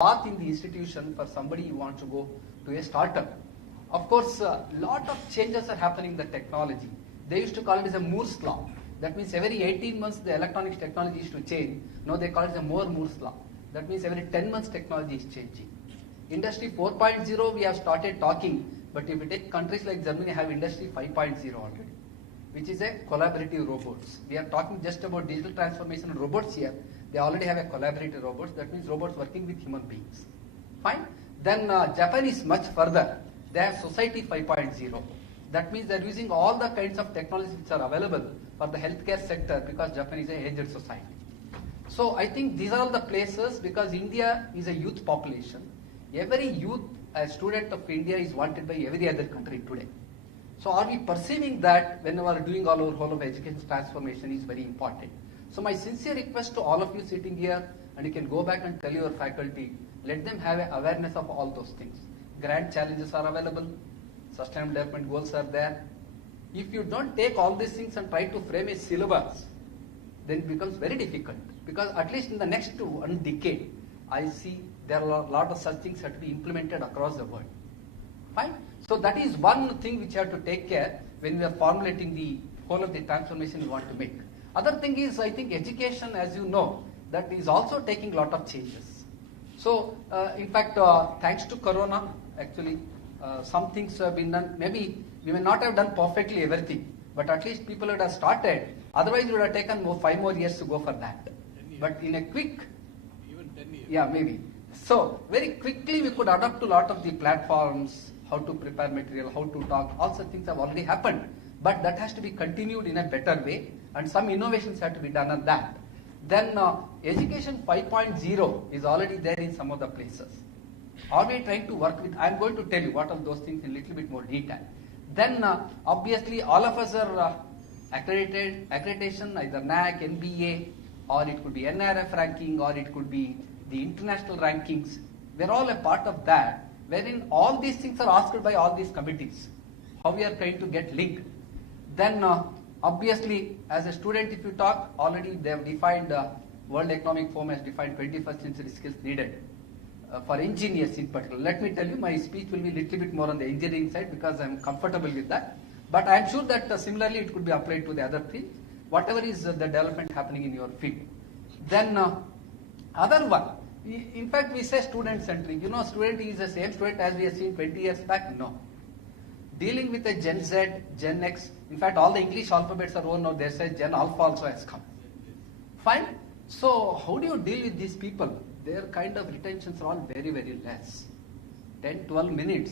path in the institution for somebody who wants to go to a startup. Of course, a lot of changes are happening in the technology. They used to call it as a Moore's law. That means every 18 months the electronics technology is to change. Now they call it a more Moore's law. That means every 10 months technology is changing. Industry 4.0 we have started talking, but if we take countries like Germany have Industry 5.0 already, which is a collaborative robots. We are talking just about digital transformation and robots here. They already have a collaborative robots. That means robots working with human beings. Fine. Then Japan is much further. They have Society 5.0. That means they are using all the kinds of technologies which are available for the healthcare sector because Japan is a aged society. So I think these are all the places because India is a youth population. Every youth, a student of India is wanted by every other country today. So are we perceiving that when we are doing all our whole of education transformation is very important. So my sincere request to all of you sitting here, and you can go back and tell your faculty, let them have an awareness of all those things. Grand challenges are available, sustainable development goals are there. If you don't take all these things and try to frame a syllabus, then it becomes very difficult. Because at least in the next 1 decade, I see there are a lot of such things that have to be implemented across the world. Fine? So that is one thing which you have to take care when we are formulating the whole of the transformation we want to make. Other thing is, I think education, as you know, that is also taking a lot of changes. So, in fact, thanks to Corona, actually, some things have been done. Maybe we may not have done perfectly everything, but at least people would have started. Otherwise, it would have taken 5 more years to go for that. But in a quick, even 10 years. Yeah, maybe. So, very quickly we could adapt to a lot of the platforms, how to prepare material, how to talk, all such things have already happened. But that has to be continued in a better way, and some innovations have to be done on that. Then education 5.0 is already there in some of the places. Are we trying to work with, I'm going to tell you what are those things in a little bit more detail. Then obviously all of us are accreditation, either NAAC, NBA, or it could be NRF ranking, or it could be the international rankings. We're all a part of that, wherein all these things are asked by all these committees. How we are trying to get linked. Then obviously, as a student, if you talk, already they have defined, World Economic Forum has defined 21st century skills needed for engineers in particular. Let me tell you, my speech will be a little bit more on the engineering side because I am comfortable with that. But I am sure that similarly it could be applied to the other fields, whatever is the development happening in your field. Then other one, in fact we say student centric. You know, student is the same student as we have seen 20 years back? No. Dealing with a Gen Z, Gen X, in fact all the English alphabets are known now, they say Gen Alpha also has come. Fine? So how do you deal with these people? Their kind of retentions are all very, very less. 10, 12 minutes.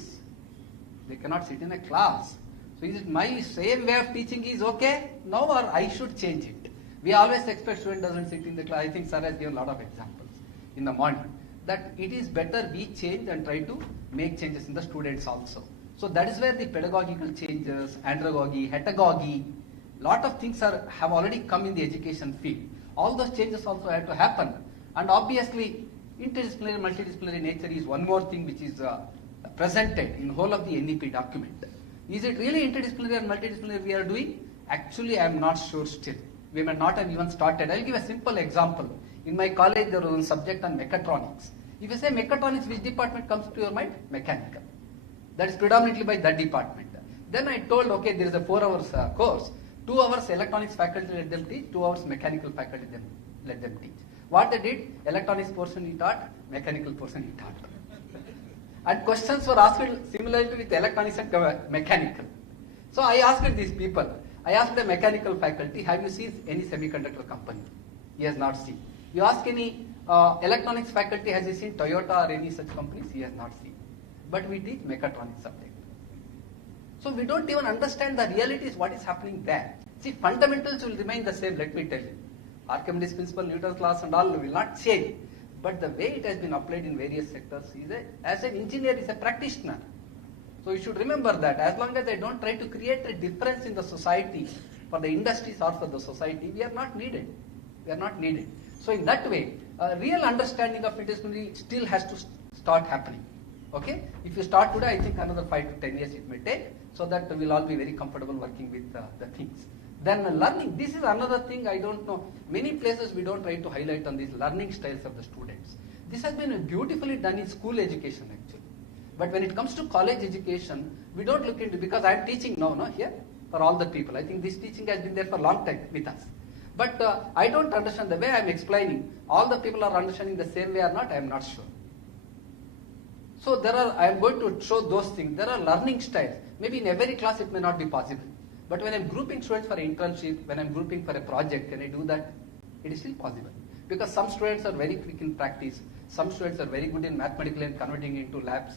They cannot sit in a class. So is it my same way of teaching is okay now, or I should change it? We always expect student doesn't sit in the class. I think sir has given a lot of examples in the morning. That it is better we change and try to make changes in the students also. So that is where the pedagogical changes, andragogy, heterogogy, lot of things have already come in the education field. All those changes also have to happen. And obviously, interdisciplinary, multidisciplinary nature is one more thing which is presented in whole of the NEP document. Is it really interdisciplinary and multidisciplinary we are doing? Actually, I am not sure still. We may not have even started. I will give a simple example. In my college, there was one subject on mechatronics. If you say mechatronics, which department comes to your mind? Mechanical. That is predominantly by that department. Then I told, okay, there is a 4 hours course. 2 hours electronics faculty let them teach, 2 hours mechanical faculty let them teach. What they did, electronics portion he taught, mechanical portion he taught. And questions were asked similarly with electronics and mechanical. So I asked these people, I asked the mechanical faculty, have you seen any semiconductor company? He has not seen. You ask any electronics faculty, has he seen Toyota or any such companies? He has not seen. But we teach mechatronics subject. So we don't even understand the realities, what is happening there. See, fundamentals will remain the same, let me tell you. Archimedes principle, Newton's laws and all will not change. But the way it has been applied in various sectors, as an engineer, is a practitioner. So you should remember that as long as I don't try to create a difference in the society, for the industries or for the society, we are not needed. We are not needed. So in that way, a real understanding of interdisciplinary still has to start happening. Okay? If you start today, I think another 5 to 10 years it may take, so that we'll all be very comfortable working with the things. Then learning, this is another thing I don't know. Many places we don't try to highlight on these learning styles of the students. This has been beautifully done in school education actually. But when it comes to college education, we don't look into, because I am teaching now, no, here, for all the people. I think this teaching has been there for a long time with us. But I don't understand the way I am explaining. All the people are understanding the same way or not, I am not sure. So I am going to show those things. There are learning styles. Maybe in every class it may not be possible. But when I am grouping students for an internship, when I am grouping for a project, can I do that? It is still possible. Because some students are very quick in practice. Some students are very good in mathematical and converting into labs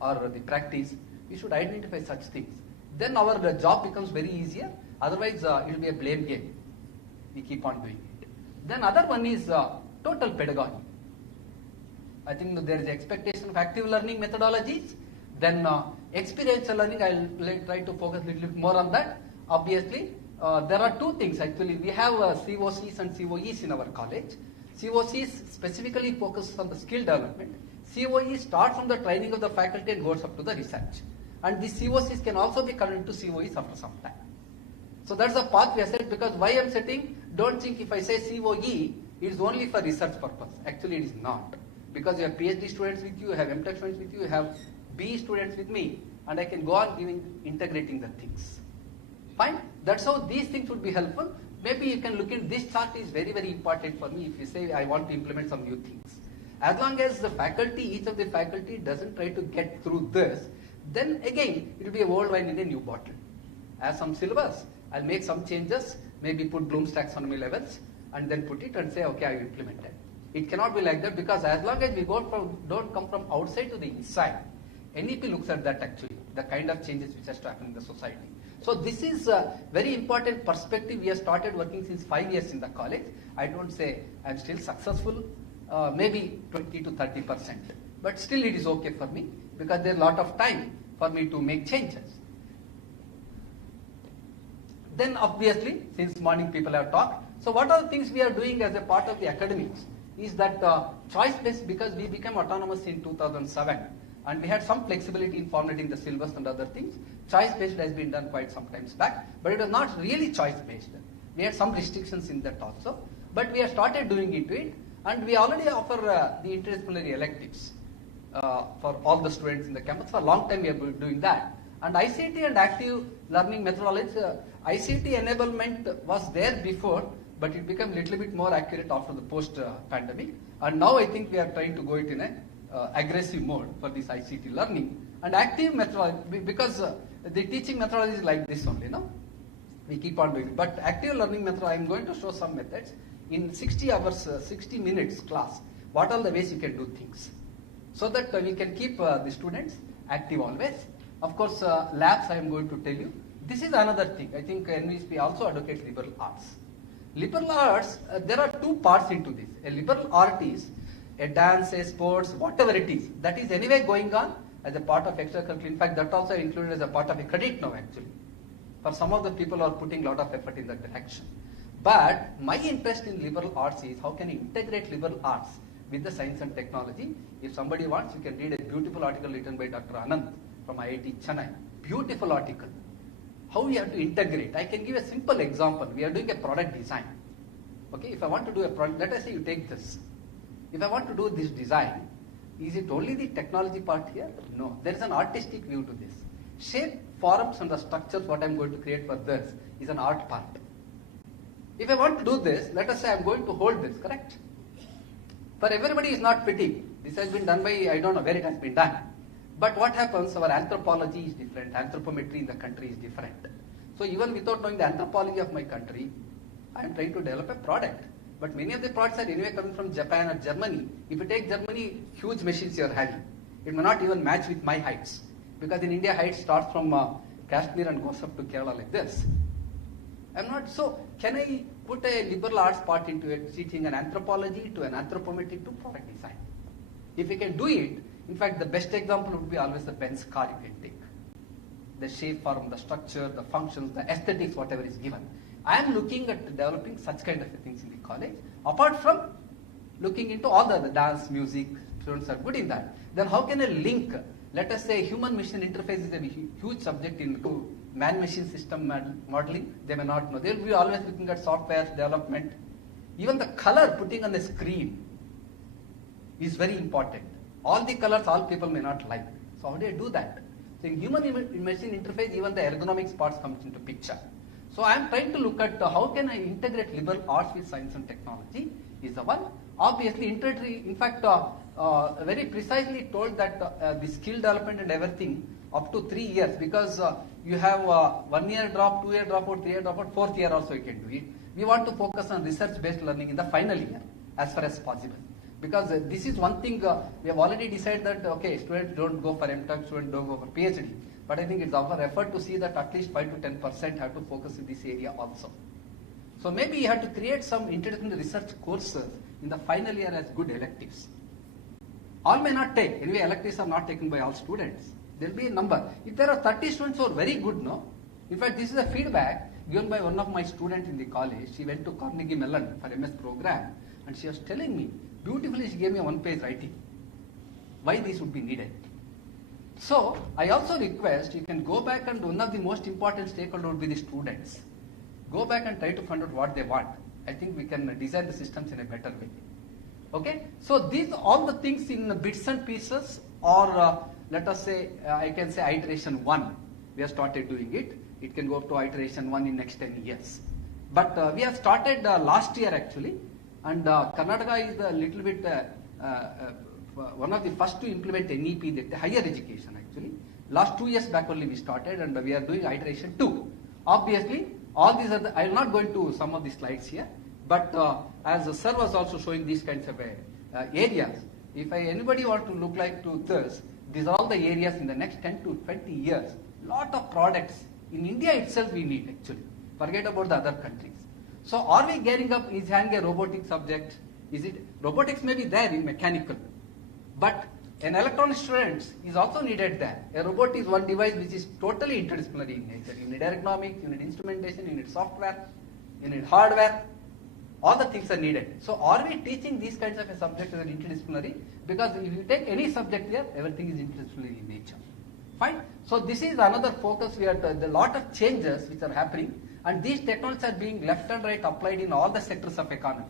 or the practice. We should identify such things. Then our job becomes very easier. Otherwise, it will be a blame game. We keep on doing it. Then other one is total pedagogy. I think there is expectation of active learning methodologies. Then experiential learning, I will try to focus a little bit more on that. Obviously, there are two things actually. We have COCs and COEs in our college. COCs specifically focus on the skill development. COE starts from the training of the faculty and goes up to the research. And these COCs can also be converted to COEs after some time. So that's the path we have set, because why I am setting, don't think if I say COE, it is only for research purpose. Actually it is not. Because you have PhD students with you, you have MTech students with you, you have BE students with me, and I can go on integrating the things. Fine? That's how these things would be helpful. Maybe you can look at this chart is very, very important for me if you say I want to implement some new things. As long as the faculty, each of the faculty doesn't try to get through this, then again it will be a old wine in a new bottle. As some syllabus, I'll make some changes, maybe put Bloom's taxonomy levels, and then put it and say, okay, I implemented. It cannot be like that, because as long as we don't come from outside to the inside, NEP looks at that actually, the kind of changes which has to happen in the society. So this is a very important perspective. We have started working since 5 years in the college. I don't say I'm still successful, maybe 20 to 30%, but still it is okay for me, because there's a lot of time for me to make changes. Then obviously, since morning people have talked, so what are the things we are doing as a part of the academics is that choice-based, because we became autonomous in 2007 and we had some flexibility in formulating the syllabus and other things. Choice-based has been done quite some times back, but it was not really choice-based. We had some restrictions in that also, but we have started doing it, and we already offer the interdisciplinary electives for all the students in the campus. For a long time we have been doing that. And ICT and active learning methodology, ICT enablement was there before, but it became a little bit more accurate after the post-pandemic. And now I think we are trying to go it in a aggressive mode for this ICT learning. And active methodology, because the teaching methodology is like this only, no? We keep on doing it. But active learning method, I am going to show some methods. In 60 hours, 60 minutes class, what are the ways you can do things? So that we can keep the students active always. Of course, labs I am going to tell you. This is another thing. I think NVSP also advocates liberal arts. Liberal arts, there are two parts into this. A liberal art is a dance, a sports, whatever it is. That is anyway going on as a part of extracurricular. In fact, that also included as a part of a credit now actually. For some of the people who are putting a lot of effort in that direction. But my interest in liberal arts is how can you integrate liberal arts with the science and technology. If somebody wants, you can read a beautiful article written by Dr. Anand from IIT Chennai. Beautiful article. How we have to integrate. I can give a simple example. We are doing a product design. Okay, if I want to do a product, let us say you take this. If I want to do this design, is it only the technology part here? No, there is an artistic view to this. Shape, forms and the structures what I am going to create for this is an art part. If I want to do this, let us say I am going to hold this, correct? For everybody is not fitting. This has been done by, I don't know where it has been done. But what happens, our anthropology is different, anthropometry in the country is different. So even without knowing the anthropology of my country, I am trying to develop a product. But many of the products are anyway coming from Japan or Germany. If you take Germany, huge machines you are having. It may not even match with my heights. Because in India, height starts from Kashmir and goes up to Kerala like this. I'm not, so can I put a liberal arts part into it, teaching an anthropology to an anthropometry to product design? If we can do it, in fact, the best example would be always the Benz car you can take. The shape, form, the structure, the functions, the aesthetics, whatever is given. I am looking at developing such kind of things in the college. Apart from looking into all the dance, music, students are good in that. Then how can I link, let us say human-machine interface is a huge subject into man-machine system modeling. They may not know. They will be always looking at software development. Even the color putting on the screen. is very important. All the colors, all people may not like. So how do I do that? So in human-machine interface, even the ergonomics parts comes into picture. So I am trying to look at how can I integrate liberal arts with science and technology is the one. Obviously, in fact, very precisely told that the skill development and everything up to 3 years, because you have 1 year drop, 2 year dropout, 3 year dropout, 4th year also you can do it. We want to focus on research-based learning in the final year as far as possible. Because this is one thing we have already decided that, okay, students don't go for MTech, students don't go for PhD. But I think it's our effort to see that at least 5 to 10% have to focus in this area also. So maybe you have to create some interdisciplinary research courses in the final year as good electives. All may not take. Anyway, electives are not taken by all students. There will be a number. If there are 30 students who are very good, no? In fact, this is a feedback given by one of my students in the college. She went to Carnegie Mellon for MS program, and she was telling me, beautifully she gave me a one-page writing, why this would be needed. So, I also request you can go back, and one of the most important stakeholder would be the students. Go back and try to find out what they want. I think we can design the systems in a better way. Okay? So, these all the things in bits and pieces, or let us say, I can say iteration 1. We have started doing it. It can go up to iteration 1 in next 10 years. But we have started last year actually, and Karnataka is a little bit one of the first to implement NEP, the higher education actually. Last 2 years back only we started, and we are doing iteration 2. Obviously, all these are I will not go into some of the slides here, but as the sir was also showing these kinds of areas, if anybody want to look like to this, these are all the areas in the next 10 to 20 years. Lot of products in India itself we need actually. Forget about the other countries. So are we gearing up, is having a robotic subject? Is it, robotics may be there in mechanical, but an electronic student is also needed there. A robot is one device which is totally interdisciplinary in nature. You need ergonomics, you need instrumentation, you need software, you need hardware. All the things are needed. So are we teaching these kinds of a subject as an interdisciplinary? Because if you take any subject here, everything is interdisciplinary in nature. Fine. So this is another focus. We are the lot of changes which are happening, and these technologies are being left and right applied in all the sectors of economy.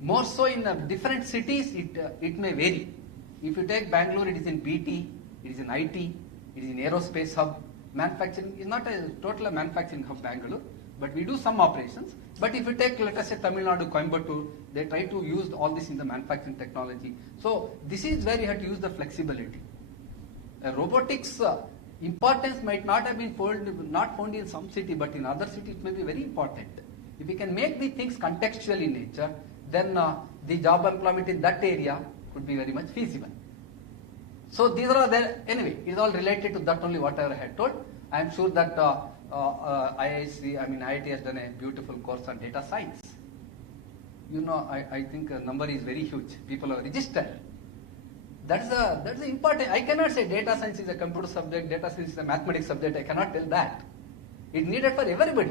More so in different cities, it may vary. If you take Bangalore, it is in BT, it is in IT, it is in aerospace hub. Manufacturing is not a total manufacturing hub, Bangalore, but we do some operations. But if you take, let us say, Tamil Nadu, Coimbatore, they try to use all this in the manufacturing technology. So this is where you have to use the flexibility. Robotics importance might not have been found in some city, but in other cities it may be very important. If we can make the things contextual in nature, then the job employment in that area could be very much feasible. So these are there. Anyway, it is all related to that only whatever I had told. I am sure that IIT has done a beautiful course on data science. You know, I think the number is very huge. People have registered. That's the important. I cannot say data science is a computer subject, data science is a mathematics subject. I cannot tell that. It's needed for everybody.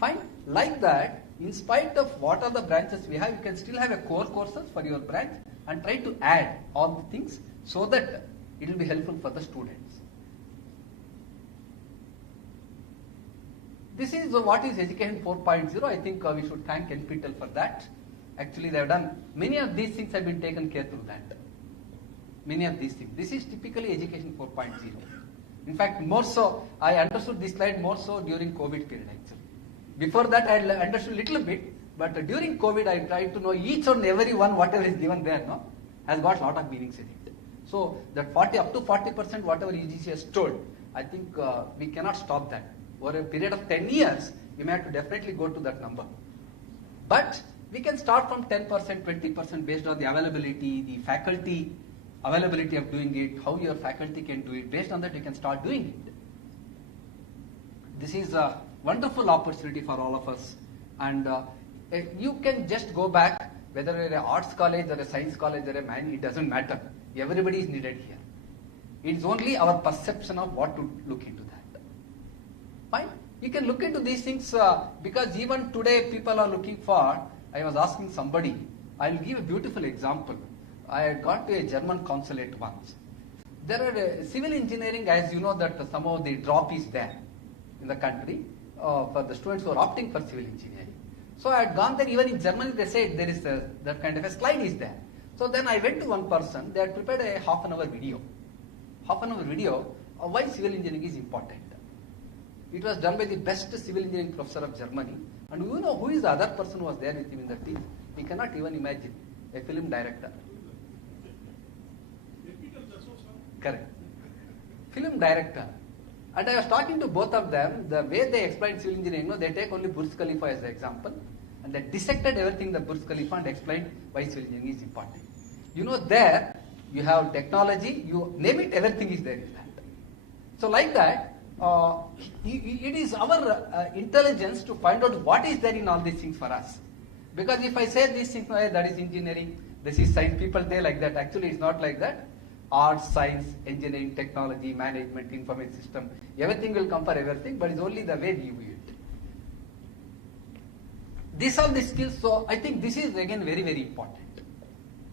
Fine. Like that, in spite of what are the branches we have, you can still have a core courses for your branch and try to add all the things so that it will be helpful for the students. This is what is Education 4.0. I think we should thank NPTEL for that. Actually, they have done, many of these things have been taken care through that. Many of these things. This is typically Education 4.0. In fact, more so, I understood this slide more so during COVID period actually. Before that, I understood little bit, but during COVID, I tried to know each and every one, whatever is given there, no, has got lot of meanings in it. So that 40 up to 40%, whatever UGC has told, I think we cannot stop that. Over a period of 10 years, we may have to definitely go to that number. But we can start from 10%, 20% based on the availability, the faculty availability of doing it, how your faculty can do it. Based on that, you can start doing it. This is a wonderful opportunity for all of us. And you can just go back, whether you're an arts college or a science college or a man, it doesn't matter. Everybody is needed here. It's only our perception of what to look into that. Fine. You can look into these things because even today people are looking for, I was asking somebody, I'll give a beautiful example. I had got to a German consulate once. There are civil engineering, as you know, that somehow the drop is there in the country for the students who are opting for civil engineering. So I had gone there, even in Germany they said there is that kind of a slide is there. So then I went to one person, they had prepared a half-an-hour video. Half-an-hour video of why civil engineering is important. It was done by the best civil engineering professor of Germany. And you know who is the other person who was there with him in the team? We cannot even imagine. A film director. Correct. Film director. And I was talking to both of them, the way they explain civil engineering, they take only Burj Khalifa as an example, and they dissected everything in the Burj Khalifa and explained why civil engineering is important. There, you have technology, you name it, everything is there in that. So like that, it is our intelligence to find out what is there in all these things for us. Because if I say these things, that is engineering, this is science, people say like that. Actually, it's not like that. Arts, science, engineering, technology, management, information system, everything will come for everything, but it's only the way we view it. These are the skills, so I think this is again very, very important.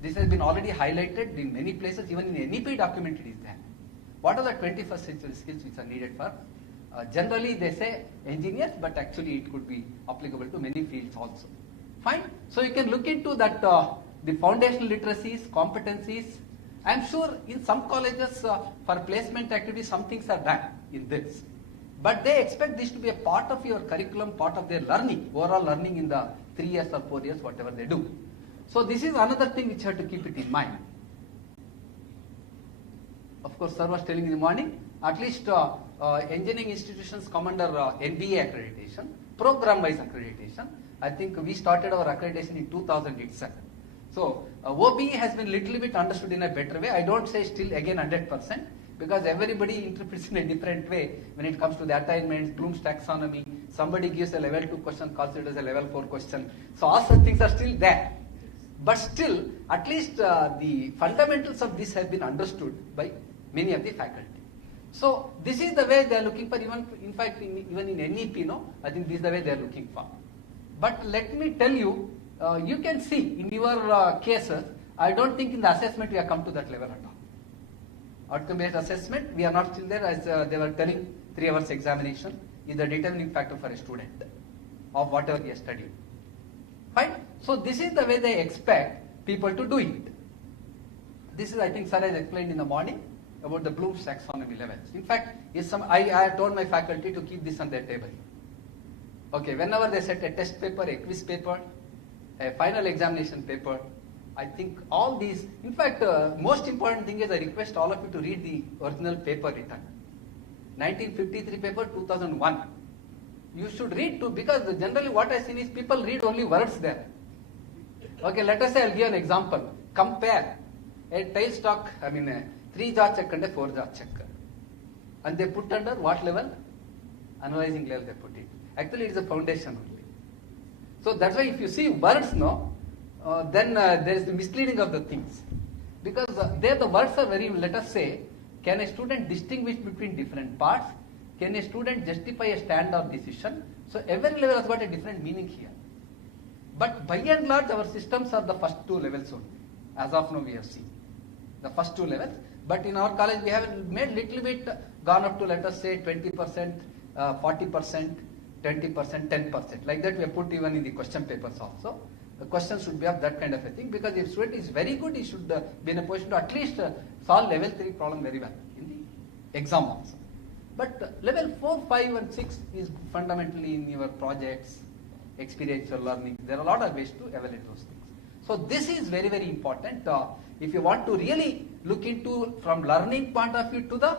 This has been already highlighted in many places, even in NEP document it is there. What are the 21st century skills which are needed for? Generally they say engineers, but actually it could be applicable to many fields also. Fine. So you can look into that, the foundational literacies, competencies. I am sure in some colleges for placement activities some things are done in this. But they expect this to be a part of your curriculum, part of their learning, overall learning in the 3 years or 4 years, whatever they do. So this is another thing which you have to keep it in mind. Of course, sir was telling in the morning, at least engineering institutions come under NBA accreditation, program-wise accreditation. I think we started our accreditation in 2000 itself. So OBE has been little bit understood in a better way. I don't say still again 100%, because everybody interprets in a different way when it comes to the assignments, Bloom's taxonomy. Somebody gives a level 2 question, calls it as a level 4 question. So all such things are still there. But still, at least the fundamentals of this have been understood by many of the faculty. So this is the way they are looking for, even in fact even in NEP, I think this is the way they are looking for. But let me tell you, you can see in your cases, I don't think in the assessment we have come to that level at all. Outcome-based assessment, we are not still there, as they were telling 3 hours examination is the determining factor for a student of whatever he has studied. Fine? So this is the way they expect people to do it. This is, I think, sir has explained in the morning about the Bloom's taxonomy levels. In fact, I told my faculty to keep this on their table. Okay, whenever they set a test paper, a quiz paper, a final examination paper, I think all these, in fact, most important thing is I request all of you to read the original paper written. 1953 paper, 2001. You should read too, because generally what I seen is people read only words there. Okay, let us say I'll give an example. Compare a tailstock, 3-jaw check and a 4-jaw check. And they put under what level? Analyzing level they put it. Actually it is a foundation only. So that's why if you see words then there is the misleading of the things. Because there the words are very, let us say, can a student distinguish between different parts? Can a student justify a stand or decision? So every level has got a different meaning here. But by and large our systems are the first 2 levels only. As of now we have seen the first 2 levels. But in our college we have made little bit, gone up to let us say 20%, 40%, 20%, 10%. Like that we have put even in the question papers also. The questions should be of that kind of a thing, because if student is very good, he should be in a position to at least solve level 3 problem very well in the exam also. But level 4, 5 and 6 is fundamentally in your projects, experiential learning. There are a lot of ways to evaluate those things. So this is very, very important. If you want to really look into from learning point of view to the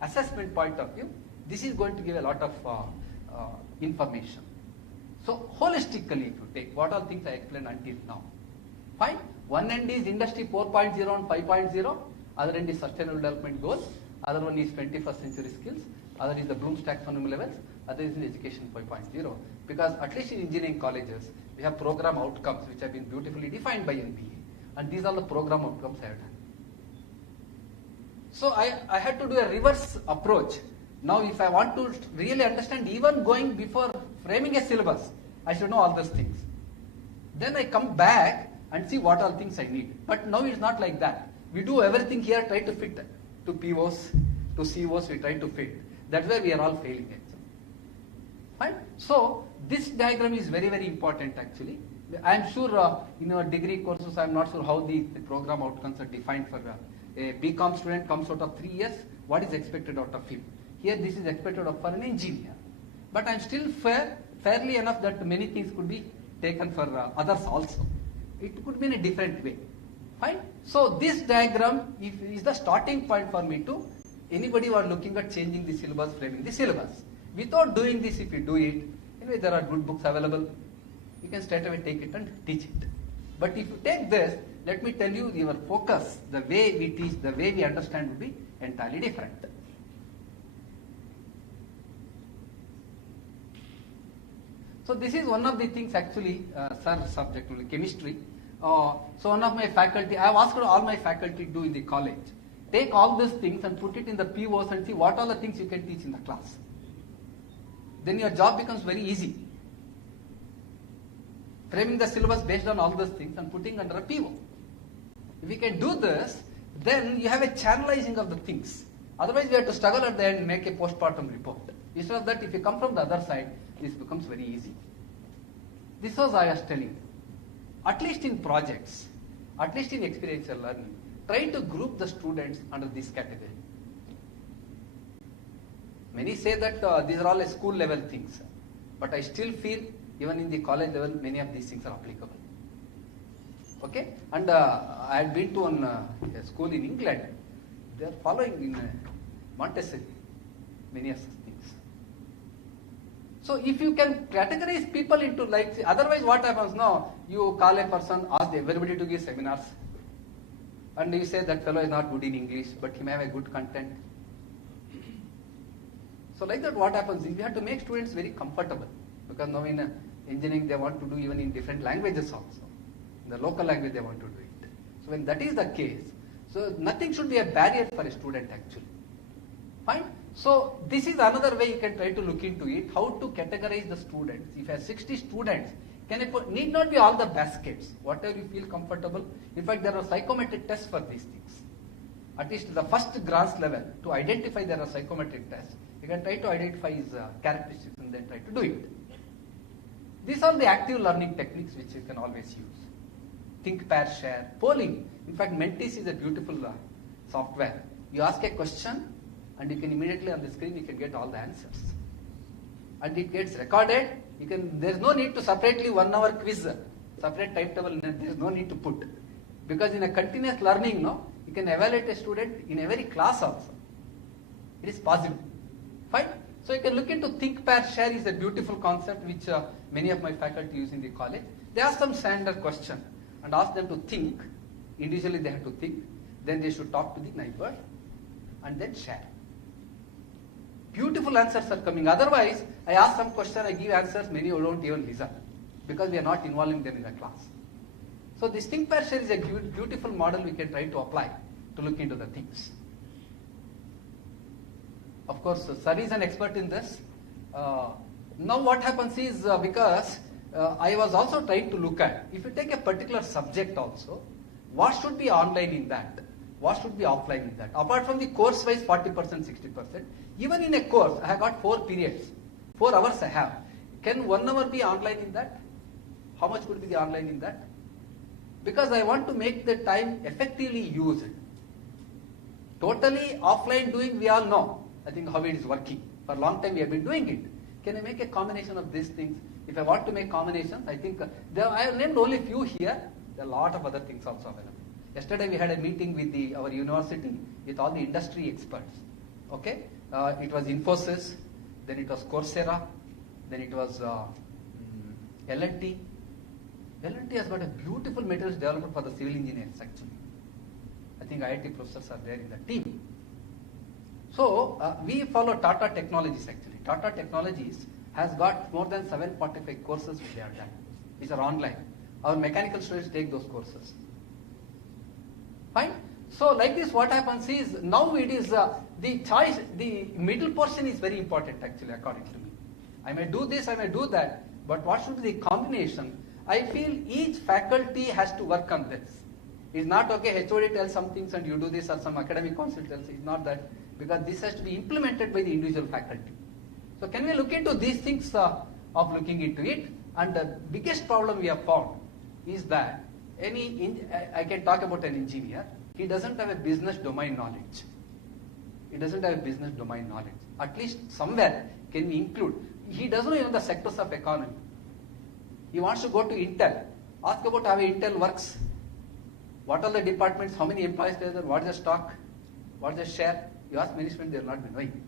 assessment point of view, this is going to give a lot of information. So holistically, if you take what all things I explained until now, fine. One end is industry 4.0 and 5.0, other end is sustainable development goals, other one is 21st century skills, other is the Bloom's taxonomy levels, other is in education 5.0. Because at least in engineering colleges, we have program outcomes which have been beautifully defined by NBA, and these are the program outcomes I have done. So I had to do a reverse approach. Now if I want to really understand, even going before framing a syllabus, I should know all those things. Then I come back and see what all things I need. But now it's not like that. We do everything here, try to fit to POs, to COs, we try to fit. That's where we are all failing actually. Fine? So this diagram is very, very important actually. I am sure in your degree courses, I am not sure how the program outcomes are defined for a BCom student comes out of 3 years, what is expected out of him. Here this is expected of for an engineer. But I am still fairly enough that many things could be taken for others also. It could be in a different way. Fine. So this diagram is the starting point for me to anybody who are looking at changing the syllabus, framing the syllabus. Without doing this, if you do it, anyway there are good books available. You can straight away take it and teach it. But if you take this, let me tell you, your focus, the way we teach, the way we understand will be entirely different. So this is one of the things actually, sir subject only, chemistry. So one of my faculty, I have asked all my faculty to do in the college. Take all these things and put it in the POs and see what are the things you can teach in the class. Then your job becomes very easy. Framing the syllabus based on all those things and putting under a PO. If we can do this, then you have a channelizing of the things. Otherwise, we have to struggle at the end and make a postpartum report. Instead of that, if you come from the other side, this becomes very easy. This was I was telling. At least in projects, at least in experiential learning, try to group the students under this category. Many say that these are all school level things, but I still feel even in the college level, many of these things are applicable. Okay? And I had been to a school in England. They are following in Montessori many of such things. So if you can categorize people into like, otherwise what happens now? You call a person, ask everybody to give seminars, and you say that fellow is not good in English, but he may have a good content. So like that, what happens is we have to make students very comfortable, because now in engineering they want to do even in different languages also. In the local language they want to do it. So when that is the case, so nothing should be a barrier for a student actually. Fine. So this is another way you can try to look into it, how to categorize the students. If you have 60 students, need not be all the baskets, whatever you feel comfortable. In fact, there are psychometric tests for these things. At least the first glance level, to identify there are psychometric tests. You can try to identify his characteristics and then try to do it. These are the active learning techniques which you can always use. Think, pair, share, polling. In fact, Mentis is a beautiful software. You ask a question and you can immediately on the screen you can get all the answers. And it gets recorded. There is no need to separately 1 hour quiz, separate timetable, there is no need to put. Because in a continuous learning, you can evaluate a student in every class also. It is possible. Fine. So you can look into think, pair, share is a beautiful concept which many of my faculty use in the college. They ask some standard question and ask them to think. Individually they have to think. Then they should talk to the neighbor and then share. Beautiful answers are coming. Otherwise, I ask some question, I give answers, many who don't even listen because we are not involving them in the class. So this think, pair, share is a beautiful model we can try to apply to look into the things. Of course, sir is an expert in this. Now what happens is, because I was also trying to look at, if you take a particular subject also, what should be online in that? What should be offline in that? Apart from the course wise 40%, 60%, even in a course, I have got 4 periods, 4 hours I have. Can 1 hour be online in that? How much would be the online in that? Because I want to make the time effectively used. Totally offline doing, we all know, I think how it is working. For a long time we have been doing it. Can I make a combination of these things? If I want to make combinations, I think, I have named only few here, there are a lot of other things also available. Yesterday we had a meeting with our university with all the industry experts. Okay, it was Infosys, then it was Coursera, then it was L&T. L&T has got a beautiful materials development for the civil engineers actually. I think IIT professors are there in the team. So we follow Tata Technologies actually. Tata Technologies has got more than 745 courses which they have done, which are online. Our mechanical students take those courses. Fine. So like this, what happens is, now it is the choice, the middle portion is very important actually according to me. I may do this, I may do that, but what should be the combination? I feel each faculty has to work on this. It's not okay, HOD tells some things and you do this, or some academic council tells, it's not that, because this has to be implemented by the individual faculty. So can we look into these things of looking into it. And the biggest problem we have found is that I can talk about an engineer, he doesn't have a business domain knowledge. He doesn't have a business domain knowledge. At least somewhere can we include. He doesn't know even the sectors of economy. He wants to go to Intel. Ask about how Intel works. What are the departments? How many employees there are? What is the stock? What is the share? You ask many students, they will not be knowing.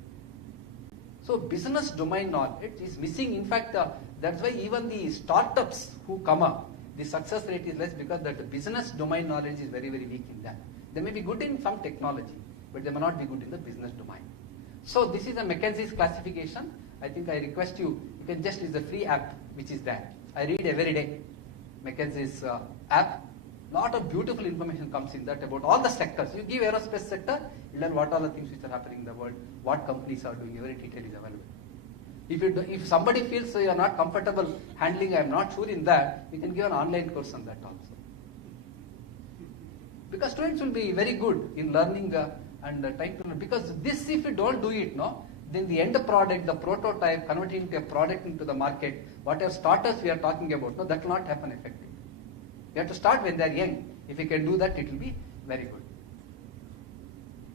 So business domain knowledge is missing. In fact, that's why even the startups who come up, the success rate is less because that the business domain knowledge is very, very weak in them. They may be good in some technology, but they may not be good in the business domain. So this is a McKinsey's classification. I think I request you can just use the free app which is there. I read every day McKinsey's app. Lot of beautiful information comes in that about all the sectors. You give aerospace sector, you learn what are the things which are happening in the world, what companies are doing, every detail is available. If somebody feels you are not comfortable handling, I am not sure in that, you can give an online course on that also. Because students will be very good in learning and trying to learn. Because this, if you don't do it, no, then the end product, the prototype, converting into a product into the market, whatever starters we are talking about, no, that will not happen effectively. You have to start when they are young. If you can do that, it will be very good.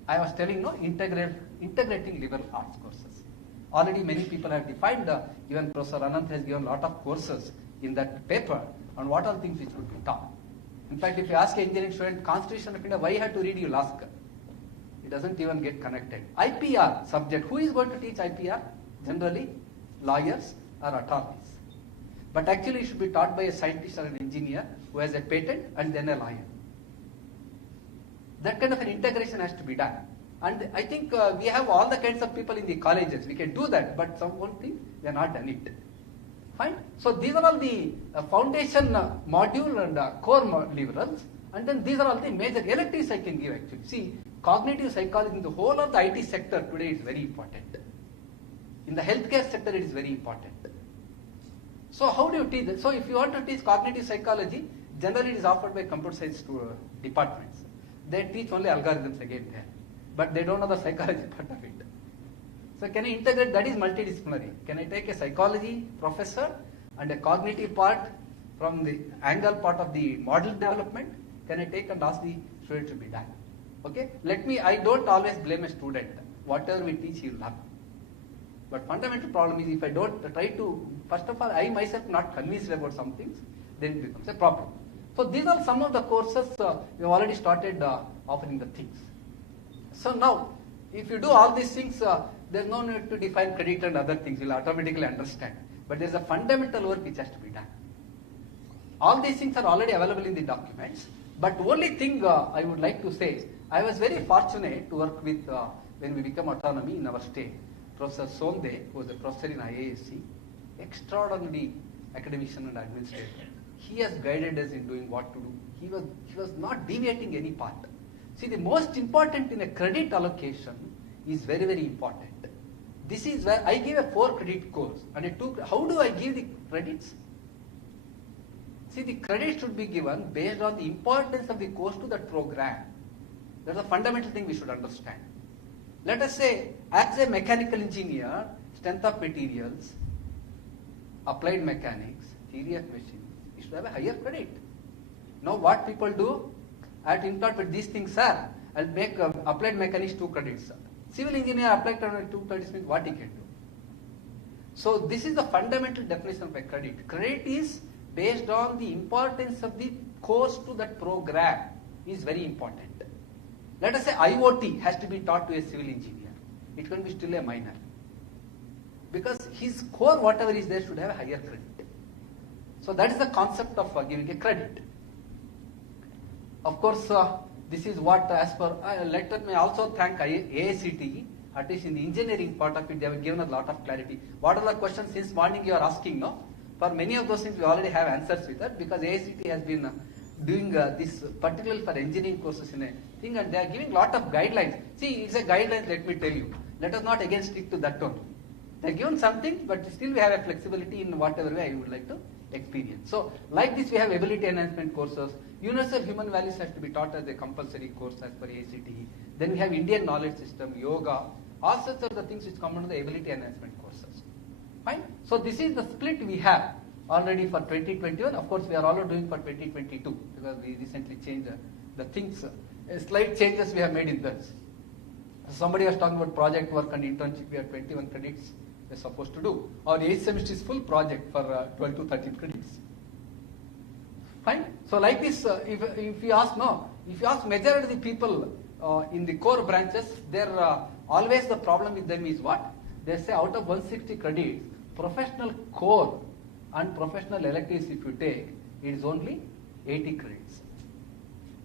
I was telling, no, integrating liberal arts courses. Already many people have defined, even Professor Anant has given a lot of courses in that paper on what are things which would be taught. In fact, if you ask an engineering student, Constitution of India, why you have to read, you will ask. It doesn't even get connected. IPR subject, who is going to teach IPR? Generally, lawyers or attorneys. But actually it should be taught by a scientist or an engineer who has a patent and then a lawyer. That kind of an integration has to be done. And I think we have all the kinds of people in the colleges. We can do that, but some one thing, we have not done it. Fine. So these are all the foundation module and core liberals. And then these are all the major electives I can give actually. See, cognitive psychology in the whole of the IT sector today is very important. In the healthcare sector it is very important. So how do you teach that? So if you want to teach cognitive psychology, generally it is offered by computer science departments. They teach only algorithms again there. But they don't know the psychology part of it. So can I integrate? That is multidisciplinary. Can I take a psychology professor and a cognitive part from the angle part of the model development? Can I take and ask the student to be done? Okay? I don't always blame a student. Whatever we teach, he will learn. But fundamental problem is if I don't try to, first of all, I myself not convinced about some things, then it becomes a problem. So these are some of the courses we have already started offering the things. So now, if you do all these things, there is no need to define credit and other things, you will automatically understand. But there is a fundamental work which has to be done. All these things are already available in the documents, but only thing I would like to say, I was very fortunate to work with, when we become autonomy in our state, Professor Sonde, who was a professor in IISc, extraordinary academician and administrator. He has guided us in doing what to do. He was not deviating any part. See, the most important in a credit allocation is very, very important. This is where I give a 4-credit course and how do I give the credits? See, the credit should be given based on the importance of the course to that program. That's a fundamental thing we should understand. Let us say, as a mechanical engineer, strength of materials, applied mechanics, theory of machines, you should have a higher credit. Now what people do, I have to interpret these things, sir. I'll make applied mechanics 2 credits, sir. Civil engineer applied 2 credits means what he can do. So this is the fundamental definition of a credit. Credit is based on the importance of the course to that program is very important. Let us say IoT has to be taught to a civil engineer. It can be still a minor. Because his core, whatever is there, should have a higher credit. So that is the concept of giving a credit. Of course, this is what as per, let me also thank AICTE, at least in the engineering part of it, they have given a lot of clarity. What are the questions since morning you are asking, no? For many of those things, we already have answers with that because AICTE has been doing this particularly for engineering courses in a thing and they are giving lot of guidelines. See, it's a guideline, let me tell you. Let us not again stick to that one. They are given something, but still we have a flexibility in whatever way I would like to experience. So, like this we have ability enhancement courses. Universal human values has to be taught as a compulsory course as per AICTE. Then we have Indian knowledge system, yoga, all sorts of the things which come under the ability enhancement courses. Fine. So this is the split we have already for 2021. Of course, we are already doing for 2022 because we recently changed the things. Slight changes we have made in this. Somebody was talking about project work and internship. We have 21 credits we are supposed to do. Our 8th semester is full project for 12 to 13 credits. Fine. So like this, if you ask majority of the people in the core branches, always the problem with them is what? They say out of 160 credits, professional core and professional electives if you take, it is only 80 credits.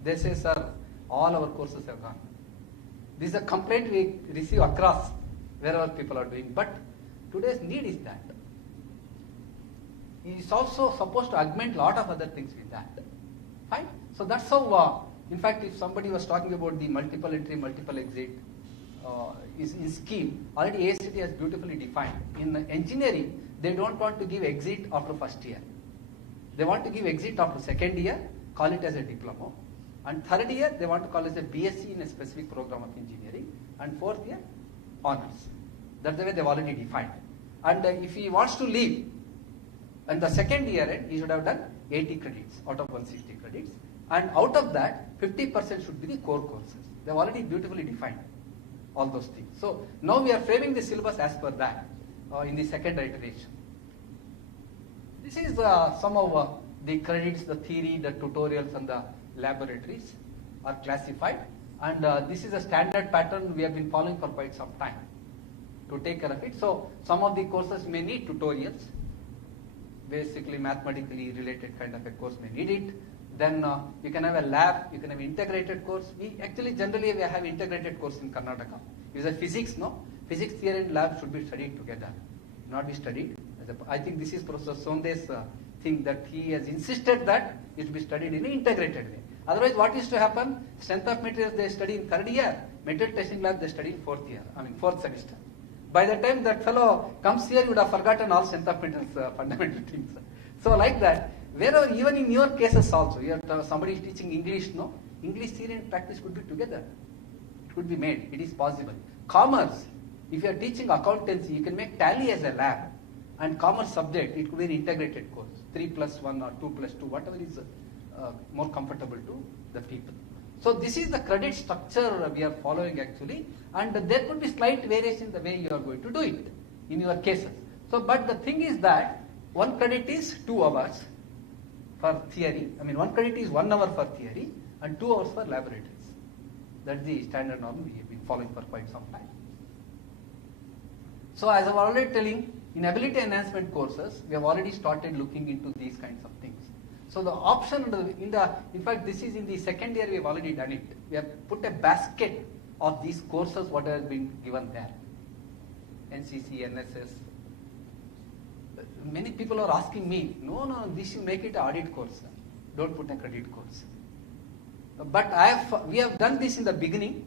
They say, sir, all our courses have gone. This is a complaint we receive across wherever people are doing. But today's need is that. He is also supposed to augment a lot of other things with that. Fine? So that's how, in fact, if somebody was talking about the multiple entry, multiple exit is in scheme, already AICTE has beautifully defined. In engineering, they don't want to give exit after first year. They want to give exit after second year, call it as a diploma. And third year, they want to call it as a BSc in a specific program of engineering. And fourth year, honors. That's the way they've already defined. And if he wants to leave, and the second year end, he should have done 80 credits out of 160 credits. And out of that, 50% should be the core courses. They've already beautifully defined all those things. So now we are framing the syllabus as per that in the second iteration. This is some of the credits, the theory, the tutorials and the laboratories are classified. And this is a standard pattern we have been following for quite some time to take care of it. So some of the courses may need tutorials. Basically mathematically related kind of a course may need it. Then you can have a lab, you can have integrated course. We generally have integrated course in Karnataka. It is a physics, no? Physics theory and lab should be studied together, not be studied. I think this is Professor Sonde's thing that he has insisted that it should be studied in an integrated way. Otherwise, what is to happen? Strength of materials they study in third year, material testing lab they study in fourth semester. By the time that fellow comes here, you would have forgotten all strength of materials fundamental things. So like that, wherever, even in your cases also, somebody is teaching English, no? English theory and practice could be together. It could be made. It is possible. Commerce, if you are teaching accountancy, you can make tally as a lab. And commerce subject, it could be an integrated course. 3+1 or 2+2, whatever is more comfortable to the people. So this is the credit structure we are following actually. And there could be slight variation in the way you are going to do it in your cases. So, but the thing is that 1 credit is 2 hours for theory. 1 credit is 1 hour for theory and 2 hours for laboratories. That's the standard norm we have been following for quite some time. So as I was already telling, in ability enhancement courses, we have already started looking into these kinds of things. So the option, in fact this is in the second year we have already done it. We have put a basket of these courses what has been given there. NCC, NSS. Many people are asking me, no, this you make it an audit course. Don't put a credit course. But we have done this in the beginning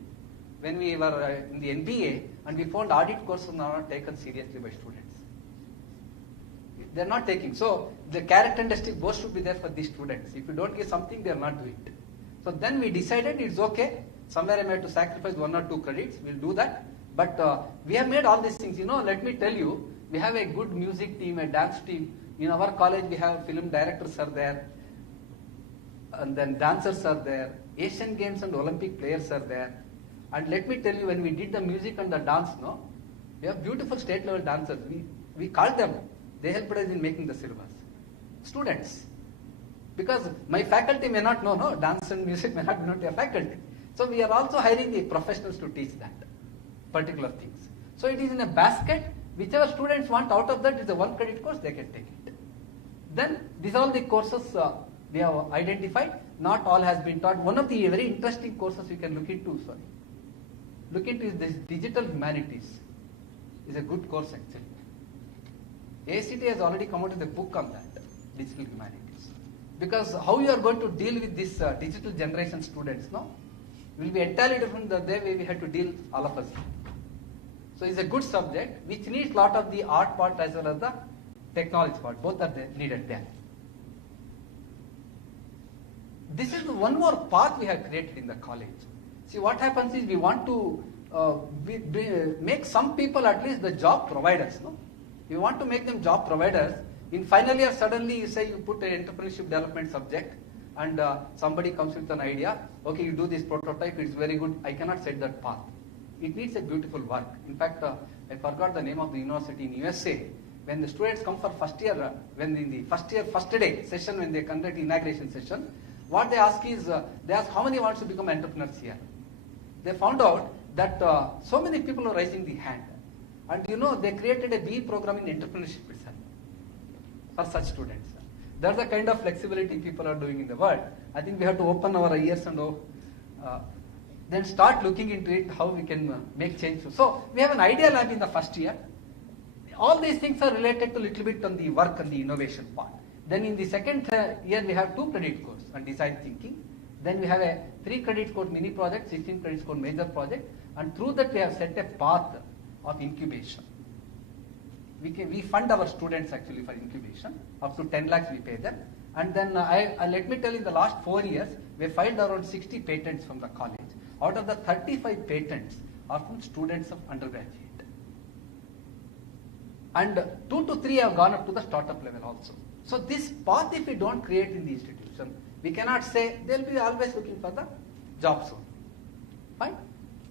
when we were in the NBA and we found audit courses are not taken seriously by students. They are not taking. So the characteristic both should be there for these students. If you don't give something, they are not doing it. So then we decided it's okay. Somewhere I may have to sacrifice 1 or 2 credits. We'll do that. But we have made all these things. Let me tell you, we have a good music team, a dance team. In our college, we have film directors are there. And then dancers are there. Asian Games and Olympic players are there. And let me tell you, when we did the music and the dance, we have beautiful state level dancers. We called them. They helped us in making the syllabus. Students. Because my faculty may not know, dance and music may not be a faculty. So we are also hiring the professionals to teach that particular things. So it is in a basket. Whichever students want out of that is a 1 credit course, they can take it. Then these are all the courses we have identified. Not all has been taught. One of the very interesting courses you can look into is this digital humanities. It's a good course actually. AICTE has already come out with a book on that, digital humanities. Because how you are going to deal with this digital generation students, will be entirely different than the way we had to deal all of us. So it's a good subject which needs a lot of the art part as well as the technology part. Both are needed there. This is one more path we have created in the college. See, what happens is we want to make some people at least the job providers. You want to make them job providers. In final year, suddenly you say you put an entrepreneurship development subject, and somebody comes with an idea. Okay, you do this prototype. It's very good. I cannot set that path. It needs a beautiful work. In fact, I forgot the name of the university in USA. When the students come for first year, when in the first year, first day session, when they conduct inauguration session, what they ask is, they ask how many wants to become entrepreneurs here. They found out that so many people are raising the hand. And you know, they created a BE program in entrepreneurship itself for such students. That's the kind of flexibility people are doing in the world. I think we have to open our ears and then start looking into it, how we can make change. So we have an idea lab in the first year. All these things are related to little bit on the work and the innovation part. Then in the second year, we have 2 credit course on design thinking. Then we have a 3 credit course mini project, 16 credit course major project, and through that we have set a path of incubation. We fund our students actually for incubation. Up to 10 lakhs we pay them. And then let me tell you, in the last 4 years, we filed around 60 patents from the college. Out of the 35 patents are from students of undergraduate. And 2 to 3 have gone up to the startup level also. So this path, if we don't create in the institution, we cannot say they'll be always looking for the job zone. Fine?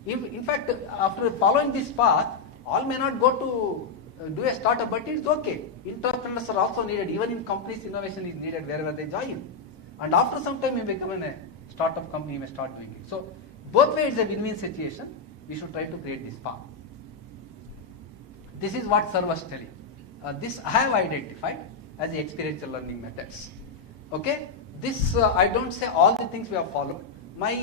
In fact, after following this path, all may not go to do a startup, but it's okay. Entrepreneurs are also needed. Even in companies, innovation is needed wherever they join. And after some time, you become a startup company, you may start doing it. So both ways, it's a win-win situation. We should try to create this path. This is what sir was telling. This I have identified as the experiential learning methods. Okay? This, I don't say all the things we have followed. My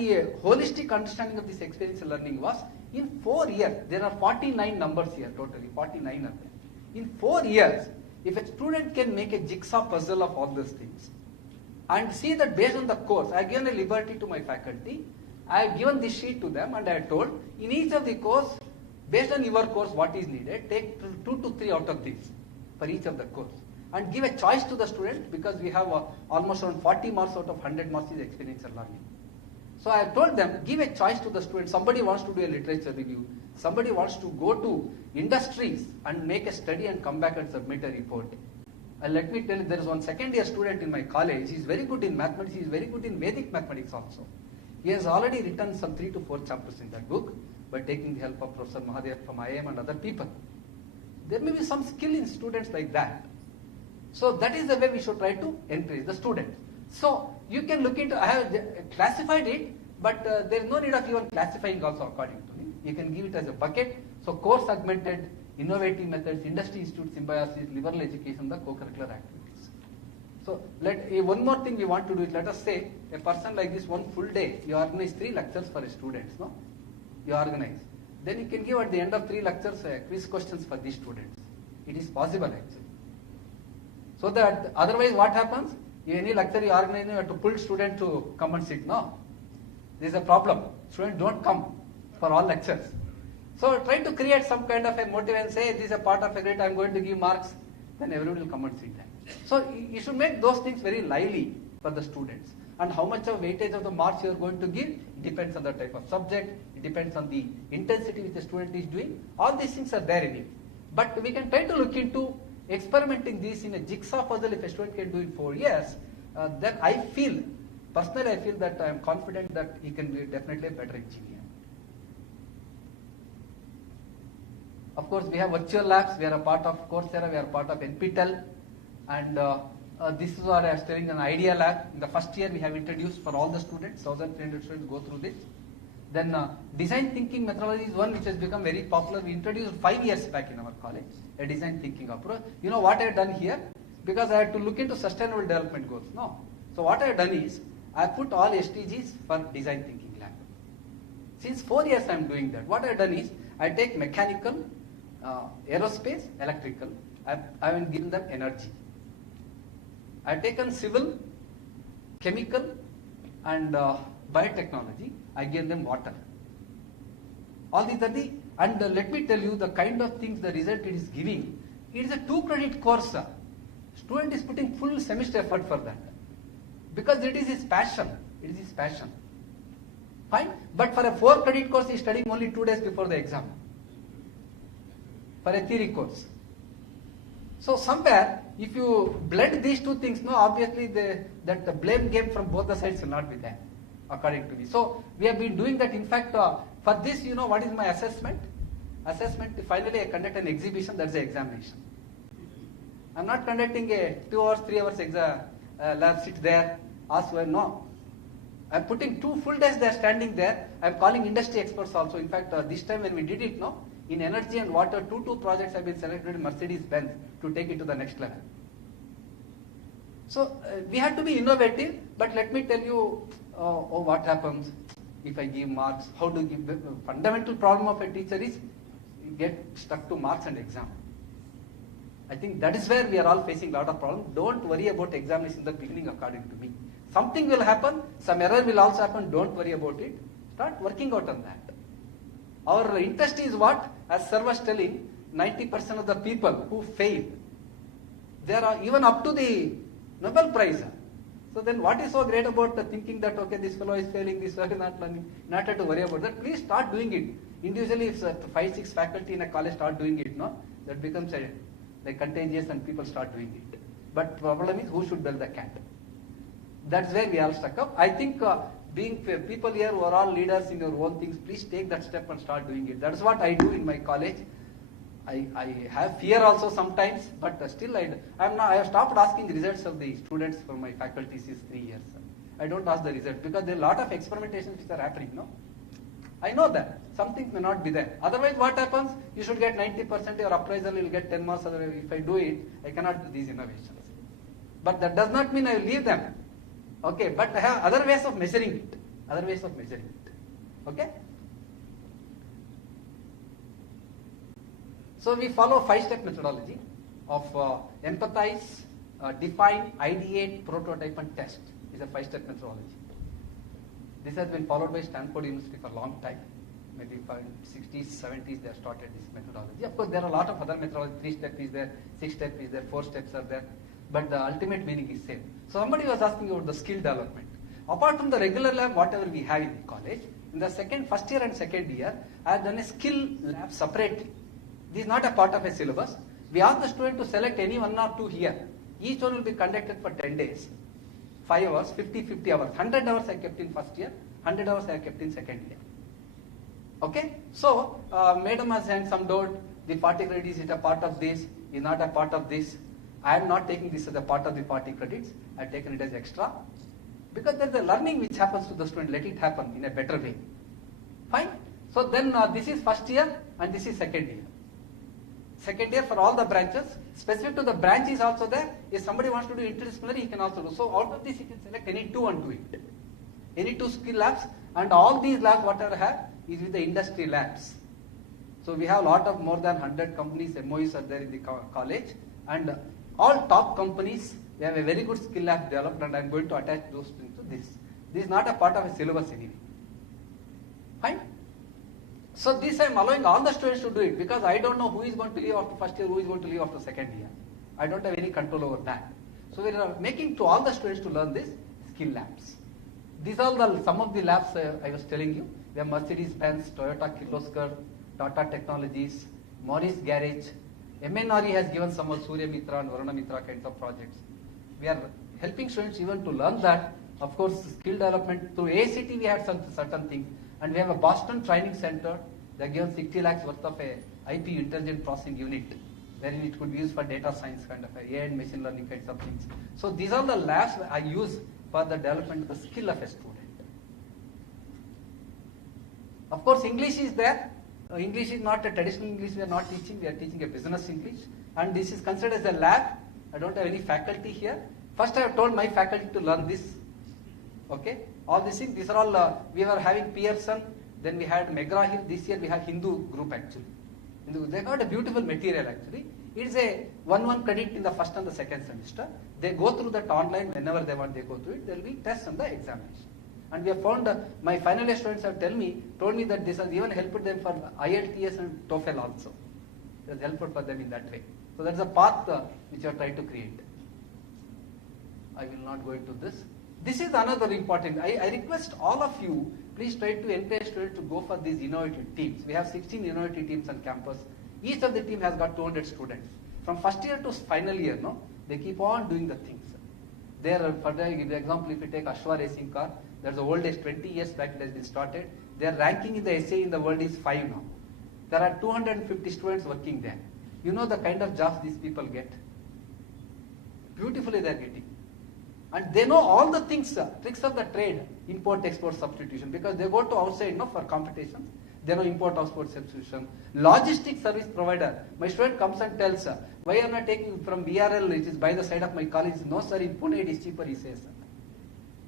holistic understanding of this experiential learning was, in 4 years, there are 49 numbers here totally, 49 of them. In 4 years, if a student can make a jigsaw puzzle of all those things, and see that based on the course, I have given a liberty to my faculty, I have given this sheet to them and I have told, in each of the course, based on your course, what is needed, take 2 to 3 out of these for each of the course. And give a choice to the student, because we have almost around 40 marks out of 100 marks is experiential learning. So I have told them, give a choice to the student. Somebody wants to do a literature review. Somebody wants to go to industries and make a study and come back and submit a report. And let me tell you, there is one second year student in my college. He is very good in mathematics. He is very good in Vedic mathematics also. He has already written some 3 to 4 chapters in that book by taking the help of Professor Mahadev from IIM and other people. There may be some skill in students like that. So that is the way we should try to encourage the students. So you can look into, I have classified it, but there is no need of even classifying also according to me. You can give it as a bucket. So course segmented, innovative methods, industry institute symbiosis, liberal education, the co-curricular activities. So one more thing we want to do is, let us say a person like this, one full day, you organize 3 lectures for students, no? You organize. Then you can give at the end of 3 lectures quiz questions for these students. It is possible actually. So that otherwise what happens? Any lecture you organize, you have to pull students to come and sit. No. There is a problem. Students don't come for all lectures. So try to create some kind of a motive and say, this is a part of a grade, I am going to give marks. Then everyone will come and sit there. So you should make those things very lively for the students. And how much of weightage of the marks you are going to give, it depends on the type of subject, it depends on the intensity which the student is doing. All these things are there in it. But we can try to look into experimenting this in a jigsaw puzzle. If a student can do it 4 years, then I feel, personally I feel that I am confident that he can be definitely a better engineer. Of course, we have virtual labs. We are a part of Coursera, we are a part of NPTEL, and this is what I was telling, an idea lab. In the first year, we have introduced for all the students, 1,300 students go through this. Then design thinking methodology is one which has become very popular. We introduced 5 years back in our college, a design thinking approach. You know what I have done here? Because I had to look into sustainable development goals. No. So what I have done is, I put all SDGs for design thinking lab. Since 4 years I am doing that. What I have done is, I take mechanical, aerospace, electrical. I have given them energy. I have taken civil, chemical, and biotechnology. I gave them water. All these are the, and let me tell you the kind of things, the result it is giving. It is a 2 credit course. Student is putting full semester effort for that. Because it is his passion. It is his passion. Fine? But for a 4 credit course, he is studying only 2 days before the exam. For a theory course. So somewhere, if you blend these two things, no, obviously that the blame game from both the sides will not be there, according to me. So we have been doing that. In fact, for this, you know, what is my assessment? Assessment, finally I conduct an exhibition, that's the examination. I'm not conducting a 2 hours, 3 hours lab, sit there, ask well, no. I'm putting 2 full days there standing there. I'm calling industry experts also. In fact, this time when we did it, no, in energy and water, two projects have been selected in Mercedes-Benz to take it to the next level. So we have to be innovative, but let me tell you, what happens if I give marks? How to give? The fundamental problem of a teacher is you get stuck to marks and exam. I think that is where we are all facing a lot of problems. Don't worry about examination in the beginning, according to me. Something will happen, some error will also happen, don't worry about it. Start working out on that. Our interest is what? As sir was telling, 90% of the people who fail, they are even up to the Nobel Prize. So then what is so great about the thinking that, okay, this fellow is failing, this fellow is not learning, not have to worry about that. Please start doing it. Individually, if 5-6 faculty in a college start doing it, no, that becomes like contagious and people start doing it. But problem is who should build the cat? That's where we are stuck up. I think being people here who are all leaders in your own things, please take that step and start doing it. That is what I do in my college. I have fear also sometimes, but still I have stopped asking results of the students for my faculty since 3 years. I don't ask the results because there are a lot of experimentations which are happening, no? I know that. Some things may not be there. Otherwise what happens? You should get 90%, your appraisal will get 10 marks, otherwise if I do it, I cannot do these innovations. But that does not mean I will leave them. Okay, but I have other ways of measuring it. Okay? So we follow 5-step methodology of empathize, define, ideate, prototype and test. Is a 5-step methodology. This has been followed by Stanford University for a long time. Maybe in 60s, 70s they have started this methodology. Of course, there are a lot of other methodologies. 3-step is there, 6-step is there, 4 steps are there. But the ultimate meaning is same. So somebody was asking about the skill development. Apart from the regular lab, whatever we have in the college, in the first year and second year, I have done a skill lab separately. This is not a part of a syllabus. We ask the student to select any 1 or 2 here. Each one will be conducted for 10 days. 5 hours, 50 hours. 100 hours I kept in first year, 100 hours I kept in second year. Okay? So, madam has had some doubt, the 40 credits is a part of this, is not a part of this. I am not taking this as a part of the 40 credits. I have taken it as extra. Because there is a learning which happens to the student. Let it happen in a better way. Fine? So then this is first year and this is second year. Second year for all the branches. Specific to the branch is also there. If somebody wants to do interdisciplinary, he can also do. So out of this, you can select any 2 and do it. Any 2 skill labs. And all these labs, whatever I have, is with the industry labs. So we have a lot of more than 100 companies, MOUs are there in the college. And all top companies, they have a very good skill lab developed, and I am going to attach those things to this. This is not a part of a syllabus anyway. Fine? So this I am allowing all the students to do it because I don't know who is going to leave after first year, who is going to leave after second year. I don't have any control over that. So we are making to all the students to learn this skill labs. These are some of the labs I was telling you. We have Mercedes-Benz, Toyota Kirloskar, Tata Technologies, Morris Garage. MNRE has given some of Surya Mitra and Varuna Mitra kinds of projects. We are helping students even to learn that. Of course, skill development through ACT we had some certain things. And we have a Boston Training Center. They have given 60 lakhs worth of a IP intelligent processing unit, wherein it could be used for data science kind of AI and machine learning kinds of things. So these are the labs I use for the development of the skill of a student. Of course, English is there. English is not a traditional English we are not teaching. We are teaching a business English. And this is considered as a lab. I don't have any faculty here. First I have told my faculty to learn this. Okay? All these things, these are all, we were having Pearson, then we had McGraw-Hill, this year we have Hindu group actually. They got a beautiful material actually. It is a 1 credit in the first and the second semester. They go through that online whenever they want, they go through it. There will be tests and the examination. And we have found, my final year students have told me that this has even helped them for IELTS and TOEFL also. It has helpful for them in that way. So that's a path which we are trying to create. I will not go into this. This is another important. I request all of you, please try to encourage students to go for these innovative teams. We have 16 innovative teams on campus. Each of the team has got 200 students. From first year to final year, no, they keep on doing the things. There, for the example, if you take Ashwa Racing Car, that's the oldest, 20 years back it has been started. Their ranking in the SA in the world is 5 now. There are 250 students working there. You know the kind of jobs these people get. Beautifully they are getting. And they know all the things, tricks of the trade, import, export, substitution, because they go to outside, no, for competitions. They know import, export, substitution. Logistic service provider. My student comes and tells, why am I taking from BRL, which is by the side of my college? No, sir, in Pune it is cheaper, he says.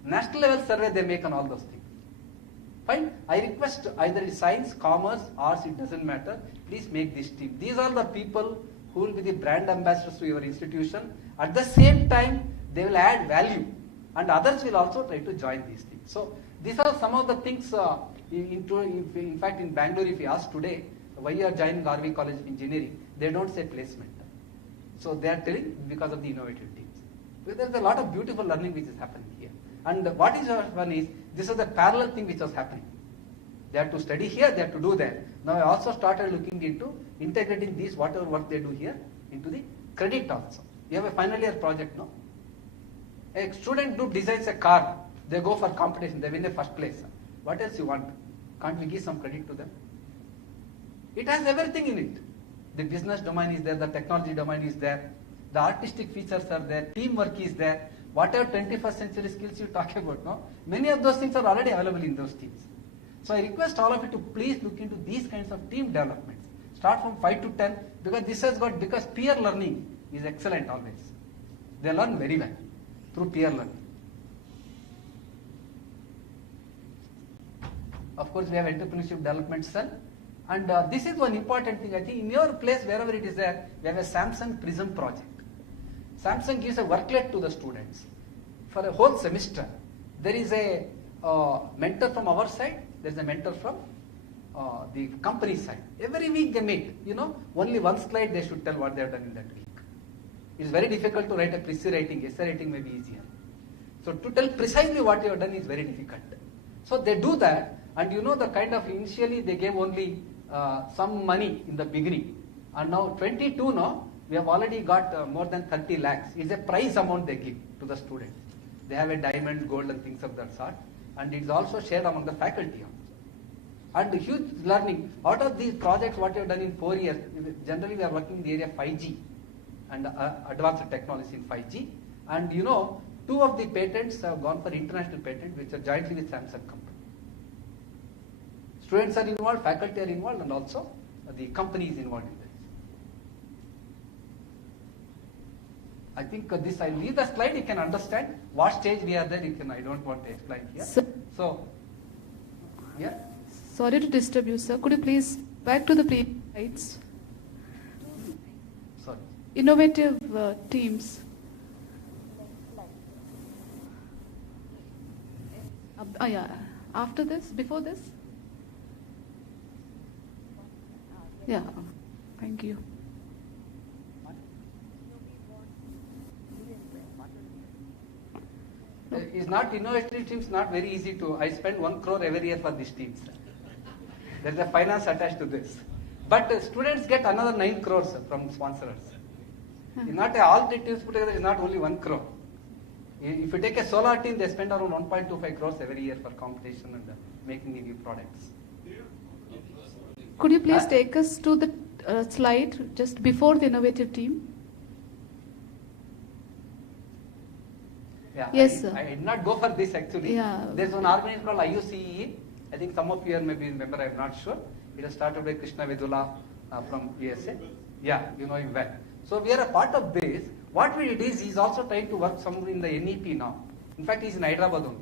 National level survey they make on all those things. Fine. I request either it's science, commerce, arts, it doesn't matter. Please make this team. These are the people who will be the brand ambassadors to your institution. At the same time, they will add value, and others will also try to join these things. So these are some of the things. In fact, in Bangalore, if you ask today why you are joining RV College of Engineering, they don't say placement. So they are telling because of the innovative teams. Because there is a lot of beautiful learning which is happening here. And what is one is, this is the parallel thing which was happening. They have to study here, they have to do that. Now I also started looking into integrating these, whatever work they do here, into the credit also. You have a final year project, no? A student group designs a car, they go for competition, they win the first place. What else you want? Can't we give some credit to them? It has everything in it. The business domain is there, the technology domain is there, the artistic features are there, teamwork is there. Whatever 21st century skills you talk about, no? Many of those things are already available in those teams. So I request all of you to please look into these kinds of team developments. Start from 5 to 10, because peer learning is excellent always. They learn very well through peer learning. Of course, we have entrepreneurship development cell, and this is one important thing. I think in your place, wherever it is there, we have a Samsung Prism project. Samsung gives a worklet to the students for a whole semester. There is a mentor from our side, there is a mentor from the company side. Every week they meet, only one slide they should tell what they have done in that week. It's very difficult to write a pre-C writing, essay writing may be easier. So to tell precisely what you have done is very difficult. So they do that, and the kind of, initially they gave only some money in the beginning, and now 22 now, we have already got more than 30 lakhs. It's a prize amount they give to the students. They have a diamond, gold and things of that sort, and it's also shared among the faculty also. And huge learning. Out of these projects, what we have done in 4 years, generally we are working in the area of 5G and advanced technology in 5G. And 2 of the patents have gone for international patent, which are jointly with Samsung company. Students are involved, faculty are involved, and also the company is involved in this. I think this, I'll leave the slide, you can understand what stage we are there, I don't want to explain here. So, yeah. Sorry to disturb you, sir. Could you please back to the previous slides? Sorry. Innovative teams. Yeah. After this, before this? Yeah. Thank you. It's not innovative teams, not very easy to. I spend 1 crore every year for these teams. There's a finance attached to this. But students get another 9 crores from sponsors. It's not all the teams put together, it's not only 1 crore. If you take a solar team, they spend around 1.25 crores every year for competition and making the new products. Could you please take us to the slide just before the innovative team? Yeah, yes, sir. I did not go for this actually. Yeah. There's one organization called IUCE. I think some of you maybe remember, I'm not sure. It was started by Krishna Vedula from USA. Yeah, you know him well. So we are a part of this. What we did is, he's also trying to work somewhere in the NEP now. In fact, he's in Hyderabad only.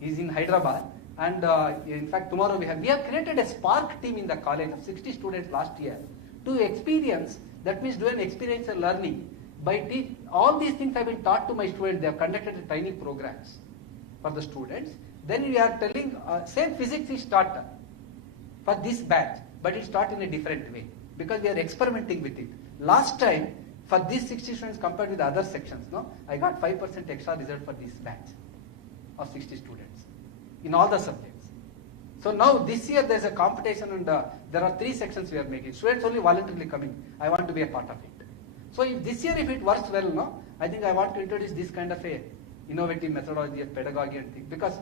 He's in Hyderabad. And in fact, tomorrow we have created a Spark team in the college of 60 students last year to experience, that means do an experiential learning. All these things have been taught to my students. They have conducted training programs for the students. Then we are telling, same physics is taught for this batch, but it's taught in a different way because we are experimenting with it. Last time, for these 60 students compared with the other sections, I got 5% extra result for this batch of 60 students in all the subjects. So now this year there's a competition, and there are 3 sections we are making. Students only voluntarily coming. I want to be a part of it. So if this year if it works well, no, I think I want to introduce this kind of a innovative methodology of pedagogy and things, because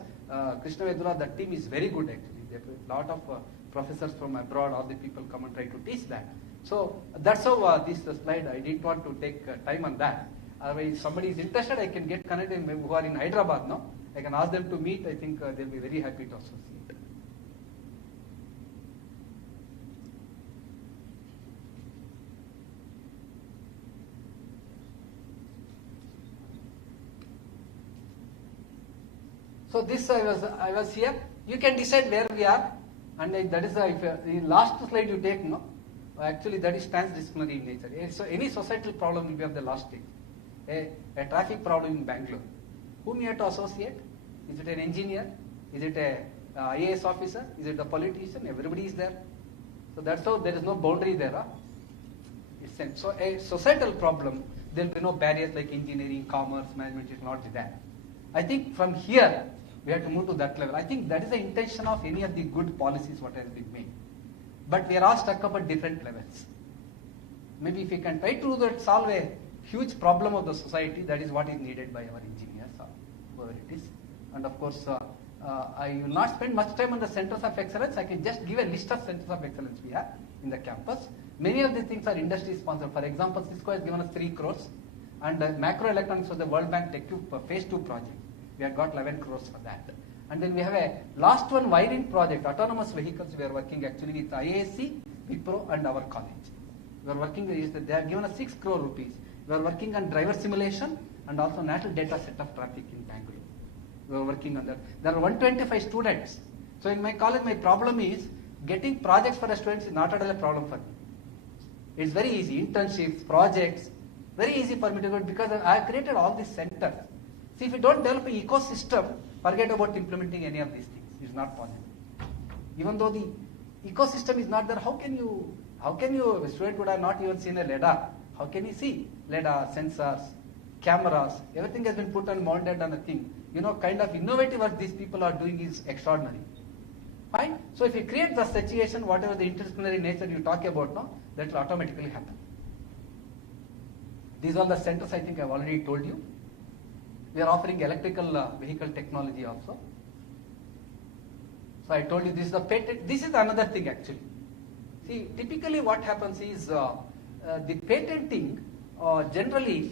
Krishna Vedula, the team is very good actually. There are a lot of professors from abroad, all the people come and try to teach that. So that's how this slide, I didn't want to take time on that. Otherwise, if somebody is interested, I can get connected who are in Hyderabad now. I can ask them to meet. I think they'll be very happy to associate. So this I was here. You can decide where we are, and that is the last slide you take. No, actually that is transdisciplinary in nature. So any societal problem will be of the last stage. A traffic problem in Bangalore. Whom you have to associate? Is it an engineer? Is it a IAS officer? Is it a politician? Everybody is there. So that's how there is no boundary there. Huh? It's same. So a societal problem, there will be no barriers like engineering, commerce, management is not there. I think from here we have to move to that level. I think that is the intention of any of the good policies what has been made. But we are all stuck up at different levels. Maybe if we can try to solve a huge problem of the society, that is what is needed by our engineers or whoever it is. And of course, I will not spend much time on the centers of excellence. I can just give a list of centers of excellence we have in the campus. Many of these things are industry sponsored. For example, Cisco has given us 3 crores, and macroelectronics was the World Bank TechCube phase 2 project. We have got 11 crores for that. And then we have a last one wiring project, autonomous vehicles. We are working actually with IASC, Wipro and our college. We are working, they have given us 6 crore rupees. We are working on driver simulation and also national data set of traffic in Bangalore. We are working on that. There are 125 students. So in my college, my problem is getting projects for the students is not at all a problem for me. It's very easy, internships, projects, very easy for me to go because I have created all these centers. See, if you don't develop an ecosystem, forget about implementing any of these things. It's not possible. Even though the ecosystem is not there, how can you, a student would have not even seen a LiDAR. How can he see? LiDAR, sensors, cameras, everything has been put and mounted on a thing. You know, kind of innovative work these people are doing is extraordinary. Fine? So if you create the situation, whatever the interdisciplinary nature you talk about now, that will automatically happen. These are the centers I think I've already told you. We are offering electrical vehicle technology also. So I told you this is the patent. This is another thing actually. See, typically what happens is the patenting generally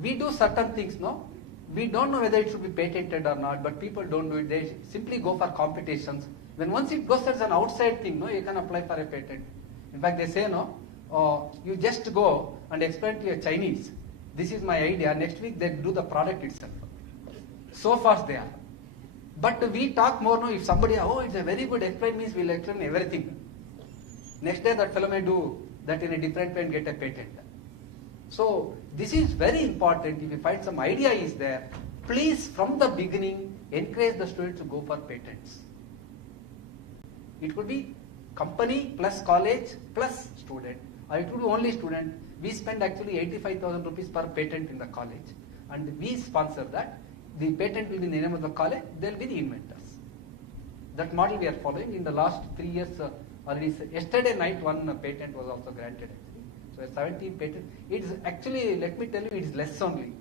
we do certain things, no? We don't know whether it should be patented or not, but people don't do it. They simply go for competitions. When once it goes as an outside thing, no, you can apply for a patent. In fact, they say, no, you just go and explain to your Chinese, this is my idea. Next week they do the product itself. So fast they are. But we talk more, no, if somebody, oh, it's a very good explain means we'll explain everything. Next day that fellow may do that in a different way and get a patent. So this is very important. If you find some idea is there, please from the beginning encourage the students to go for patents. It could be company plus college plus student, or it could be only student. We spend actually 85,000 rupees per patent in the college, and we sponsor that. The patent will be in the name of the college, they will be the inventors. That model we are following in the last 3 years already. Yesterday night one patent was also granted actually. So 17 patent. It is actually, let me tell you, it is less only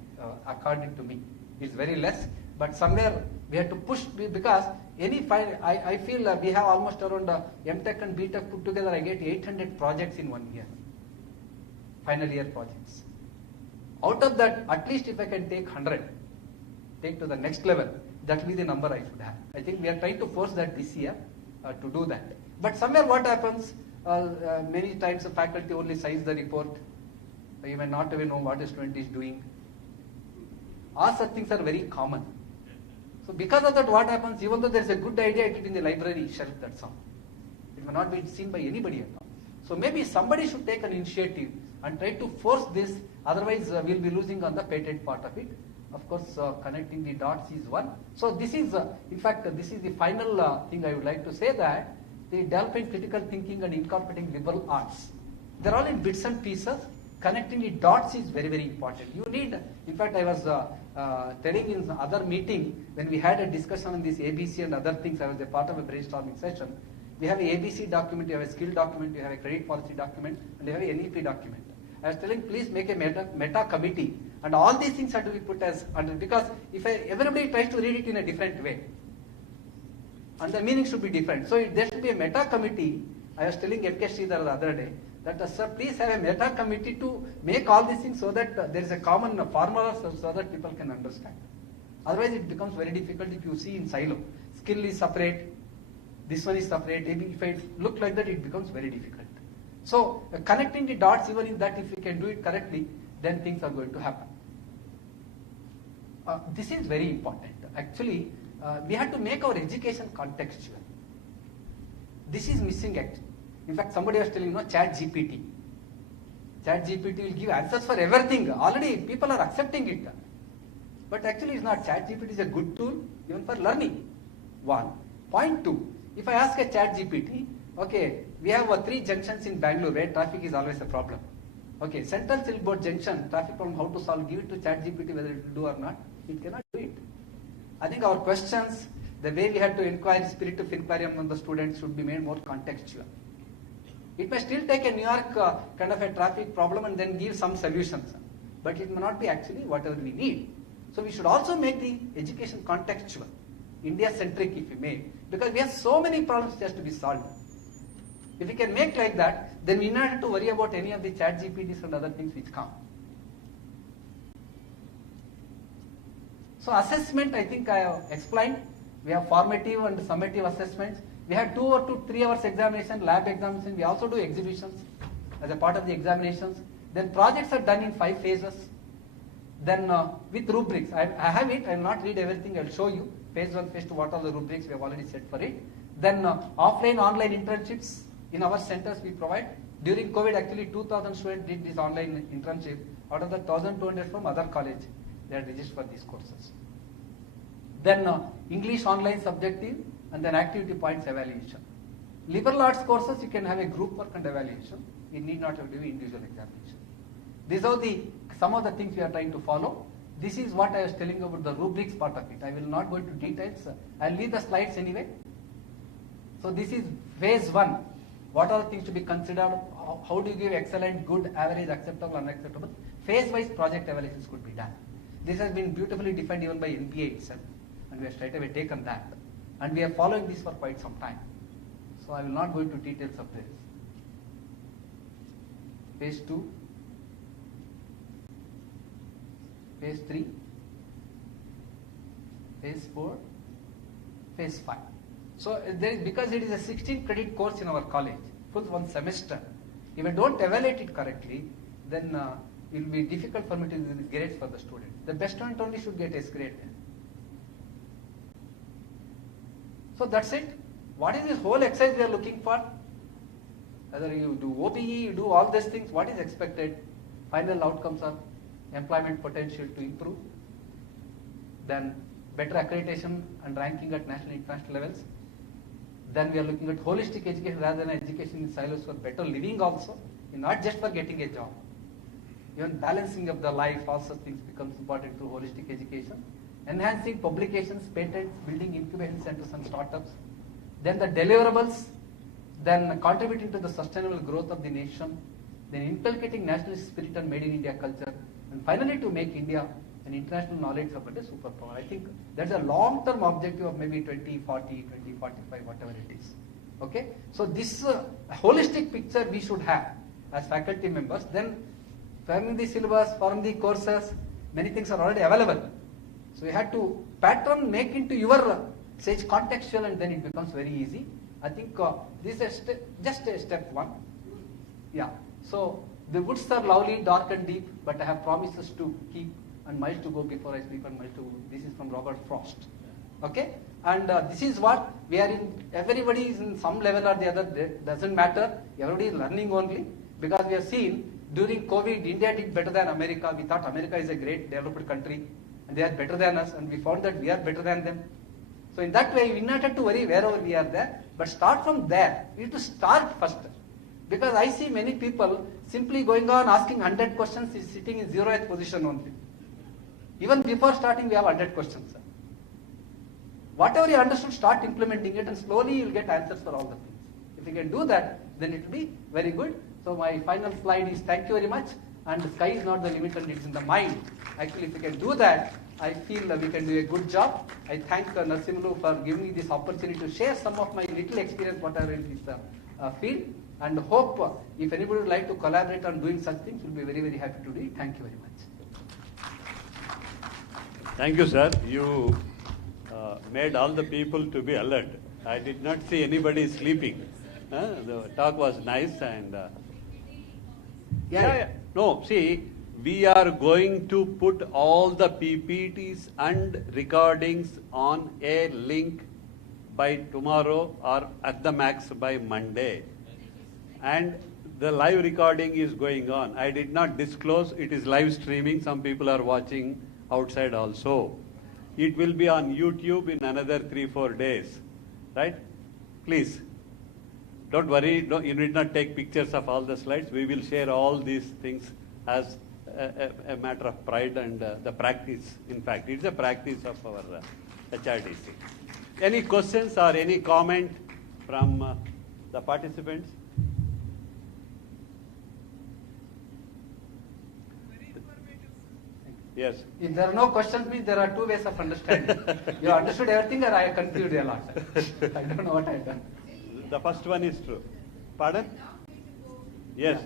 according to me. It is very less, but somewhere we have to push because any I feel we have almost around MTech and BTech put together. I get 800 projects in 1 year. Final year projects. Out of that, at least if I can take 100, take to the next level, that will be the number I should have. I think we are trying to force that this year to do that. But somewhere what happens, many times the faculty only signs the report. You may not even know what the student is doing. All such things are very common. So because of that, what happens, even though there is a good idea, it is in the library shelf, that's all. It may not be seen by anybody at all. So maybe somebody should take an initiative and try to force this, otherwise we'll be losing on the patent part of it. Of course, connecting the dots is one. So this is, in fact, this is the final thing I would like to say, that the developing critical thinking and incorporating liberal arts. They're all in bits and pieces. Connecting the dots is very, very important. You need, in fact, I was telling in other meeting, when we had a discussion on this ABC and other things, I was a part of a brainstorming session. We have a ABC document, you have a skill document, you have a credit policy document, and you have a NEP document. I was telling, please make a meta committee, and all these things have to be put as under, because if everybody tries to read it in a different way, and the meaning should be different. So there should be a meta committee. I was telling MK Sridhar the other day that sir, please have a meta committee to make all these things so that there is a common formula so that people can understand. Otherwise, it becomes very difficult if you see in silo. Skill is separate, this one is separate. Maybe if I look like that, it becomes very difficult. So connecting the dots, even in that, if we can do it correctly, then things are going to happen. This is very important. Actually, we have to make our education contextual. This is missing actually. In fact, somebody was telling, ChatGPT. ChatGPT will give answers for everything. Already people are accepting it. But actually it's not. ChatGPT is a good tool even for learning. 1. Point 2. If I ask a ChatGPT, okay, we have 3 junctions in Bangalore where traffic is always a problem. Okay, Central Silk Board junction, traffic problem, how to solve, give it to ChatGPT whether it will do or not. It cannot do it. I think our questions, the way we have to inquire, spirit of inquiry among the students should be made more contextual. It may still take a New York kind of a traffic problem and then give some solutions, but it may not be actually whatever we need. So we should also make the education contextual, India-centric if we may, because we have so many problems that has to be solved. If we can make like that, then we don't have to worry about any of the ChatGPTs and other things which come. So assessment, I think I have explained. We have formative and summative assessments. We have 2 or 3 hours examination, lab examination. We also do exhibitions as a part of the examinations. Then projects are done in 5 phases. Then with rubrics, I have it. I will not read everything. I will show you. Phase 1, phase 2, what are the rubrics we have already set for it. Then offline, online internships in our centers we provide. During COVID, actually 2,000 students did this online internship. Out of the 1,200 from other college, they are registered for these courses. Then English online subjective, and then activity points evaluation. Liberal arts courses, you can have a group work and evaluation. You need not have to do individual examination. These are some of the things we are trying to follow. This is what I was telling about the rubrics part of it. I will not go into details. I will leave the slides anyway. So this is phase 1. What are the things to be considered? How do you give excellent, good, average, acceptable, unacceptable? Phase-wise project evaluations could be done. This has been beautifully defined even by NBA itself, and we have straight away taken that. And we are following this for quite some time. So I will not go into details of this. Phase 2, phase 3, phase 4, phase 5. So because it is a 16 credit course in our college, full 1 semester, if I don't evaluate it correctly, then it will be difficult for me to give grades for the students. The best student only should get S grade. So that's it. What is this whole exercise we are looking for? Whether you do OBE, you do all these things, what is expected? Final outcomes are employment potential to improve, then better accreditation and ranking at national and international levels. Then we are looking at holistic education rather than education in silos for better living also, not just for getting a job. Even balancing of the life, all such things becomes important through holistic education. Enhancing publications, patents, building incubation centers and startups. Then the deliverables, then contributing to the sustainable growth of the nation, then inculcating nationalist spirit and made in India culture, and finally to make India an international knowledge hub and a superpower. I think that's a long-term objective of maybe 2040, 2045, whatever it is. Okay? So this holistic picture we should have as faculty members. Then forming the syllabus, forming the courses, many things are already available. So you have to pattern, make into your stage contextual, and then it becomes very easy. I think this is just a step 1. Yeah. So the woods are lovely, dark and deep, but I have promises to keep and miles to go before I speak, and miles to. This is from Robert Frost. Okay. And this is what we are in. Everybody is in some level or the other. Doesn't matter. Everybody is learning only, because we have seen during COVID, India did better than America. We thought America is a great developed country, and they are better than us, and we found that we are better than them. So in that way, we not have to worry wherever we are there, but start from there. We have to start first. Because I see many people simply going on asking 100 questions, is sitting in 0th position only. Even before starting, we have 100 questions. Whatever you understood, start implementing it, and slowly you will get answers for all the things. If you can do that, then it will be very good. So my final slide is thank you very much. and the sky is not the limit and it's in the mind. Actually, if we can do that, I feel we can do a good job. I thank Narasimhulu for giving me this opportunity to share some of my little experience, whatever in this field, and hope if anybody would like to collaborate on doing such things, we'll be very, very happy to do it. Thank you very much. Thank you, sir. You made all the people to be alert. I did not see anybody sleeping. The talk was nice and no, see, we are going to put all the PPTs and recordings on a link by tomorrow or at the max by Monday. And the live recording is going on. I did not disclose, it is live streaming. Some people are watching outside also. It will be on YouTube in another 3-4 days, right? Please, don't worry, you need not take pictures of all the slides. We will share all these things as a matter of pride and the practice. In fact, it's a practice of our HRDC. Any questions or any comment from the participants? Yes. If there are no questions, means there are two ways of understanding. You understood everything, or I confused a lot. I don't know what I have done. The first one is true. Pardon? Yes.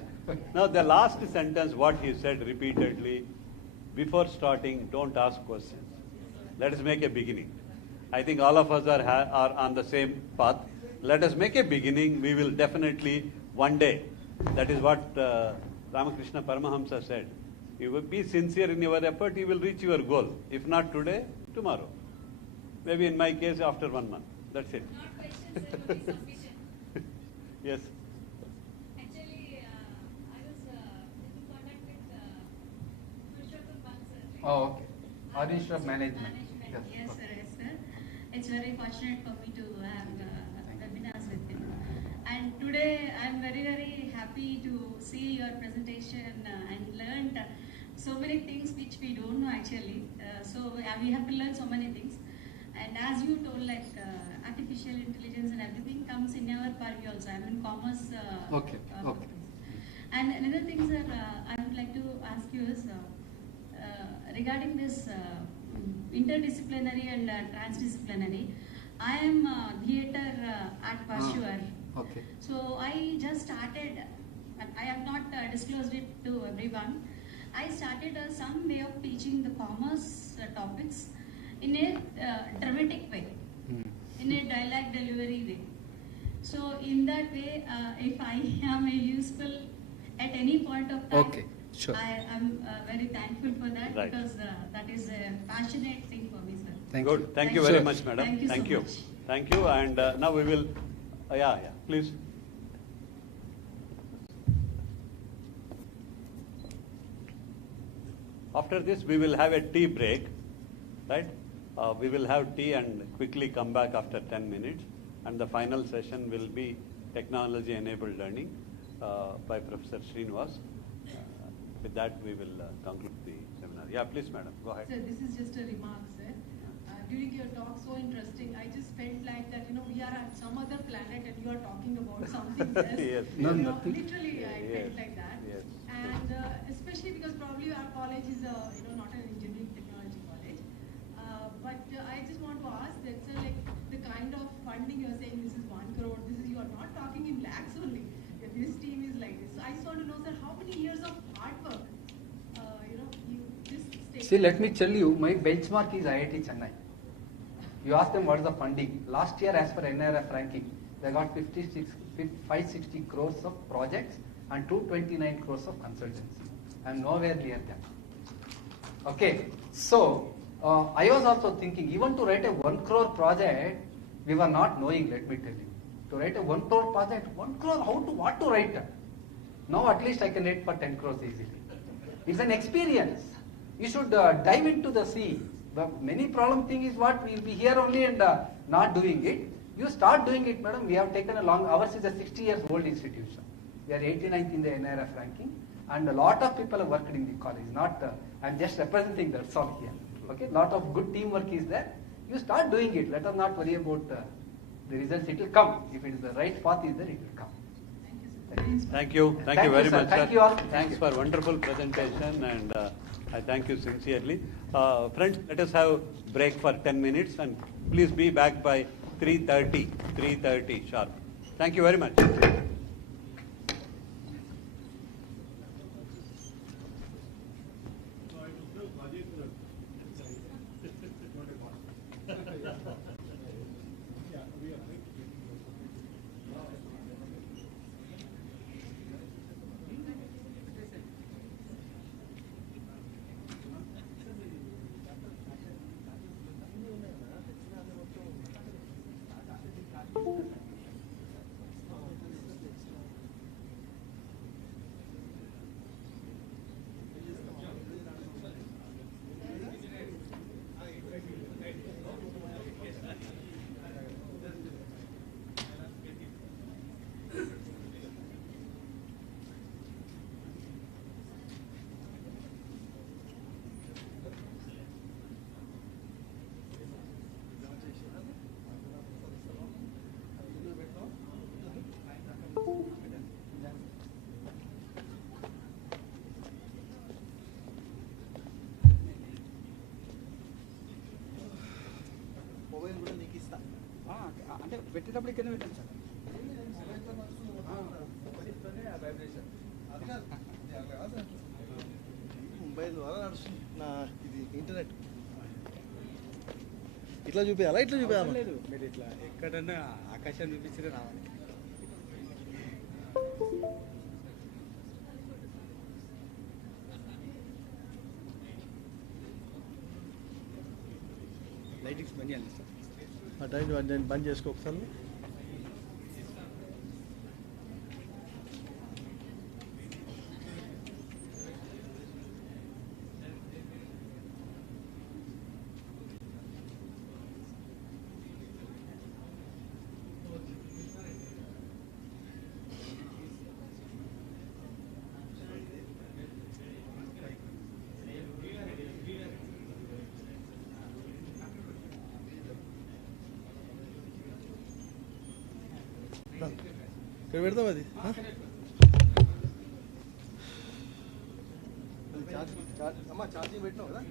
Now the last sentence, what he said repeatedly, before starting, don't ask questions. Let us make a beginning. I think all of us are on the same path. Let us make a beginning. We will definitely one day. That is what Ramakrishna Paramahamsa said. You will be sincere in your effort, you will reach your goal. If not today, tomorrow. Maybe in my case, after 1 month. That's it. Not questions, sir, would be sufficient. Yes. Actually, I was in contact with Purushottam Pal, sir. Right? Oh, okay. Organization of Management. Yes, sir, yes, sir. It's very fortunate for me to have webinars with him. And today, I'm very, very happy to see your presentation and learned so many things which we don't know actually. We have to learn so many things. And as you told, like artificial intelligence and everything comes in our purview also. I'm in commerce. Okay. And another thing, sir, I would like to ask you is regarding this interdisciplinary and transdisciplinary. I am a theatre art pursuer. Okay. So I just started, and I have not disclosed it to everyone. I started some way of teaching the commerce topics in a dramatic way, in a dialogue delivery way. So in that way, if I am useful at any point of time, Okay, sure. I am very thankful for that, Right. because that is a passionate thing for me, sir. Thank Good. you. Thank you Thank very you. much, madam. Thank you so much. Thank you. And now we will, please. After this, we will have a tea break, right? We will have tea and quickly come back after 10 minutes. And the final session will be technology-enabled learning by Professor Srinivas. With that, we will conclude the seminar. Yeah, please, madam, go ahead. Sir, this is just a remark, sir. During your talk, so interesting, I just felt like that, we are at some other planet and you are talking about something else. Yes. No, You know, nothing. literally, I Yes. felt like that. Yes. And especially because probably our college is, not an engineering technology college. But I just want to ask that, sir, like the kind of funding you're saying, this is 1 crore, you are not talking in lakhs only. This team is like this. So I just want to know, sir, how many years of hard work, you just stay. See, let me tell you, my benchmark is IIT Chennai. You ask them what is the funding. Last year, as per NIRF ranking, they got 560 crores of projects and 229 crores of consultancy. I am nowhere near them. Okay, so I was also thinking, even to write a 1 crore project, we were not knowing, let me tell you. To write a 1 crore project, 1 crore, what to write? Now at least I can write for 10 crores easily. It's an experience. You should dive into the sea. The many problem thing is what we'll be here only and not doing it. You start doing it, madam. We have taken a long, ours is a 60 years old institution. We are 89th in the NIRF ranking, and a lot of people have worked in the college. Not, I'm just representing, that's all here. Okay, lot of good teamwork is there. You start doing it. Let us not worry about the results. It will come. If it is the right path is there, it will come. Thank you, sir. Thank you. very inspiring. Thank you Thank you, very sir. much, Thank sir. you all. Thanks for wonderful presentation, and I thank you sincerely. Friends, let us have break for 10 minutes, and please be back by 3:30 sharp. Thank you very much. Mobile కూడా నీకు ఇస్తా. అంటే పెట్టేటప్పుడు కింద పెట్టండి sir. Mobile ద్వారా నడుస్తుంది నా ఇది ఇంటర్నెట్. ఇట్లా చూపించాలా ఇట్లా చూపించాలా? లేదు మీరు ఇట్లా ఎక్కడన్నా ఆకాశం చూపించితే రావాలి. లైటింగ్స్ బంద్ చేయాలి సార్. ఆ టైం నేను బంద్ చేసుకో ఒకసారి. ఇక్కడ పెడతాం అది. అమ్మ ఛార్జింగ్ పెట్టినావు కదా.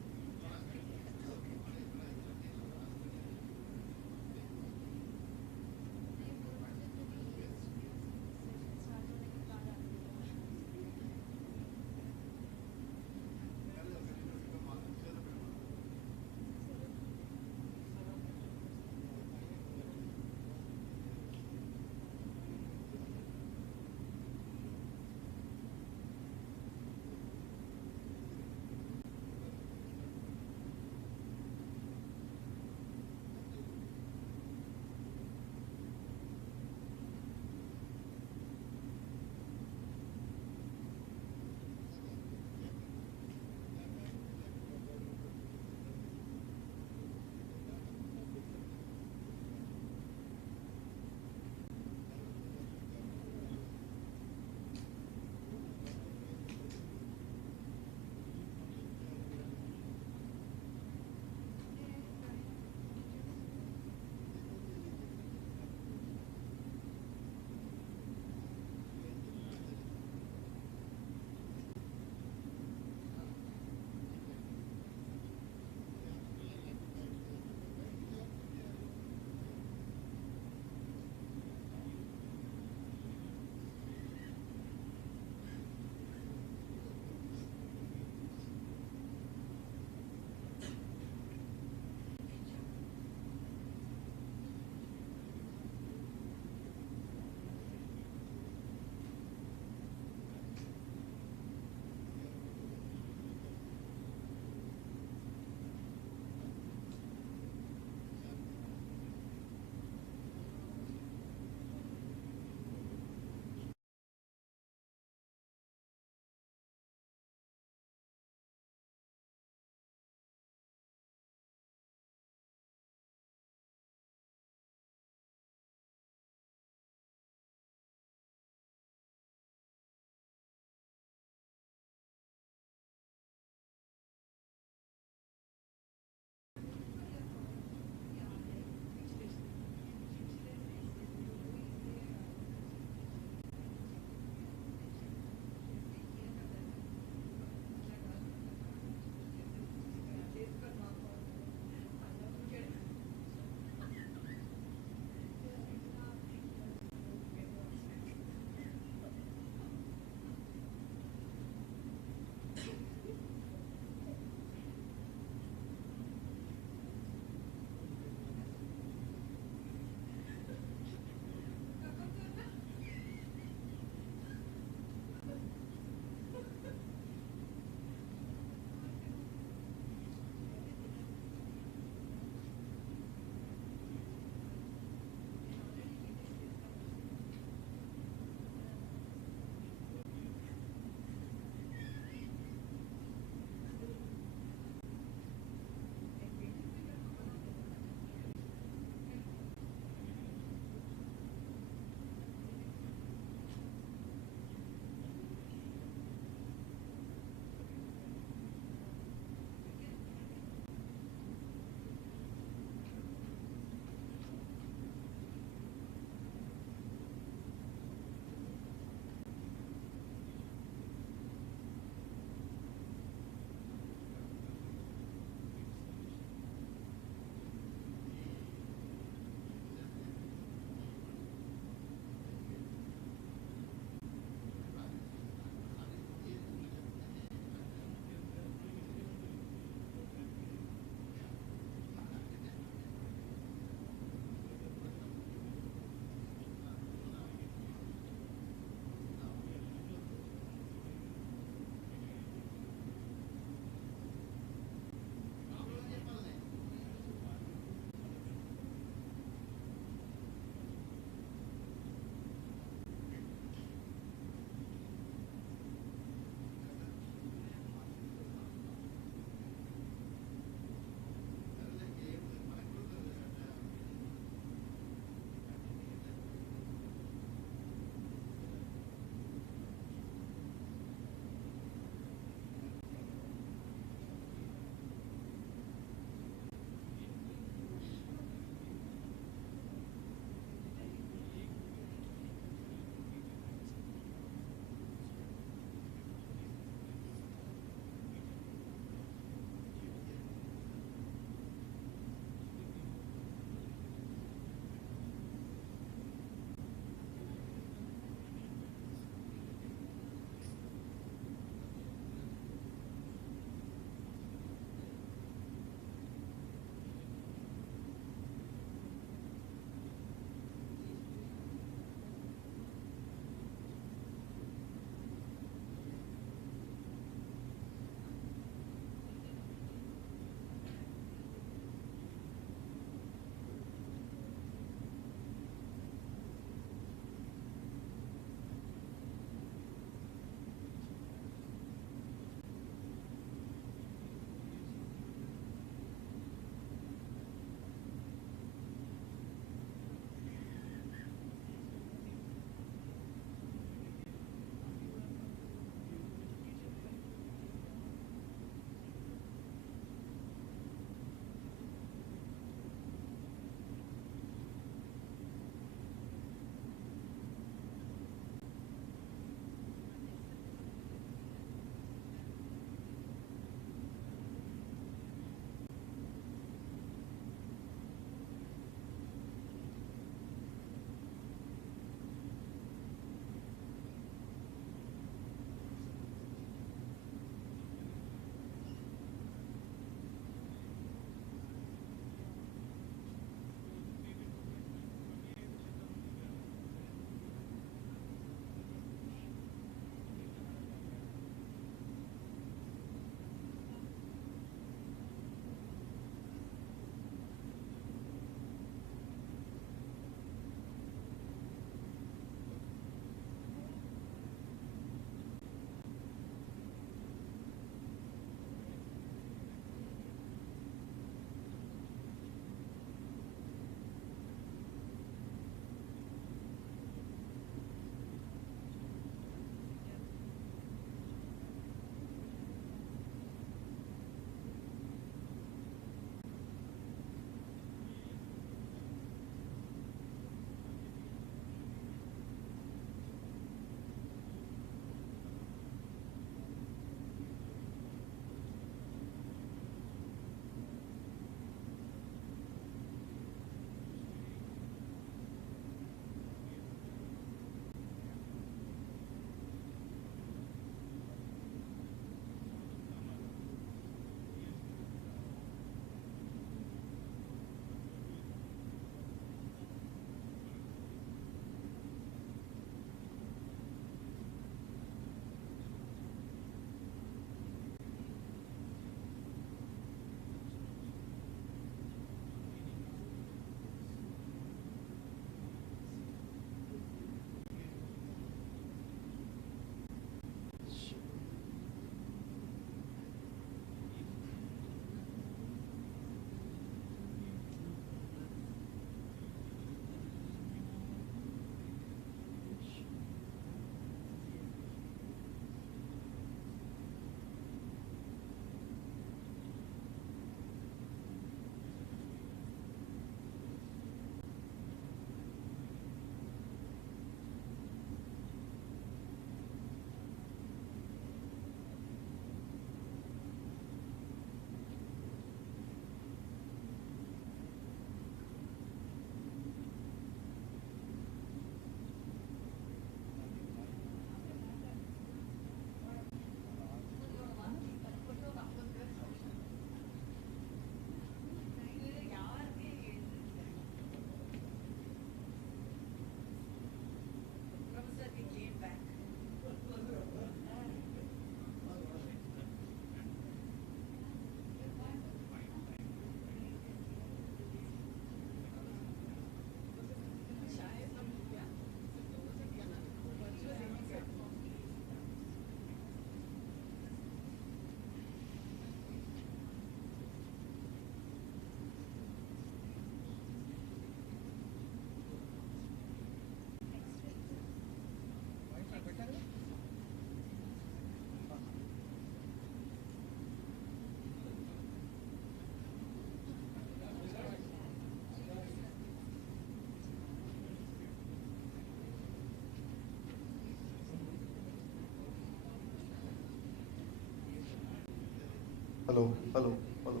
Hello, hello, hello.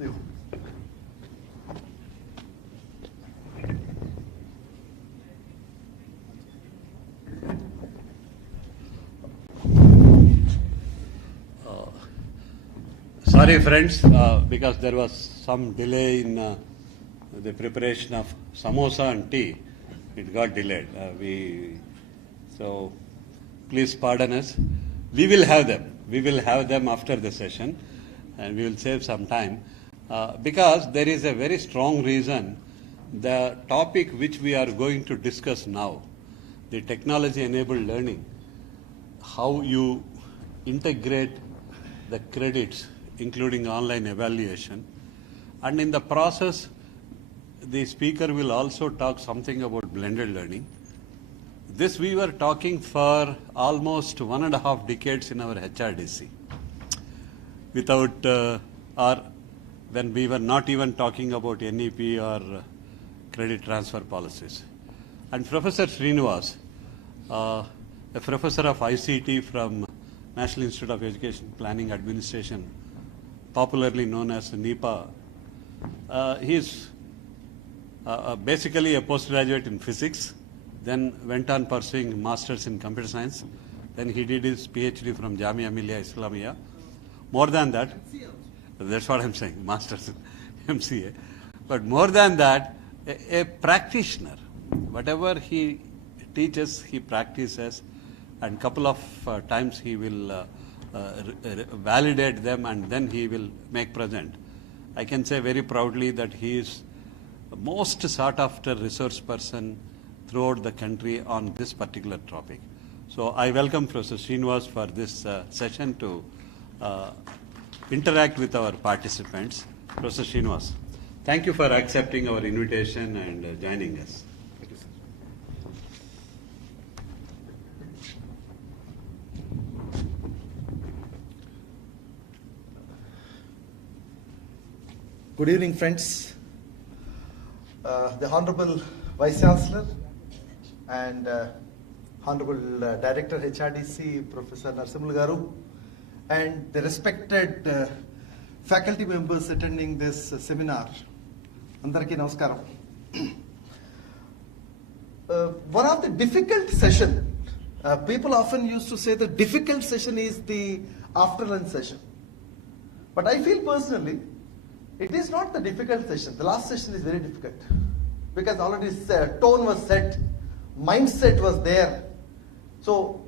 देखो Sorry, friends, because there was some delay in the preparation of samosa and tea. It got delayed. So please pardon us. We will have them. We will have them after the session, and we will save some time because there is a very strong reason. The topic which we are going to discuss now, the technology-enabled learning, how you integrate the credits, including online evaluation, and in the process, the speaker will also talk something about blended learning. This we were talking for almost 1.5 decades in our HRDC, without or when we were not even talking about NEP or credit transfer policies. And Professor Srinivas, a professor of ICT from National Institute of Education Planning Administration, popularly known as NIPA, he is basically a postgraduate in physics, then went on pursuing masters in computer science. Then he did his PhD from Jamia Millia Islamia. More than that, that's what I'm saying, masters in MCA. But more than that, a practitioner. Whatever he teaches, he practices, and couple of times he will validate them, and then he will make present. I can say very proudly that he is the most sought after resource person throughout the country on this particular topic. So I welcome Professor Srinivas for this session to interact with our participants. Professor Srinivas, thank you for accepting our invitation and joining us. Thank you, sir. Good evening, friends. The Honorable Vice Chancellor and Honorable Director HRDC, Professor Narasimhulu Garu, and the respected faculty members attending this seminar. Andarki namaskaram. One of the difficult session, people often used to say the difficult session is the after lunch session. But I feel personally, it is not the difficult session. The last session is very difficult because already tone was set, mindset was there. So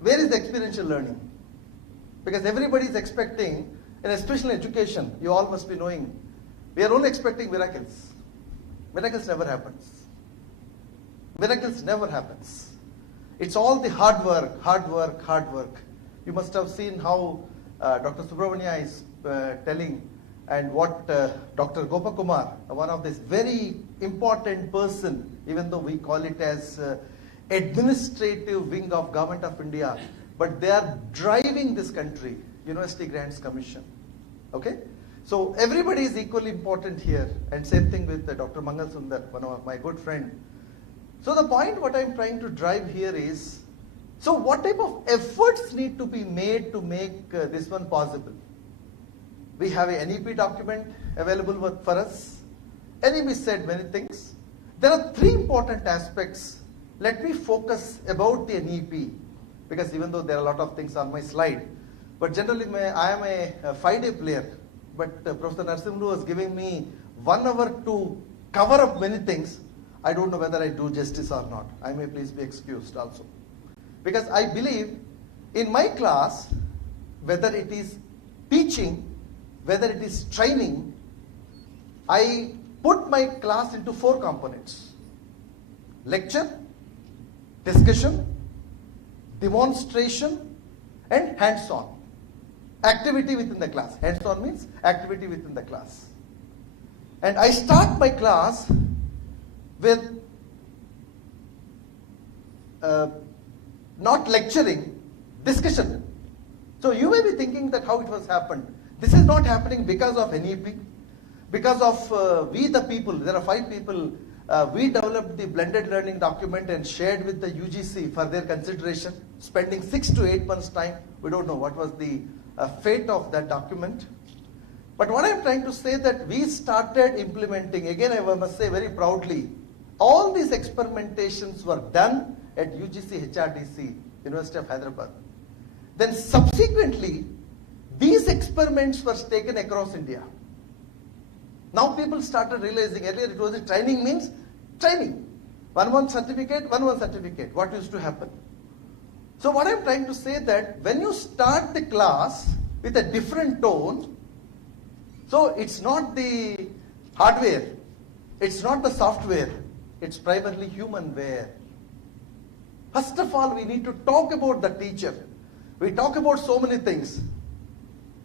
where is the experiential learning? Because everybody is expecting, and especially in education, you all must be knowing, we are only expecting miracles. Miracles never happens. Miracles never happens. It's all the hard work, hard work, hard work. You must have seen how Dr. Subramania is telling, and what Dr. Gopakumar, one of this very important person, even though we call it as administrative wing of Government of India, but they are driving this country, University Grants Commission. Okay? So everybody is equally important here, and same thing with Dr. Mangal Sundar, one of my good friend. So the point what I'm trying to drive here is, so what type of efforts need to be made to make this one possible? We have a NEP document available for us. NEP said many things. There are three important aspects. Let me focus about the NEP, because even though there are a lot of things on my slide, but generally I am a 5-day player. But Professor Narasimhulu was giving me 1 hour to cover up many things. I don't know whether I do justice or not. I may please be excused also. Because I believe in my class, whether it is teaching, whether it is training, I put my class into 4 components: lecture, discussion, demonstration, and hands-on. activity within the class. Hands-on means activity within the class. And I start my class with not lecturing, discussion. So you may be thinking that how it was happened. This is not happening because of NEP, because of we the people. There are 5 people. We developed the blended learning document and shared with the UGC for their consideration, spending 6 to 8 months time. We don't know what was the fate of that document. But what I'm trying to say that we started implementing, again I must say very proudly, all these experimentations were done at UGC HRDC, University of Hyderabad. Then subsequently, these experiments were taken across India. Now people started realizing, earlier it was a training means training. 1 month certificate, 1 month certificate. What used to happen? So what I'm trying to say that when you start the class with a different tone, so it's not the hardware, it's not the software, it's primarily humanware. First of all, we need to talk about the teacher. We talk about so many things.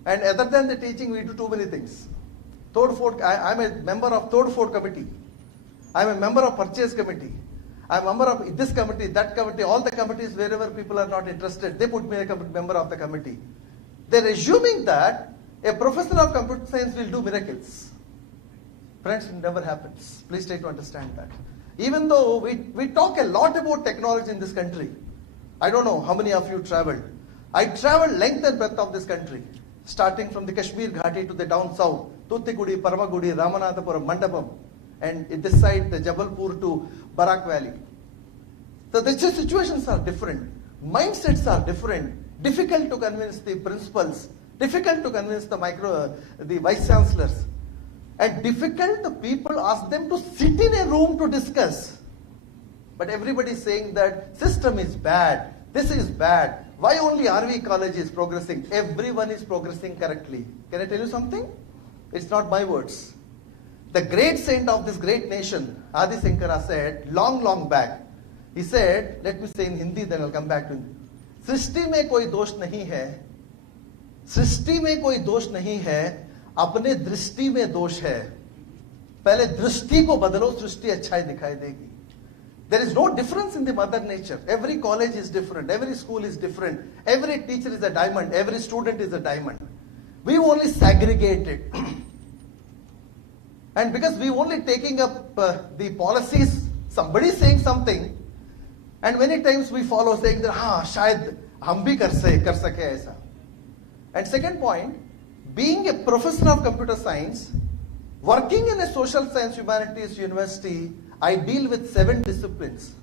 And other than the teaching, we do too many things. I'm a member of third fort committee. I'm a member of purchase committee. I'm a member of this committee, that committee, all the committees wherever people are not interested, they put me a member of the committee. They're assuming that a professor of computer science will do miracles. Friends, it never happens. Please try to understand that. Even though we talk a lot about technology in this country, I don't know how many of you traveled. I traveled length and breadth of this country, starting from the Kashmir Ghati to the down south, Tuticorin, Paramagudi, Ramanathapuram, Mandapam, and this side, the Jabalpur to Barak Valley. So the situations are different, mindsets are different, difficult to convince the principals, difficult to convince the vice chancellors, and difficult the people ask them to sit in a room to discuss. But everybody is saying that system is bad, this is bad. Why only RV college is progressing? Everyone is progressing correctly. Can I tell you something? It's not my words. The great saint of this great nation, Adi Shankara, said long back, he said, let me say in Hindi, then I'll come back to Hindi. सृष्टि में कोई दोष नहीं है, सृष्टि में कोई दोष नहीं है, अपने दृष्टि में दोष है. पहले दृष्टि को बदलो, सृष्टि अच्छाई दिखाई देगी. There is no difference in the mother nature. Every college is different, every school is different, every teacher is a diamond, every student is a diamond. We only segregated. And because we only taking up the policies, somebody is saying something, and many times we follow saying that, shayad hum bhi kar sake aisa. And second point, being a professor of computer science, working in a social science humanities university, I deal with 7 disciplines.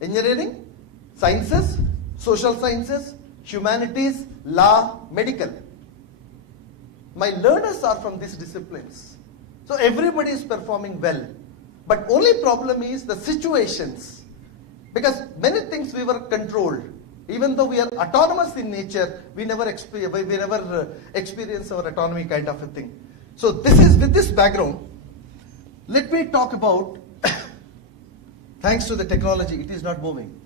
Engineering, sciences, social sciences, humanities, law, medical. My learners are from these disciplines. So everybody is performing well. But only problem is the situations. Because many things we were controlled. Even though we are autonomous in nature, we never experience our autonomy kind of a thing. So this is with this background. Let me talk about, thanks to the technology, it is not moving.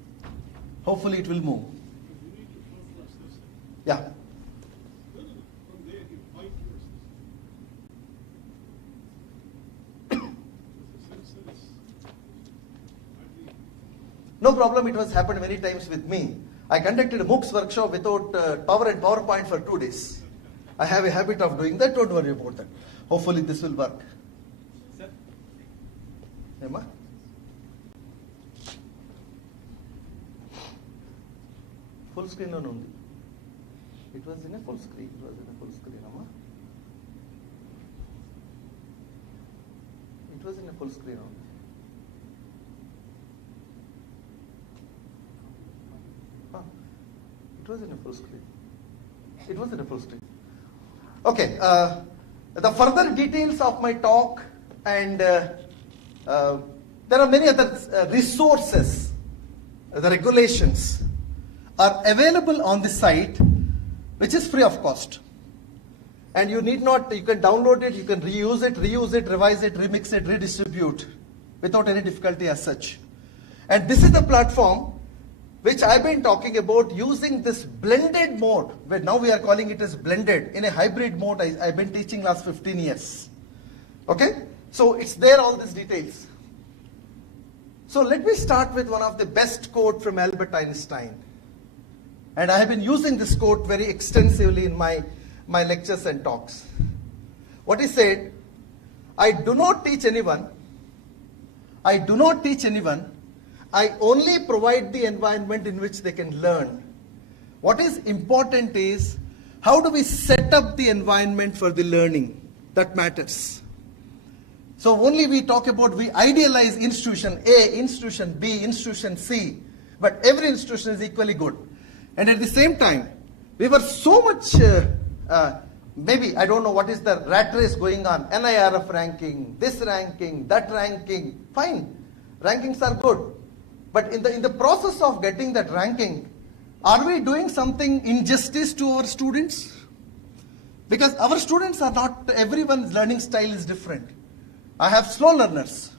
Hopefully it will move. Yeah. No problem, it has happened many times with me. I conducted a MOOCs workshop without power and PowerPoint for 2 days. I have a habit of doing that, don't worry about that. Hopefully this will work. Sir? Emma? Full screen on only. It was in a full screen. It was in a full screen, Amma. It was in a full screen only. It was in a full screen. It was in a full screen. Okay. The further details of my talk and there are many other resources, the regulations are available on the site, which is free of cost. And you need not, you can download it, you can reuse it, revise it, remix it, redistribute without any difficulty as such. And this is the platform which I've been talking about, using this blended mode, where now we are calling it as blended, in a hybrid mode I've been teaching last 15 years. Okay? So it's there, all these details. So let me start with one of the best quote from Albert Einstein. And I have been using this quote very extensively in my lectures and talks. What he said, I do not teach anyone, I only provide the environment in which they can learn. What is important is, how do we set up the environment for the learning? That matters. So only we talk about, we idealize institution A, institution B, institution C, but every institution is equally good. And at the same time, we were so much, maybe, I don't know what is the rat race going on, NIRF ranking, this ranking, that ranking, fine, rankings are good. But in the process of getting that ranking, are we doing something injustice to our students? Because our students are not, everyone's learning style is different. I have slow learners.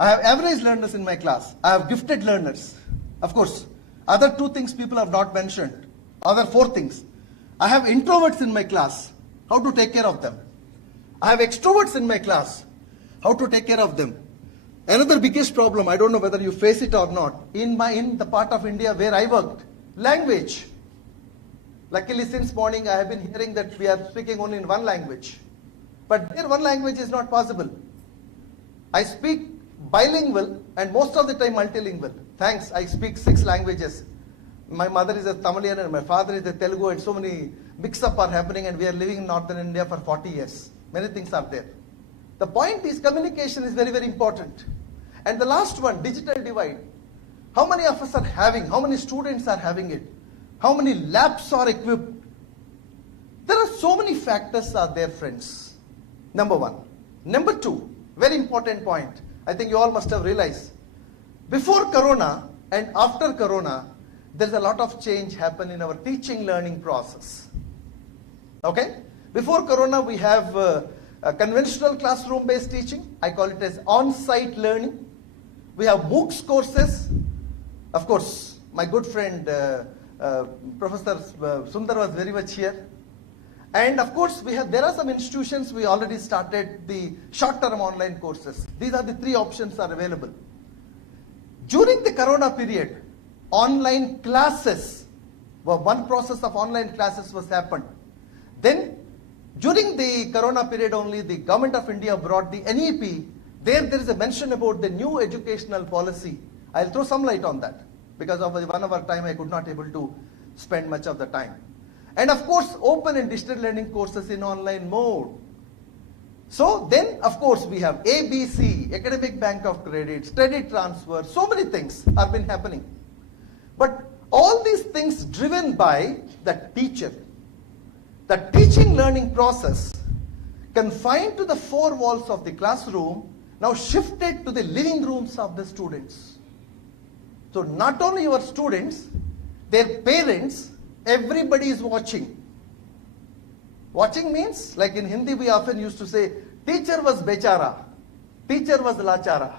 I have average learners in my class. I have gifted learners. Of course, other two things people have not mentioned. Other four things. I have introverts in my class. How to take care of them? I have extroverts in my class. How to take care of them? Another biggest problem, I don't know whether you face it or not, in the part of India where I worked, language. Luckily, since morning I have been hearing that we are speaking only in one language. But there one language is not possible. I speak bilingual and most of the time multilingual. Thanks, I speak 6 languages. My mother is a Tamilian and my father is a Telugu, and so many mix-up are happening, and we are living in northern India for 40 years. Many things are there. The point is, communication is very, very important. And the last one, digital divide. How many of us are having, how many students are having it? How many labs are equipped? There are so many factors are there, friends. Number one. Number two, very important point. I think you all must have realized. Before Corona and after Corona, there's a lot of change happen in our teaching learning process. Okay? Before Corona, we have a conventional classroom-based teaching. I call it as on-site learning. We have MOOCs courses. Of course, my good friend Professor Sundar was very much here. And of course, there are some institutions, we already started the short-term online courses. These are the 3 options are available. During the Corona period, online classes, one process of online classes was happened. Then, during the Corona period only, the Government of India brought the NEP. There is a mention about the new educational policy. I'll throw some light on that. Because of 1 hour time, I could not able to spend much of the time. And of course, open and digital learning courses in online mode. So then, of course, we have ABC, Academic Bank of Credit, Study Transfer, so many things have been happening. But all these things driven by the teacher. The teaching learning process, confined to the 4 walls of the classroom, now shifted to the living rooms of the students. So not only your students, their parents, everybody is watching. Watching means, like in Hindi we often used to say, teacher was bechara, teacher was lachara.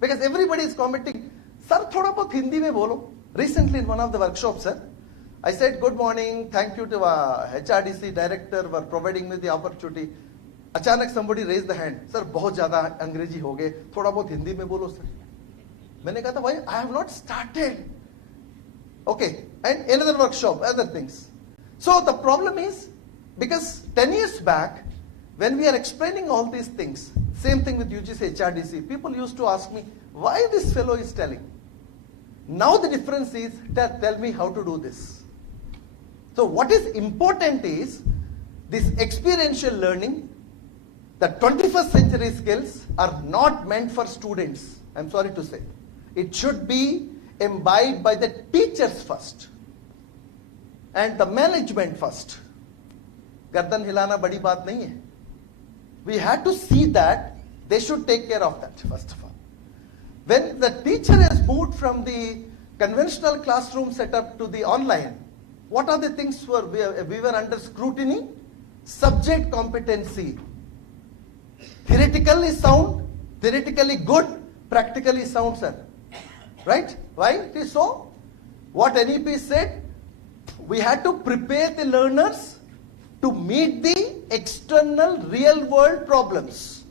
Because everybody is commenting, sir, thoda bahut Hindi mein bolo. Recently in one of the workshops, sir, I said, good morning, thank you to HRDC director for providing me the opportunity. अचानक somebody raised the hand, sir, बहुत ज़्यादा अंग्रेजी हो गए, थोड़ा बहुत हिंदी में बोलो sir. मैंने कहा था, भाई, I have not started. Okay, and another workshop, other things. So the problem is, because 10 years back, when we are explaining all these things, same thing with UGC, HRDC, people used to ask me, why this fellow is telling? Now the difference is, tell me how to do this. So what is important is, this experiential learning, the 21st century skills are not meant for students, I'm sorry to say. It should be imbibed by the teachers first and the management first. Gardan hilana badi baat nahi hai. We had to see that they should take care of that first of all. When the teacher has moved from the conventional classroom setup to the online, what are the things we were under scrutiny? Subject competency. Theoretically sound, theoretically good, practically sound, sir. Right? Why it is so? What NEP said, we had to prepare the learners to meet the external real world problems.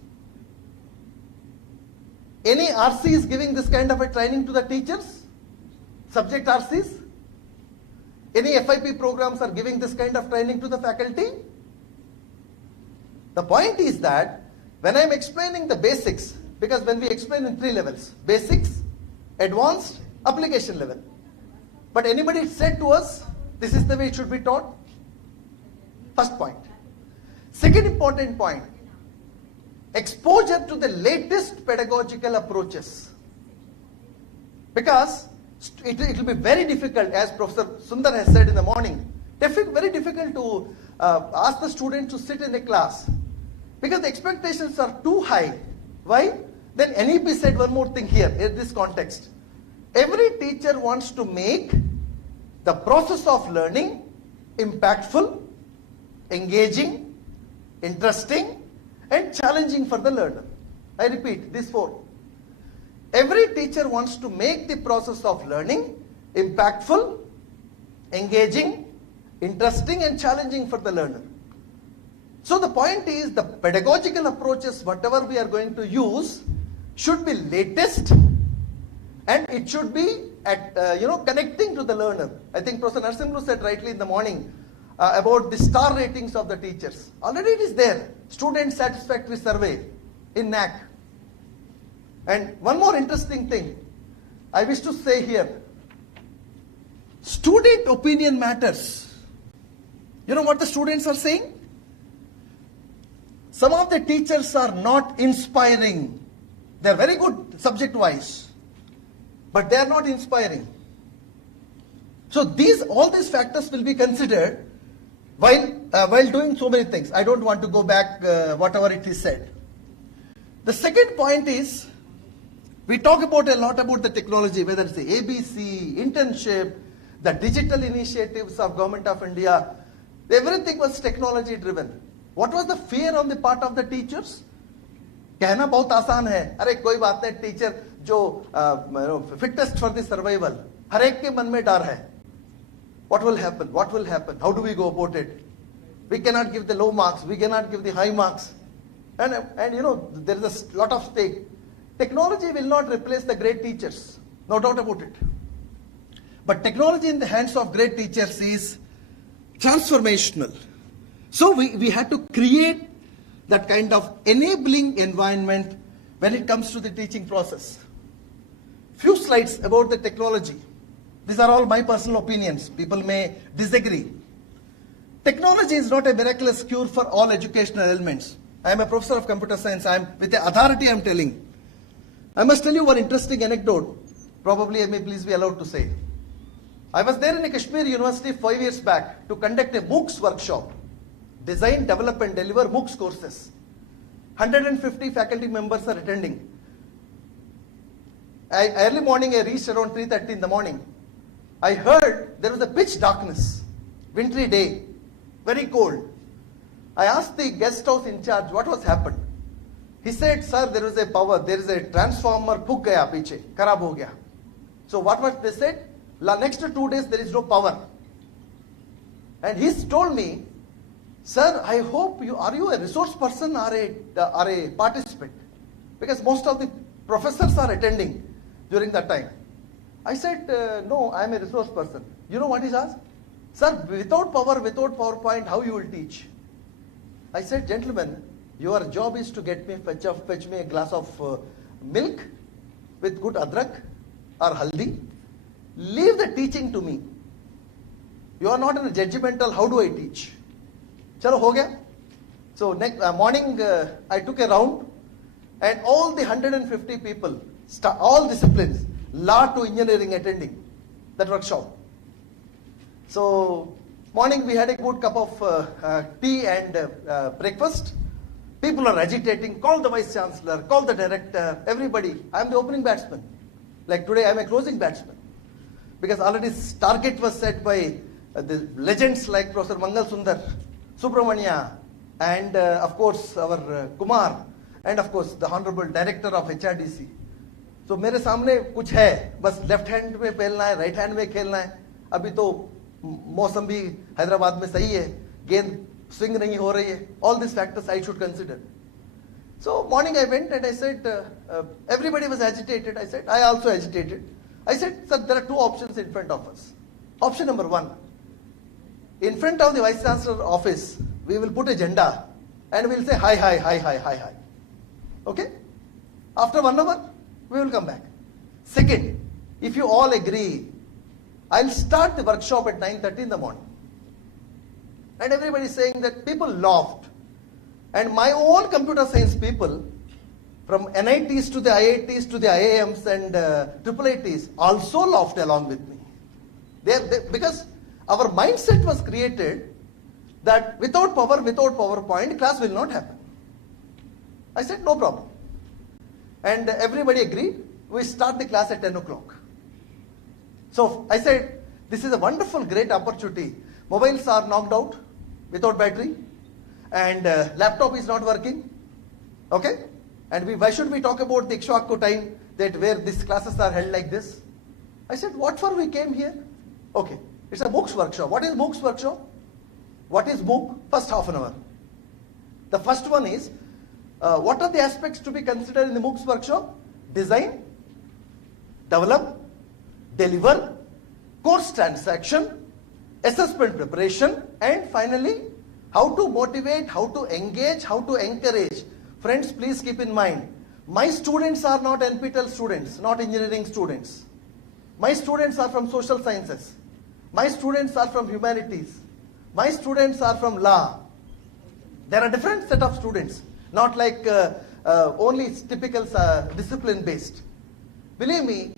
Any RC is giving this kind of a training to the teachers? Subject RCs? Any FIP programs are giving this kind of training to the faculty? The point is that when I am explaining the basics, because when we explain in 3 levels, basics, advanced, application level. But anybody said to us, this is the way it should be taught? First point. Second important point, exposure to the latest pedagogical approaches. Because it will be very difficult, as Professor Sundar has said in the morning, very difficult to ask the students to sit in a class. Because the expectations are too high. Why? Then NEP said one more thing here, in this context. Every teacher wants to make the process of learning impactful, engaging, interesting, and challenging for the learner. I repeat, these 4. Every teacher wants to make the process of learning impactful, engaging, interesting, and challenging for the learner. So the point is, the pedagogical approaches, whatever we are going to use, should be latest, and it should be at connecting to the learner. I think Professor Narasimha said rightly in the morning about the star ratings of the teachers. Already it is there. Student satisfactory survey in NAC. And one more interesting thing I wish to say here. Student opinion matters. You know what the students are saying? Some of the teachers are not inspiring. They are very good subject-wise, but they are not inspiring. So all these factors will be considered while doing so many things. I don't want to go back whatever it is said. The second point is, we talk about a lot about the technology, whether it's the ABC, internship, the digital initiatives of Government of India. Everything was technology driven. What was the fear on the part of the teachers? कहना बहुत आसान है, अरे कोई बात नहीं, teacher जो fittest for the survival, हर एक के मन में डर है. What will happen? What will happen? How do we go about it? We cannot give the low marks, we cannot give the high marks. And there is a lot of stake. Technology will not replace the great teachers, no doubt about it. But technology in the hands of great teachers is transformational. So we had to create that kind of enabling environment when it comes to the teaching process. Few slides about the technology. These are all my personal opinions. People may disagree. Technology is not a miraculous cure for all educational elements. I am a professor of computer science. With the authority I am telling. I must tell you one interesting anecdote. Probably I may please be allowed to say. I was there in a Kashmir University 5 years back to conduct a MOOCs workshop. Design, develop and deliver MOOCs courses. 150 faculty members are attending. Early morning I reached around 3:30 in the morning. I heard there was a pitch darkness, wintry day, very cold. I asked the guest house in charge what was happened. He said, sir, there is a transformer phuk gaya piche, kharab ho gaya. So what they said? Next 2 days there is no power. And he told me, sir, I hope are you a resource person or a participant? Because most of the professors are attending during that time. I said, no, I am a resource person. You know what he asked? Sir, without power, without PowerPoint, how you will teach? I said, gentlemen, your job is to fetch me a glass of milk with good adrak or haldi. Leave the teaching to me. You are not in a judgmental, how do I teach? Chalo, ho gaya? So next morning I took a round and all the 150 people, all disciplines, law to engineering attending that workshop. So morning we had a good cup of tea and breakfast. People are agitating, call the vice chancellor, call the director, everybody. I am the opening batsman. Like today I am a closing batsman. Because already target was set by the legends like Professor Mangal Sundar, Subramania, and of course our Kumar, and of course the Honorable Director of HRDC. तो मेरे सामने कुछ है, बस left hand में खेलना है, right hand में खेलना है. अभी तो मौसम भी हैदराबाद में सही है, गेंद स्विंग नहीं हो रही है. All these factors I should consider. So morning I went and I said, everybody was agitated. I said, I also agitated. I said, sir, there are two options in front of us. Option number one, in front of the Vice Chancellor office, we will put a agenda and we'll say hi, hi, hi, hi, hi, hi. Okay? After 1 hour, we will come back. Second, if you all agree, I'll start the workshop at 9:30 in the morning. And everybody is saying that people laughed. And my own computer science people, from NITs to the IITs to the IIMs and IIITs, also laughed along with me. Because our mindset was created that without power, without PowerPoint, class will not happen. I said, no problem. And everybody agreed. We start the class at 10 o'clock. So I said, this is a wonderful, great opportunity. Mobiles are knocked out without battery, and laptop is not working. Okay? And why should we talk about the Ikshwakku time, that where these classes are held like this? I said, what for we came here? Okay, it's a MOOCs workshop. What is MOOCs workshop? What is MOOC? First half an hour. The first one is, what are the aspects to be considered in the MOOCs workshop? Design, develop, deliver, course transaction, assessment preparation, and finally, how to motivate, how to engage, how to encourage. Friends, please keep in mind, my students are not NPTEL students, not engineering students. My students are from social sciences. My students are from humanities. My students are from law. There are different set of students, not like only typical discipline based. Believe me,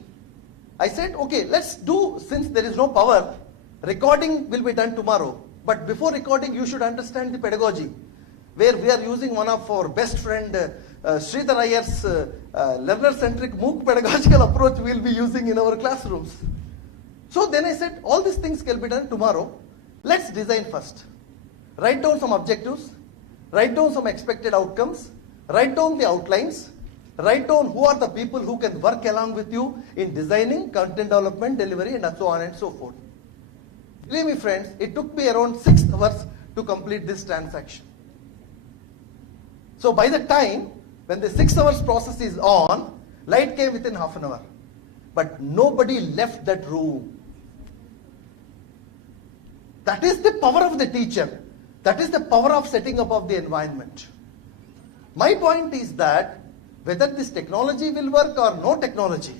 I said, okay, let's do, since there is no power, recording will be done tomorrow. But before recording, you should understand the pedagogy, where we are using one of our best friend, Sridhar Iyer's learner-centric MOOC pedagogical approach we will be using in our classrooms. So then I said, all these things can be done tomorrow. Let's design first. Write down some objectives, write down some expected outcomes, write down the outlines, write down who are the people who can work along with you in designing, content development, delivery, and so on and so forth. Believe me, friends, it took me around 6 hours to complete this transaction. So by the time, when the 6 hours process is on, light came within half an hour. But nobody left that room. That is the power of the teacher. That is the power of setting up of the environment. My point is that whether this technology will work or no technology,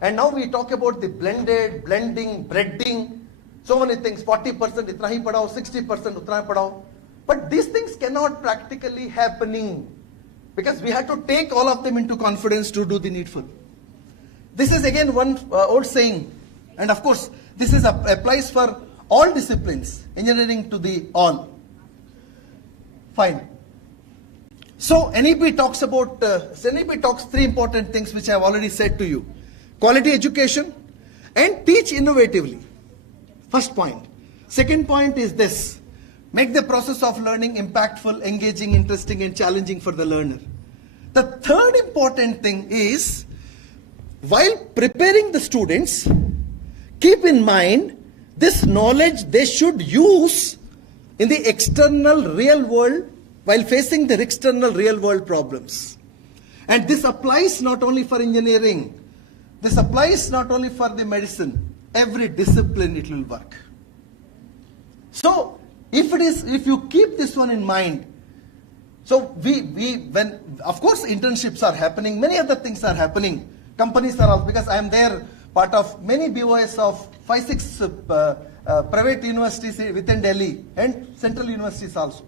and now we talk about the blended, blending, breading, so many things, 40% itna hi padhao, 60% utna hi padhao. But these things cannot practically happening because we have to take all of them into confidence to do the needful. This is again one old saying, and of course this is applies for all disciplines, engineering to the all. Fine. So NEP talks about, NEP talks 3 important things which I have already said to you. Quality education and teach innovatively. First point. Second point is this. Make the process of learning impactful, engaging, interesting, and challenging for the learner. The third important thing is, while preparing the students, keep in mind this knowledge they should use in the external real world while facing the external real world problems. And this applies not only for engineering, this applies not only for the medicine, every discipline it will work. So, if you keep this one in mind, so when, of course, internships are happening, many other things are happening. Companies are also, because I am there, part of many BOS of 5-6 private universities within Delhi and central universities also.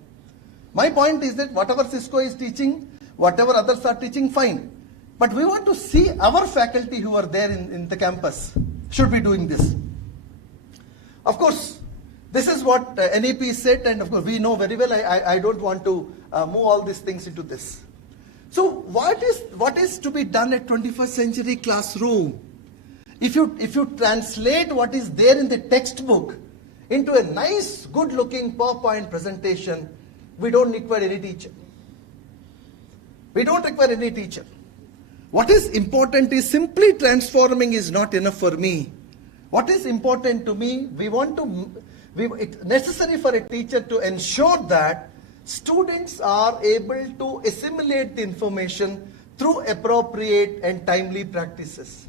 My point is that whatever Cisco is teaching, whatever others are teaching, fine. But we want to see our faculty who are there in the campus should be doing this. Of course, this is what NEP said, and of course we know very well. I don't want to move all these things into this. So what is to be done at 21st century classroom? If you translate what is there in the textbook into a nice, good-looking PowerPoint presentation, we don't require any teacher. We don't require any teacher. What is important is simply transforming is not enough for me. What is important to me, it's necessary for a teacher to ensure that students are able to assimilate the information through appropriate and timely practices.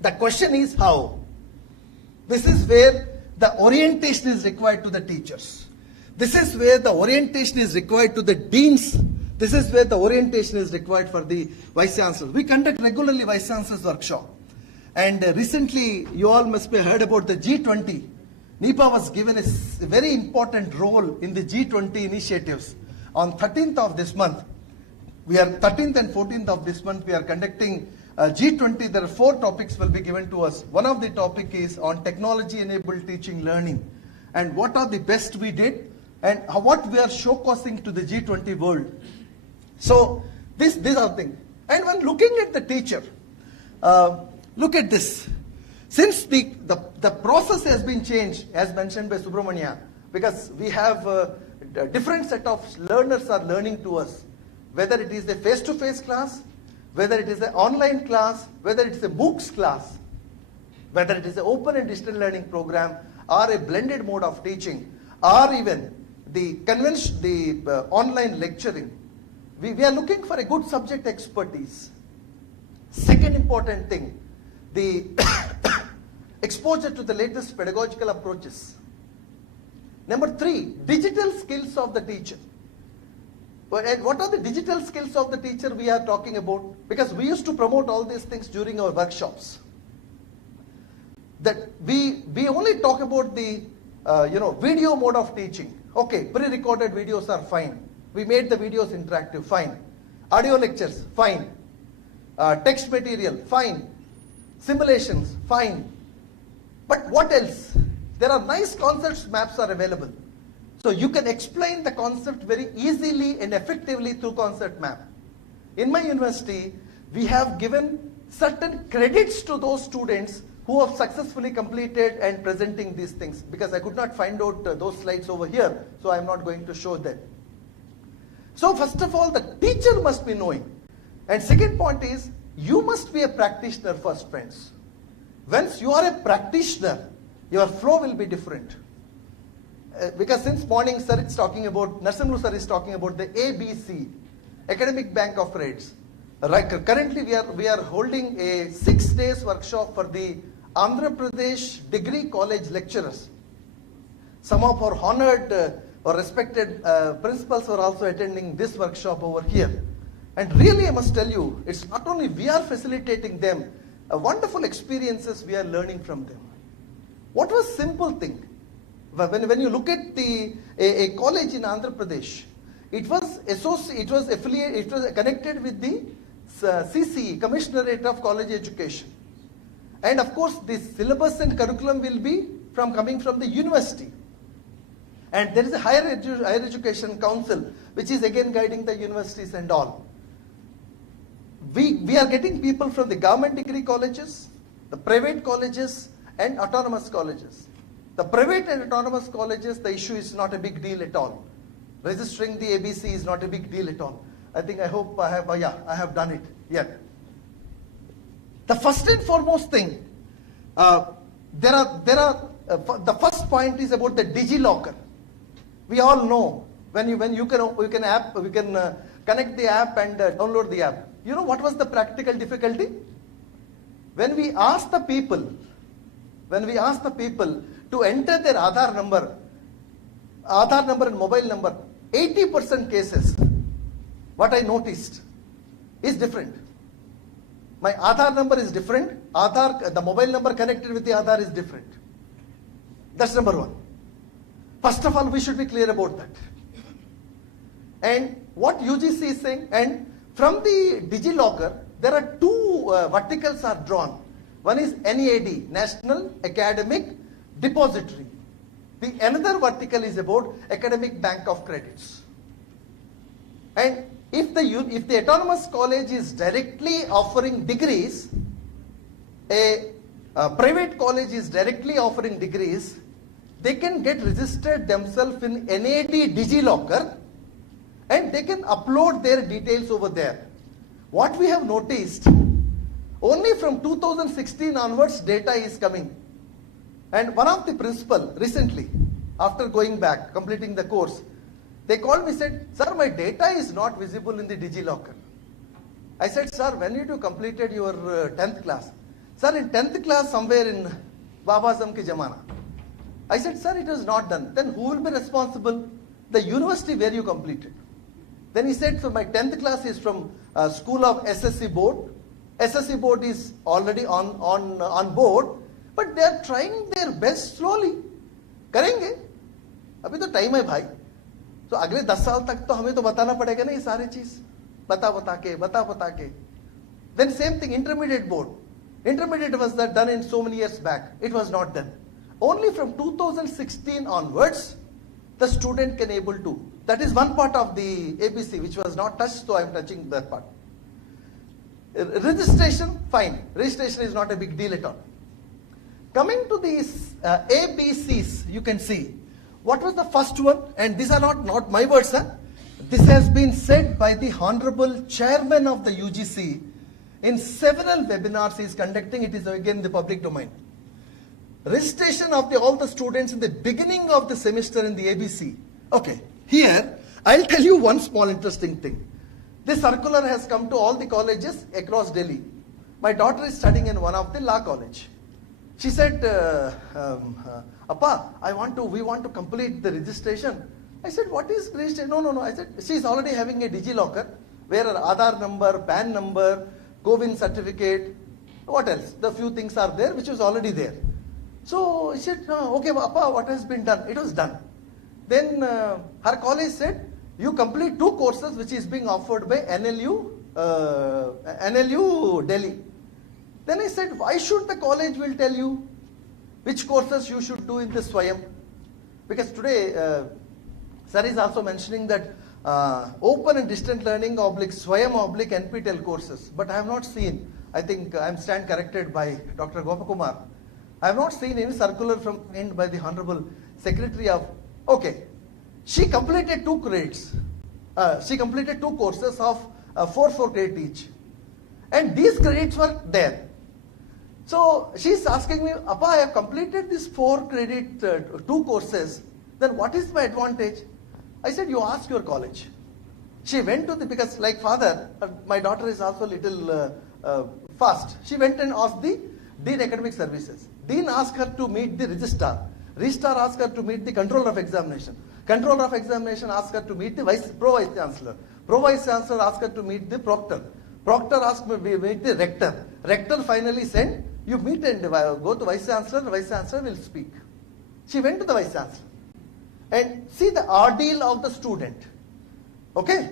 The question is how. This is where the orientation is required to the teachers. This is where the orientation is required to the deans. This is where the orientation is required for the vice chancellors. We conduct regularly vice chancellors workshop. And recently, you all must have heard about the G20. NIPA was given a very important role in the G20 initiatives. On 13th of this month, 13th and 14th of this month, we are conducting G20. There are 4 topics will be given to us. One of the topic is on technology-enabled teaching learning. And what are the best we did and what we are showcasing to the G20 world. So these are things. And when looking at the teacher, look at this. Since the process has been changed, as mentioned by Subramania, because we have a different set of learners are learning to us, whether it is a face-to-face class, whether it is an online class, whether it is a MOOCs class, whether it is an open and digital learning program, or a blended mode of teaching, or even the online lecturing. We are looking for a good subject expertise. Second important thing, the exposure to the latest pedagogical approaches. Number 3, digital skills of the teacher. And what are the digital skills of the teacher we are talking about? Because we used to promote all these things during our workshops. That we only talk about the video mode of teaching. Okay, pre-recorded videos are fine. We made the videos interactive, fine. Audio lectures, fine. Text material, fine. Simulations, fine. But what else? There are nice concepts maps are available. So you can explain the concept very easily and effectively through concept map. In my university, we have given certain credits to those students who have successfully completed and presenting these things, because I could not find out those slides over here, so I'm not going to show them. So first of all, the teacher must be knowing. And second point is, you must be a practitioner first, friends. Once you are a practitioner, your flow will be different. Because since morning, sir is talking about, Narsimlu sir is talking about the ABC, Academic Bank of Credits. Right, currently we are holding a 6 days workshop for the Andhra Pradesh degree college lecturers. Some of our honored or respected principals are also attending this workshop over here. And really I must tell you, it's not only we are facilitating them, wonderful experiences we are learning from them. What was simple thing? When you look at a college in Andhra Pradesh, it was connected with the CCE, Commissionerate of College Education. And of course, the syllabus and curriculum will be coming from the university. And there is a higher education council, which is again guiding the universities and all. We are getting people from the government degree colleges, the private colleges, and autonomous colleges. The private and autonomous colleges, the issue is not a big deal at all. Registering the ABC is not a big deal at all. I hope I have done it yet. The first and foremost thing, the first point is about the DigiLocker. We all know when you can connect the app and download the app. You know what was the practical difficulty? When we asked the people to enter their Aadhaar number and mobile number, 80% cases, what I noticed is different. My Aadhaar number is different. The mobile number connected with the Aadhaar is different. That's number 1. First of all, we should be clear about that. And what UGC is saying, and from the DigiLocker, there are 2 verticals are drawn. One is NAD, National Academic Depository. The another vertical is about Academic Bank of Credits. And if the autonomous college is directly offering degrees, a private college is directly offering degrees, they can get registered themselves in NAD DigiLocker and they can upload their details over there. What we have noticed, only from 2016 onwards data is coming. And one of the principal recently, after going back, completing the course, they called me, said, sir, my data is not visible in the DigiLocker. I said, sir, when did you completed your 10th class? Sir, in 10th class somewhere in Baba Azam ki Jamana. I said, sir, it was not done. Then who will be responsible? The university where you completed. Then he said, so my 10th class is from school of SSC board. SSC board is already on board, but they are trying their best slowly. करेंगे, अभी तो time है भाई. तो अगले 10 साल तक तो हमें तो बताना पड़ेगा ना ये सारी चीज, बता के. Then same thing, intermediate board. Intermediate was that done in so many years back. It was not done. Only from 2016 onwards, the student can able to. That is one part of the ABC which was not touched, so I am touching that part. Registration, fine. Registration is not a big deal at all. Coming to these ABCs, you can see. What was the first one? And these are not my words, sir. This has been said by the Honorable Chairman of the UGC in several webinars he is conducting. It is again in the public domain. Registration of all the students in the beginning of the semester in the ABC. Okay, here I'll tell you one small interesting thing. This circular has come to all the colleges across Delhi. My daughter is studying in one of the law college. She said, Appa, we want to complete the registration. I said, what is registration? No. I said, she is already having a DigiLocker where her Aadhaar number, PAN number, COVID certificate, what else? The few things are there which was already there. So she said, okay, Appa, what has been done? It was done. Then her college said, you complete 2 courses which is being offered by NLU Delhi. Then I said, why should the college will tell you which courses you should do in this Swayam? Because today, sir is also mentioning that open and distant learning Swayam NPTEL courses. But I have not seen, I think I am stand corrected by Dr. Gopakumar. I have not seen any circular from end by the Honorable Secretary of, okay. She completed 2 credits. She completed 2 courses of 4 credit each. And these credits were there. So she is asking me, Appa, I have completed these 4 credit 2 courses. Then what is my advantage? I said, you ask your college. She went to because like father, my daughter is also a little fast. She went and asked the Dean Academic Services. Dean asked her to meet the registrar. Registrar asked her to meet the controller of examination. Controller of examination asked her to meet the Pro Vice Chancellor. Pro Vice Chancellor asked her to meet the Proctor. Proctor asked me to meet the Rector. Rector finally said, you meet and go to Vice Chancellor, the Vice Chancellor will speak. She went to the Vice Chancellor. And see the ordeal of the student. Okay?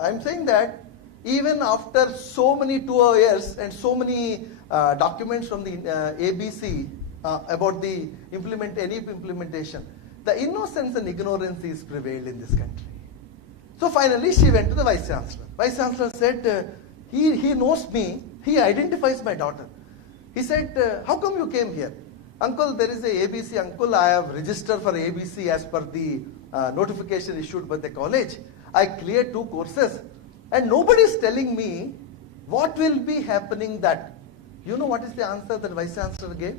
I'm saying that even after so many 2 years and so many documents from the ABC about the implementation, the innocence and ignorance is prevailed in this country. So finally she went to the Vice Chancellor. Vice Chancellor said, he knows me, he identifies my daughter. He said, how come you came here? Uncle, there is a ABC, uncle, I have registered for ABC as per the notification issued by the college. I cleared 2 courses and nobody is telling me what will be happening that. You know what is the answer that Vice Chancellor gave?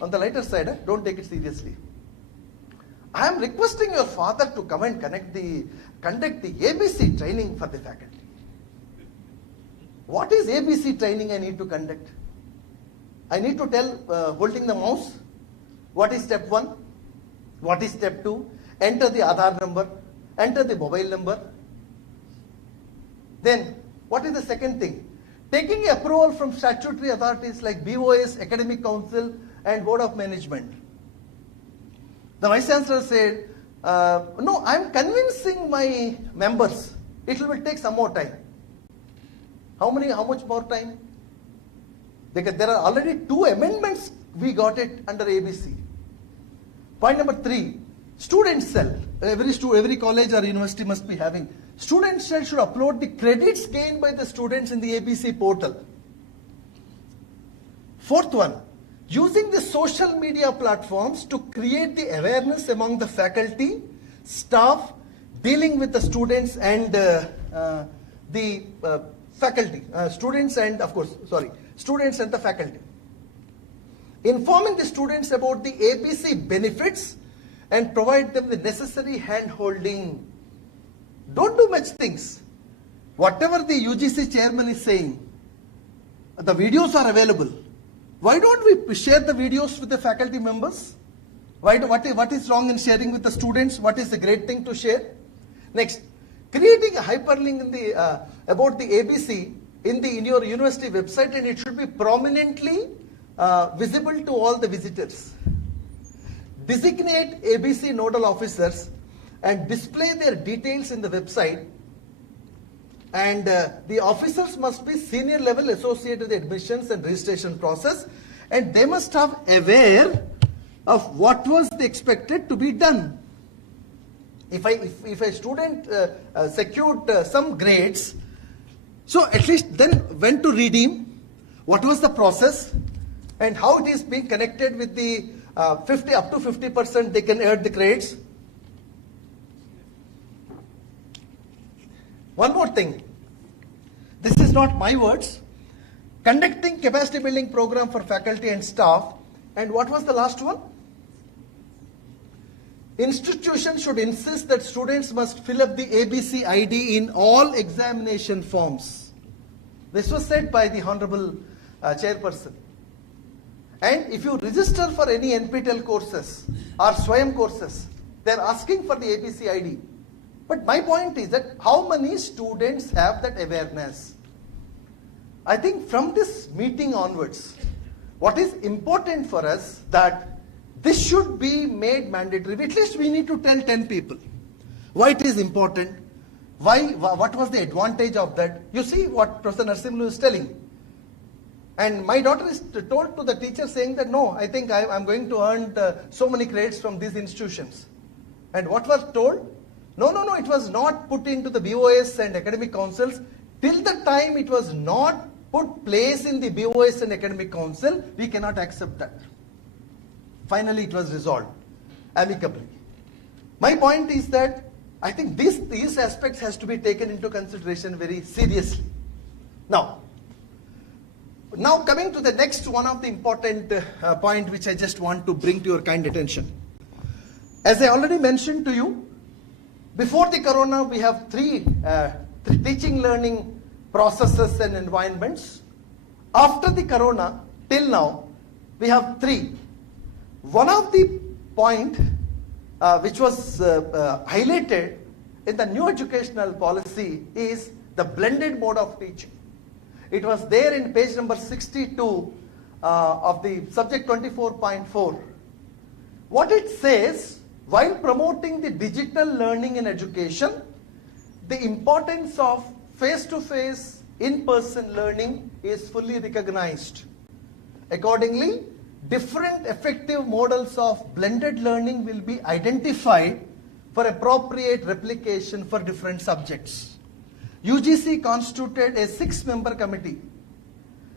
On the lighter side, don't take it seriously. I am requesting your father to come and conduct the ABC training for the faculty. What is ABC training I need to conduct? I need to tell, holding the mouse, what is step 1, what is step 2, enter the Aadhaar number, enter the mobile number. Then, what is the second thing? Taking approval from statutory authorities like BOS, Academic Council and Board of Management. The Vice Chancellor said, no, I am convincing my members. It will take some more time. How much more time? Because there are already 2 amendments we got it under ABC. Point number 3, student cell. Every college or university must be having. Student cell should upload the credits gained by the students in the ABC portal. 4th one, using the social media platforms to create the awareness among the faculty, staff, dealing with the students and the faculty, students and of course, students and the faculty. Informing the students about the ABC benefits and provide them the necessary hand-holding. Don't do much things. Whatever the UGC chairman is saying, the videos are available. Why don't we share the videos with the faculty members? What is wrong in sharing with the students? What is the great thing to share? Next, creating a hyperlink in the about the ABC in your university website, and it should be prominently visible to all the visitors. Designate ABC nodal officers and display their details in the website. And the officers must be senior level associated with the admissions and registration process, and they must have aware of what was expected to be done. If a student secured some grades, so at least then when to redeem, what was the process, and how it is being connected with the 50 up to 50% they can earn the grades. One more thing. This is not my words. Conducting capacity building program for faculty and staff. And what was the last one? Institutions should insist that students must fill up the ABC ID in all examination forms. This was said by the Honorable Chairperson. And if you register for any NPTEL courses or SWAYAM courses, they are asking for the ABC ID. But my point is that how many students have that awareness? I think from this meeting onwards, what is important for us that this should be made mandatory. At least we need to tell 10 people why it is important, what was the advantage of that. You see what Professor Narasimlu is telling. And my daughter is told to the teacher saying that no, I think I'm going to earn so many credits from these institutions. And what was told? No, it was not put into the BOS and academic councils. Till the time it was not put place in the BOS and academic council, we cannot accept that. Finally, it was resolved amicably. My point is that I think these aspects has to be taken into consideration very seriously. Now coming to the next one of the important point which I just want to bring to your kind attention. As I already mentioned to you, before the corona, we have three teaching learning processes and environments. After the corona, till now, we have three. One of the point which was highlighted in the new educational policy is the blended mode of teaching. It was there in page number 62 of the subject 24.4. What it says, while promoting the digital learning in education, the importance of face-to-face, in-person learning is fully recognized. Accordingly, different effective models of blended learning will be identified for appropriate replication for different subjects. UGC constituted a 6-member committee,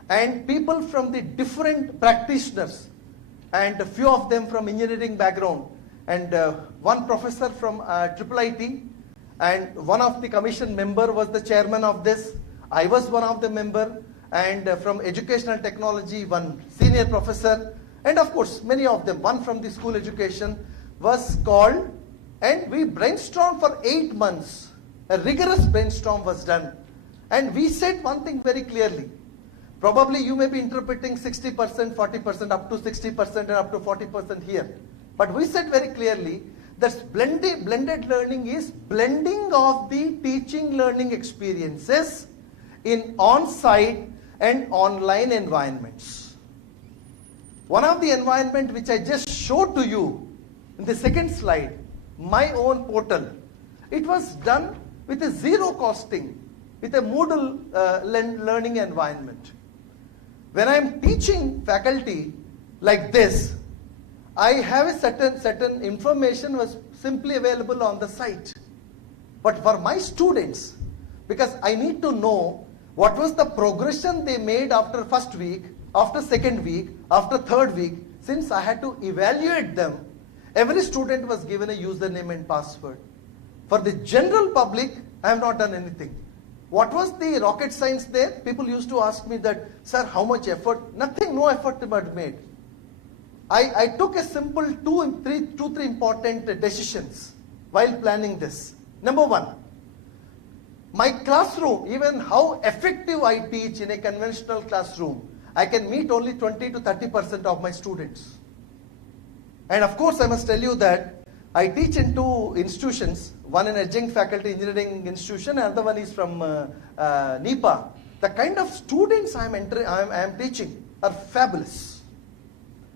and people from the different practitioners, and a few of them from engineering background, and one professor from IIIT, and one of the commission member was the chairman of this. I was one of the member, and from educational technology, one senior professor, and of course many of them, one from the school education, was called, and we brainstormed for 8 months. A rigorous brainstorm was done, and we said one thing very clearly. Probably you may be interpreting 60%, 40%, up to 60% and up to 40% here. But we said very clearly that blended learning is blending of the teaching learning experiences in on-site and online environments. One of the environment which I just showed to you in the second slide, my own portal, it was done with a zero costing, with a Moodle learning environment. When I am teaching faculty like this, I have a certain information was simply available on the site. But for my students, because I need to know what was the progression they made after first week, after second week, after third week, since I had to evaluate them, every student was given a username and password. For the general public, I have not done anything. What was the rocket science there? People used to ask me that, sir, how much effort? Nothing, no effort was made. I took a simple two, three important decisions while planning this. Number one, my classroom, even how effective I teach in a conventional classroom, I can meet only 20 to 30% of my students. And of course, I must tell you that I teach in two institutions, one in Edging Faculty Engineering Institution, and another one is from NIPA. The kind of students I am teaching are fabulous.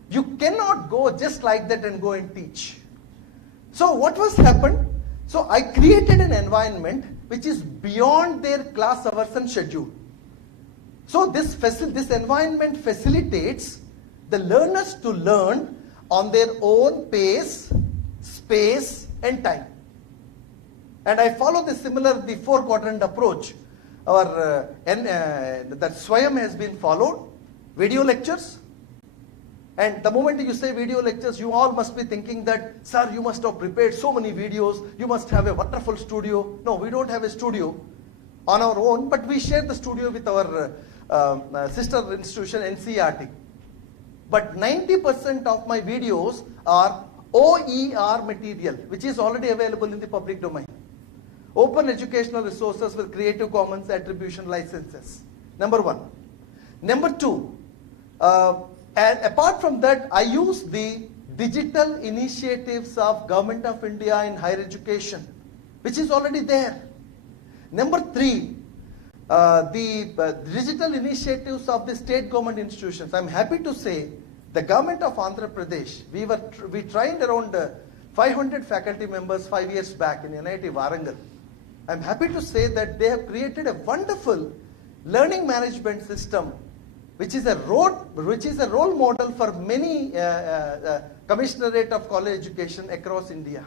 You cannot go just like that and go and teach. So what was happened? So I created an environment which is beyond their class hours and schedule. So this environment facilitates the learners to learn on their own pace, space and time. And I follow the 4-quadrant approach. That Swayam has been followed. Video lectures. And the moment you say video lectures, you all must be thinking that, sir, you must have prepared so many videos, you must have a wonderful studio. No, we don't have a studio on our own, but we share the studio with our sister institution, NCERT. But 90% of my videos are OER material, which is already available in the public domain. Open educational resources with Creative Commons attribution licenses. Number one. Number two, and apart from that, I use the digital initiatives of Government of India in higher education, which is already there. Number three, the digital initiatives of the state government institutions. I'm happy to say the government of Andhra Pradesh, we trained around 500 faculty members 5 years back in NIT Warangal. I'm happy to say that they have created a wonderful learning management system, which is a role model for many commissionerate of college education across India.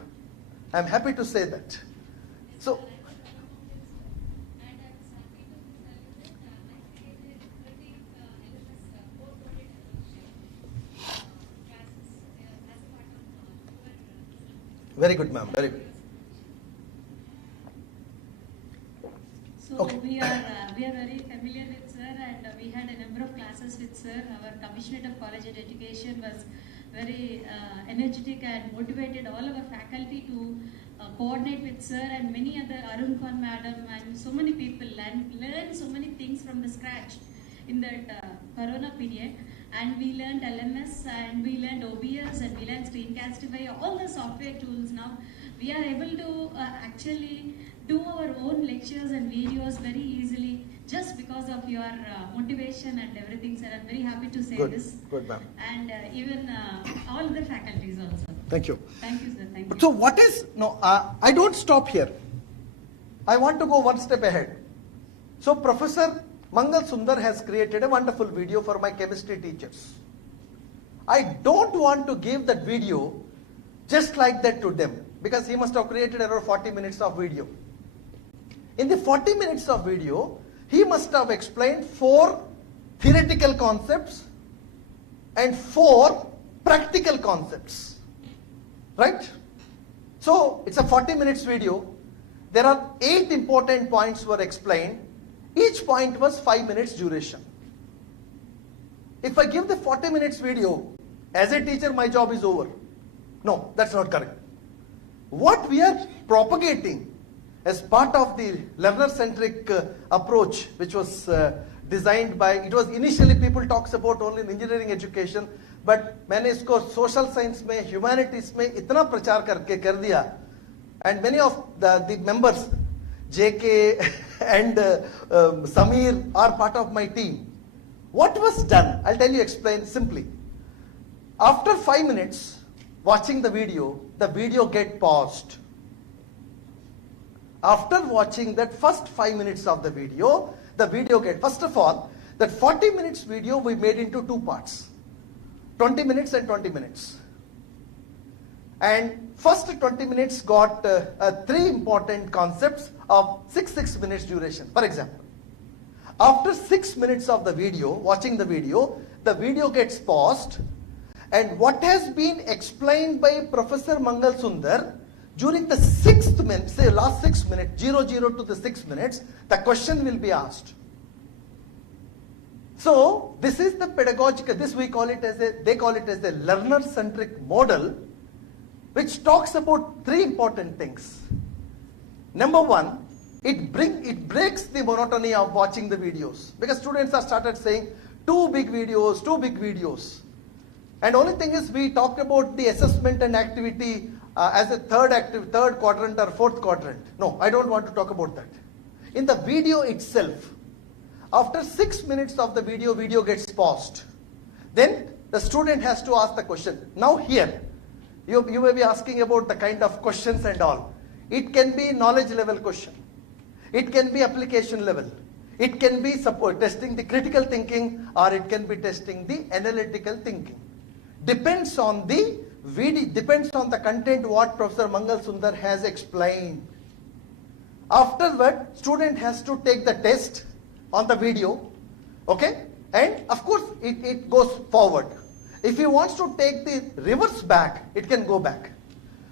I'm happy to say that. So, very good, ma'am. Very good. So Okay. we are very familiar with sir, and we had a number of classes with sir. Our Commissioner of College and Education was very energetic and motivated all our faculty to coordinate with sir and many other, Arun Khan madam and so many people, and learn so many things from the scratch in that Corona period. And we learned LMS and we learned OBS and we learned Screencastify, all the software tools. Now we are able to actually do our own lectures and videos very easily just because of your motivation and everything, sir. I'm very happy to say this. Good, ma'am. And even all the faculties also. Thank you. Thank you, sir. Thank you. So what is, I don't stop here. I want to go one step ahead. So Professor Mangal Sundar has created a wonderful video for my chemistry teachers. I don't want to give that video just like that to them, because he must have created around 40 minutes of video. In the 40 minutes of video, he must have explained 4 theoretical concepts and 4 practical concepts. Right? So, it's a 40 minutes video. There are 8 important points were explained. Each point was 5 minutes duration. If I give the 40 minutes video, as a teacher, my job is over. No, that's not correct. What we are propagating as part of the learner-centric approach, which was designed by, it was initially people talks about only in engineering education, but मैंने इसको social science में, humanities में इतना प्रचार करके कर दिया, and many of the members, JK and Samir are part of my team. What was done? I'll tell you, explain simply. After 5 minutes watching the video get paused. After watching that first 5 minutes of the video get, first of all, that 40 minutes video we made into 2 parts. 20 minutes and 20 minutes. And first 20 minutes got 3 important concepts of 6 minutes duration. For example, after 6 minutes of the video, watching the video gets paused, and what has been explained by Professor Mangal Sundar, during the 6th minute, say last 6 minutes, 00 to the 6 minutes, the question will be asked. So this is the pedagogical, this we call it as they call it as a learner-centric model, which talks about 3 important things. Number 1, it breaks the monotony of watching the videos, because students have started saying 2 big videos. And only thing is, we talked about the assessment and activity as a third quadrant or 4th quadrant. No, I don't want to talk about that. In the video itself, after 6 minutes of the video gets paused. Then the student has to ask the question. Now here, you may be asking about the kind of questions and all. It can be knowledge level question. It can be application level. It can be testing the critical thinking, or it can be testing the analytical thinking. Depends on the video, depends on the content what Professor Mangal Sundar has explained. Afterward, student has to take the test on the video, okay? And of course, it goes forward. If he wants to take the reverse back, it can go back.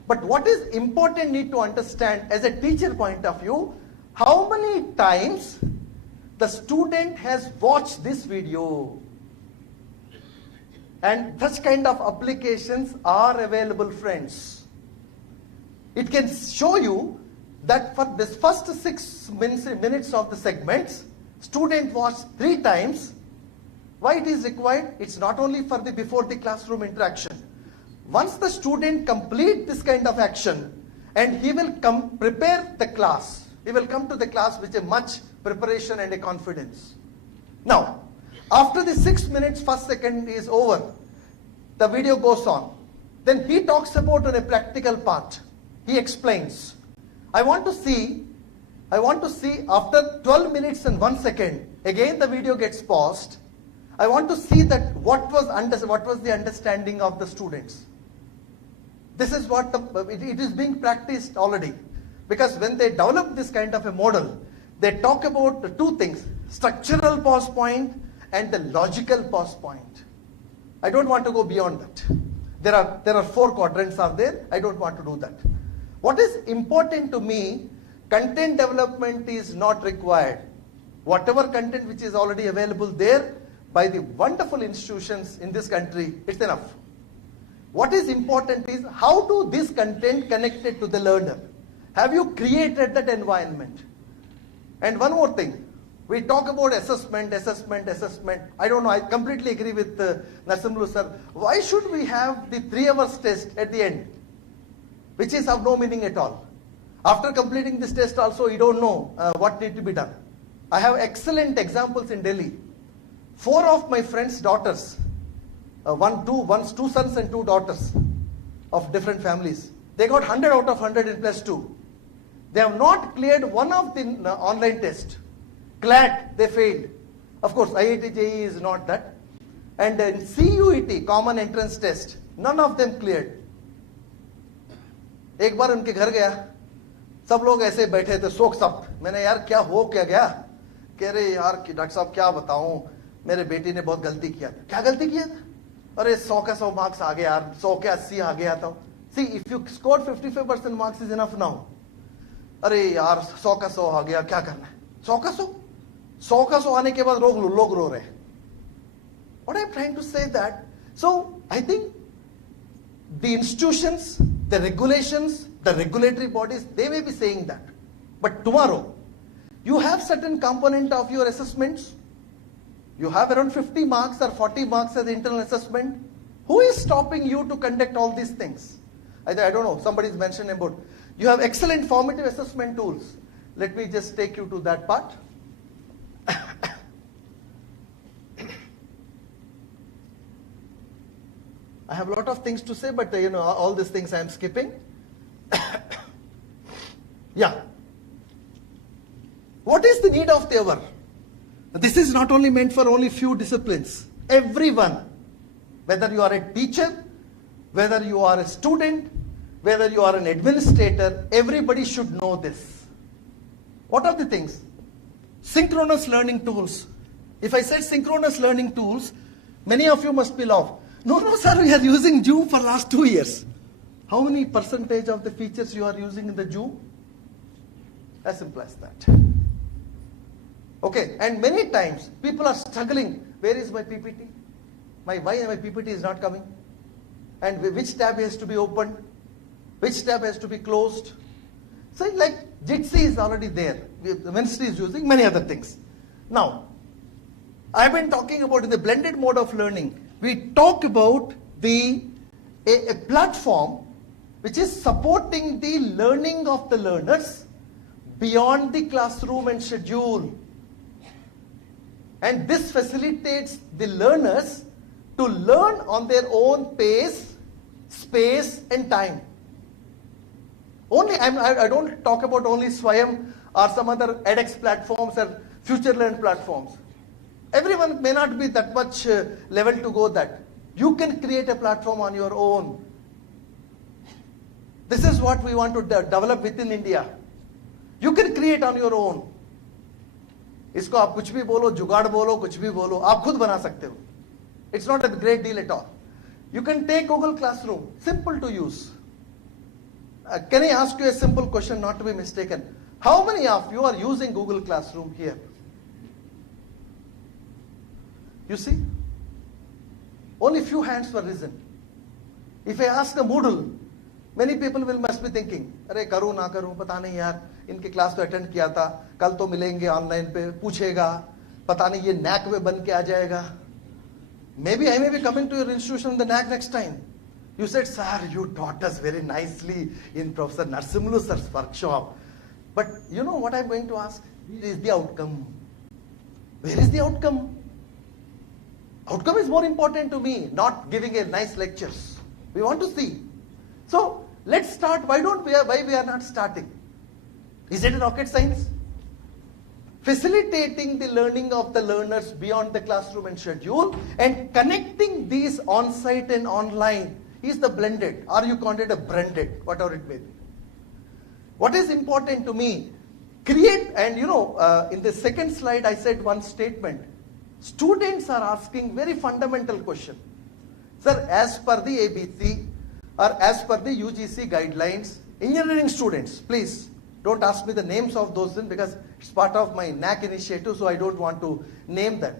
But what is important need to understand as a teacher point of view, how many times the student has watched this video. And such kind of applications are available, friends. It can show you that for this first 6 minutes of the segments, student watched 3 times. Why it is required? It's not only for the before the classroom interaction. Once the student complete this kind of action, and he will prepare the class. He will come to the class with a much preparation and a confidence. Now, after the 6 minutes, first second is over, the video goes on. Then he talks about on a practical part. He explains. I want to see after 12 minutes and 1 second, again the video gets paused. I want to see that what was the understanding of the students. This is what it is being practiced already. Because when they develop this kind of a model, they talk about the 2 things, structural pause point and the logical pause point. I don't want to go beyond that. There are 4 quadrants are there. I don't want to do that. What is important to me, content development is not required. Whatever content which is already available there by the wonderful institutions in this country, it's enough. What is important is how to this content connected to the learner. Have you created that environment? And one more thing, we talk about assessment. I don't know, I completely agree with Narasimlu sir. Why should we have the 3 hours test at the end? Which is of no meaning at all. After completing this test also, you don't know what needs to be done. I have excellent examples in Delhi. 4 of my friends' daughters, 2 sons and 2 daughters of different families. They got 100 out of 100 in +2. They have not cleared one of the online tests. CLAT, they failed. Of course, IIT JEE is not that. And in CUET, Common Entrance Test, none of them cleared. एक बार उनके घर गया, सब लोग ऐसे बैठे थे शोक सप्त. मैंने यार क्या हो क्या गया? कह रहे यार कि डॉक्टर साहब क्या बताऊं, मेरे बेटी ने बहुत गलती किया था. क्या गलती किया था? अरे 100 का 100 मार्क्स आ गए यार, 100 के 80 आ गया था. See, if you scored 55% marks is enough now. अरे यार 100 का 100 आ गया, क्या करना है? 100 का 100 आने के बाद लोग रो रहे हैं. What I'm trying to say that, so I think the institutions, the regulations, the regulatory bodies, they may be saying that. But tomorrow, you have certain component of your assessments. You have around 50 marks or 40 marks as internal assessment. Who is stopping you to conduct all these things? I don't know, somebody's mentioned about, you have excellent formative assessment tools. Let me just take you to that part. I have a lot of things to say, but all these things I am skipping. Yeah. What is the need of the hour? This is not only meant for only few disciplines. Everyone, whether you are a teacher, whether you are a student, whether you are an administrator, everybody should know this. What are the things? Synchronous learning tools. If I said synchronous learning tools, many of you must be laughing. No, sir, we are using Zoom for last 2 years. How many percentage of the features you are using in the Zoom? As simple as that. Okay, and many times people are struggling. Where is my PPT? Why my PPT is not coming? And which tab has to be opened? Which tab has to be closed? So like Jitsi is already there. The ministry is using many other things. Now, I've been talking about in the blended mode of learning. We talk about a platform which is supporting the learning of the learners beyond the classroom and schedule. And this facilitates the learners to learn on their own pace, space and time. I don't talk about only Swayam or some other edX platforms or FutureLearn platforms. Everyone may not be that much level to go that. You can create a platform on your own. This is what we want to develop within India. You can create on your own. इसको आप कुछ भी बोलो, जुगाड़ बोलो, कुछ भी बोलो, आप खुद बना सकते हो. It's not a great deal at all. You can take Google Classroom, simple to use. Can I ask you a simple question, not to be mistaken? How many of you are using Google Classroom here? You see? Only few hands were risen. If I ask a Moodle, many people must be thinking, अरे करूँ ना करूँ, पता नहीं यार, इनके class तो attend किया था, कल तो मिलेंगे ऑनलाइन पे, पूछेगा, पता नहीं ये NAC में बन के आ जाएगा. Maybe I may be coming to your institution in the NAC next time. You said, sir, you taught us very nicely in Professor Narsimlu sir's workshop. But you know what I'm going to ask? Where is the outcome? Where is the outcome? Outcome is more important to me, not giving a nice lectures. We want to see. So let's start. Why we are not starting? Is it rocket science? Facilitating the learning of the learners beyond the classroom and schedule and connecting these on-site and online is the blended, or you call it a blended, whatever it may be. What is important to me? Create, and in the second slide I said one statement. Students are asking very fundamental question. Sir, as per the ABC or as per the UGC guidelines, engineering students, please don't ask me the names of those because it's part of my NAC initiative, so I don't want to name them.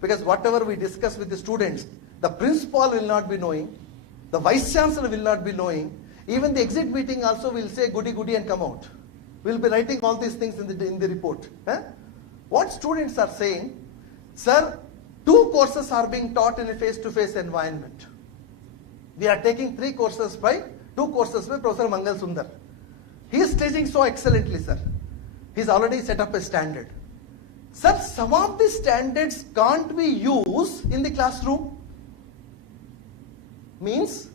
Because whatever we discuss with the students, the principal will not be knowing, the vice chancellor will not be knowing, even the exit meeting also will say goody goody and come out. We'll be writing all these things in the report. What students are saying, sir, 2 courses are being taught in a face-to-face environment. We are taking 3 courses by 2 courses by Professor Mangal Sundar. He is teaching so excellently, sir. He's already set up a standard. Sir, some of the standards can't be used in the classroom. Means,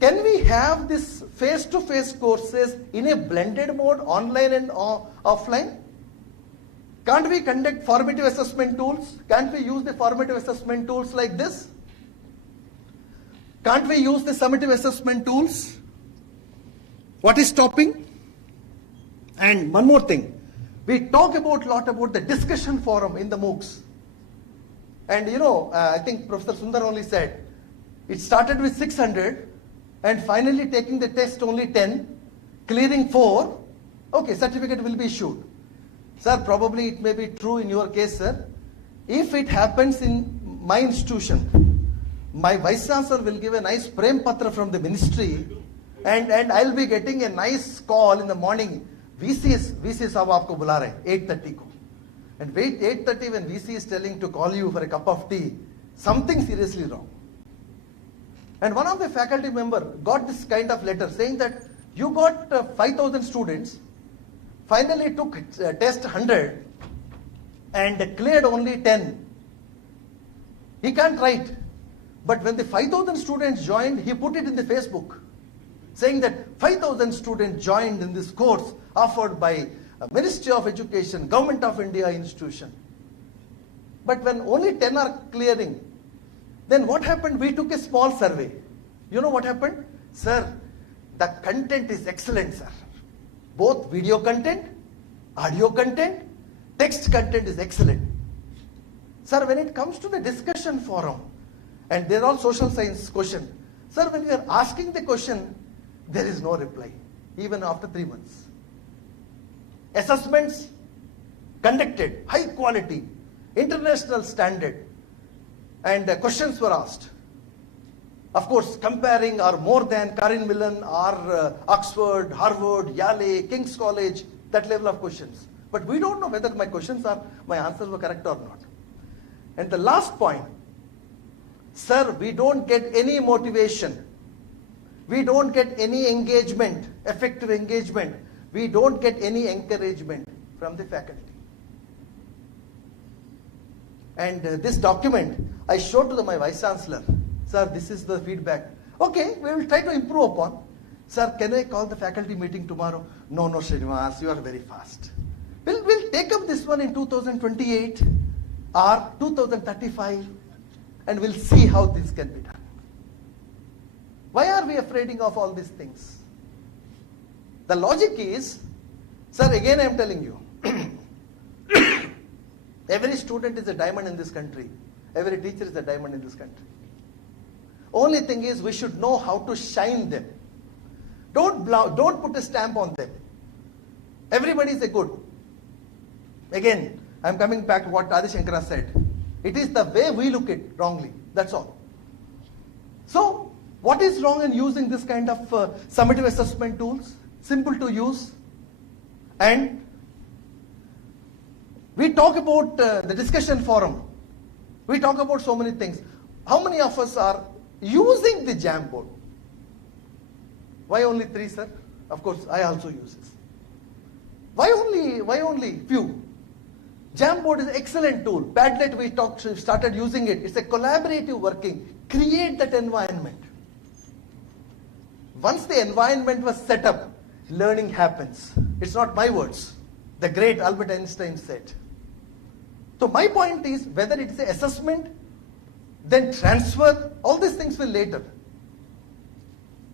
can we have this face-to-face courses in a blended mode, online and offline? Can't we conduct formative assessment tools? Can't we use the formative assessment tools like this? Can't we use the summative assessment tools? What is stopping? And one more thing. We talk a lot about the discussion forum in the MOOCs. And I think Professor Sundar only said, it started with 600 and finally taking the test only 10, clearing 4, okay, certificate will be issued. Sir, probably it may be true in your case, sir. If it happens in my institution, my vice chancellor will give a nice prem patra from the ministry and I'll be getting a nice call in the morning. VC साहब आपको बुला रहे हैं 8:30 को. And wait, 8:30 when VC is telling to call you for a cup of tea, something seriously wrong. And one of the faculty member got this kind of letter saying that you got 5,000 students, finally took test 100 and cleared only 10. He can't write. But when the 5,000 students joined, he put it in the Facebook, saying that 5,000 students joined in this course offered by Ministry of Education, Government of India institution. But when only 10 are clearing, then what happened? We took a small survey. You know what happened? Sir, the content is excellent, sir. Both video content, audio content, text content is excellent. Sir, when it comes to the discussion forum, and they're all social science question, sir, when you are asking the question, There is no reply, even after 3 months. Assessments conducted, high quality, international standard, and questions were asked. Of course, comparing or more than Karin Millen or Oxford, Harvard, Yale, King's College, that level of questions. But we don't know whether my answers were correct or not. And the last point, sir, we don't get any motivation. We don't get any engagement, effective engagement. We don't get any encouragement from the faculty. And this document, I showed to my Vice Chancellor. Sir, this is the feedback. Okay, we will try to improve upon. Sir, can I call the faculty meeting tomorrow? No, Srinivas, you are very fast. We'll take up this one in 2028 or 2035 and we'll see how this can be done. Why are we afraid of all these things? The logic is, sir, again I am telling you, every student is a diamond in this country. Every teacher is a diamond in this country. Only thing is we should know how to shine them. Don't put a stamp on them. Everybody is a good. Again, I am coming back to what Adi Shankara said. It is the way we look at it wrongly. That's all. So, what is wrong in using this kind of summative assessment tools? Simple to use. And we talk about the discussion forum. We talk about so many things. How many of us are using the Jamboard? Why only 3, sir? Of course, I also use this. Why only few? Jamboard is an excellent tool. Padlet, we started using it. It's a collaborative working. Create that environment. Once the environment was set up, learning happens. It's not my words. The great Albert Einstein said. So my point is, whether it is an assessment, then transfer, all these things will later.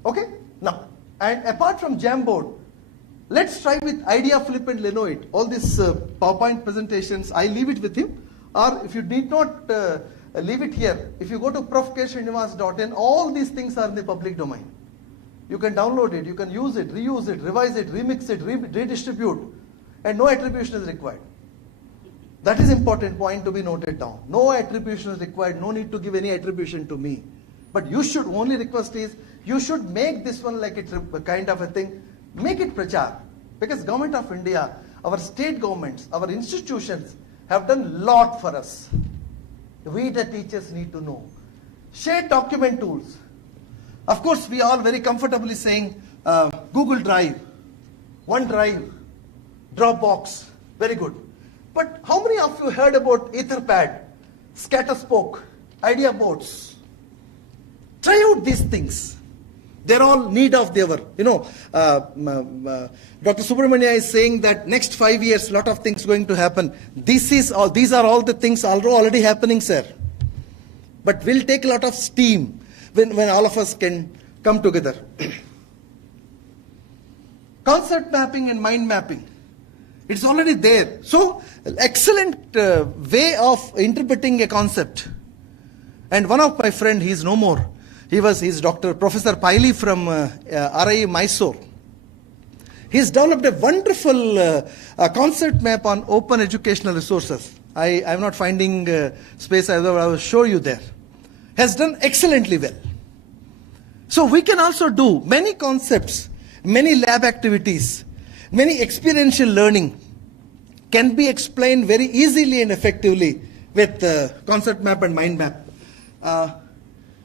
Okay? Now, and apart from Jamboard, let's try with Idea Flip and Lenoit. All these PowerPoint presentations, I leave it with him. Or if you need not leave it here, if you go to profksrinivas.in, all these things are in the public domain. You can download it, you can use it, reuse it, revise it, remix it, redistribute, and no attribution is required. That is important point to be noted down. No attribution is required, no need to give any attribution to me. But you should, only request is, you should make this one like a kind of a thing, make it prachar. Because Government of India, our state governments, our institutions have done lot for us. We the teachers need to know. Share document tools. Of course, we are all very comfortably saying Google Drive, OneDrive, Dropbox, very good. But how many of you heard about Etherpad, Scatterspoke, Idea Boards? Try out these things. They're all need of the hour. You know, Dr. Subramania is saying that next 5 years, lot of things going to happen. These are all the things already happening, sir. But will take a lot of steam when all of us can come together. Concept mapping and mind mapping. It's already there. So, excellent way of interpreting a concept. And one of my friend, he's no more. He's Dr. Professor Paili from RI Mysore. He's developed a wonderful concept map on open educational resources. I'm not finding space, I will show you there. Has done excellently well. So we can also do many concepts, many lab activities, many experiential learning can be explained very easily and effectively with concept map and mind map.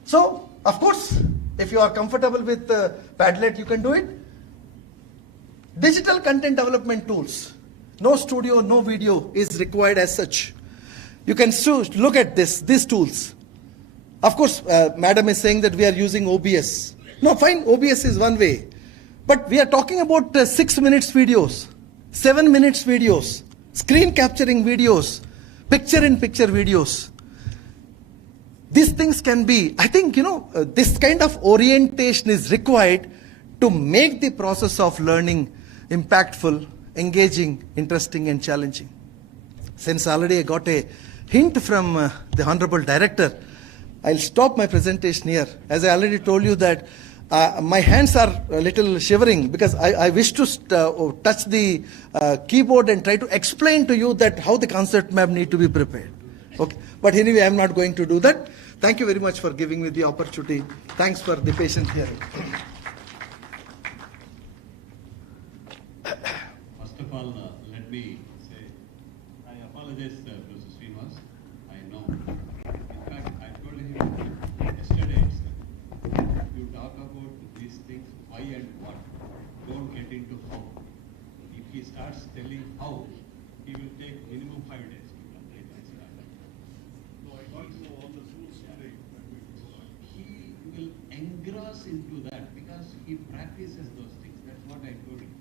So, of course, if you are comfortable with Padlet, you can do it. Digital content development tools. No studio, no video is required as such. You can look at these tools. Of course, madam is saying that we are using OBS. No, fine, OBS is one way. But we are talking about 6 minutes videos, 7 minutes videos, screen capturing videos, picture-in-picture videos. These things can be, I think, this kind of orientation is required to make the process of learning impactful, engaging, interesting, and challenging. Since already I got a hint from the Honorable Director, I'll stop my presentation here. As I already told you that My hands are a little shivering because I wish to touch the keyboard and try to explain to you that how the concept map need to be prepared. Okay, but anyway, I'm not going to do that. Thank you very much for giving me the opportunity. Thanks for the patient hearing. First of all, let me say, I apologize, Professor Srinivas. I know. In fact, I told him yesterday itself, you talk about these things, why and what. Don't get into how. If he starts telling how, he will take minimum 5 days to complete his dialogue. No, I got to know all the rules today. He will engross into that because he practices those things. That's what I told him.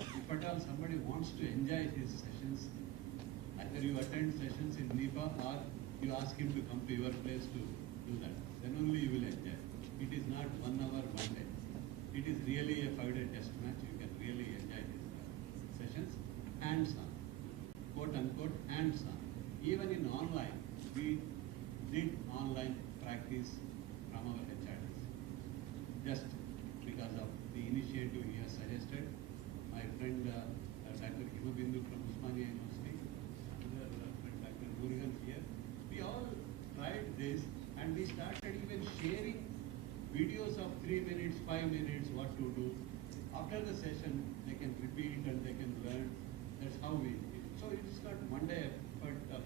If at all somebody wants to enjoy his sessions, either you attend sessions in NIPA or you ask him to come to your place to do that. Then only you will enjoy. It is not 1 hour, 1 day. It is really a 5-day test match. You can really enjoy his sessions hands-on, quote unquote hands-on. Even in online, we did online practice from our HRDs. Just because of the initiative he has suggested, my friend Dr. Himabindu from Usmania University, another friend Dr. Murugan here, we all tried this and we started even sharing videos of 3 minutes, 5 minutes, what to do. After the session, they can repeat and they can learn. That's how we did. So it's not one day effort of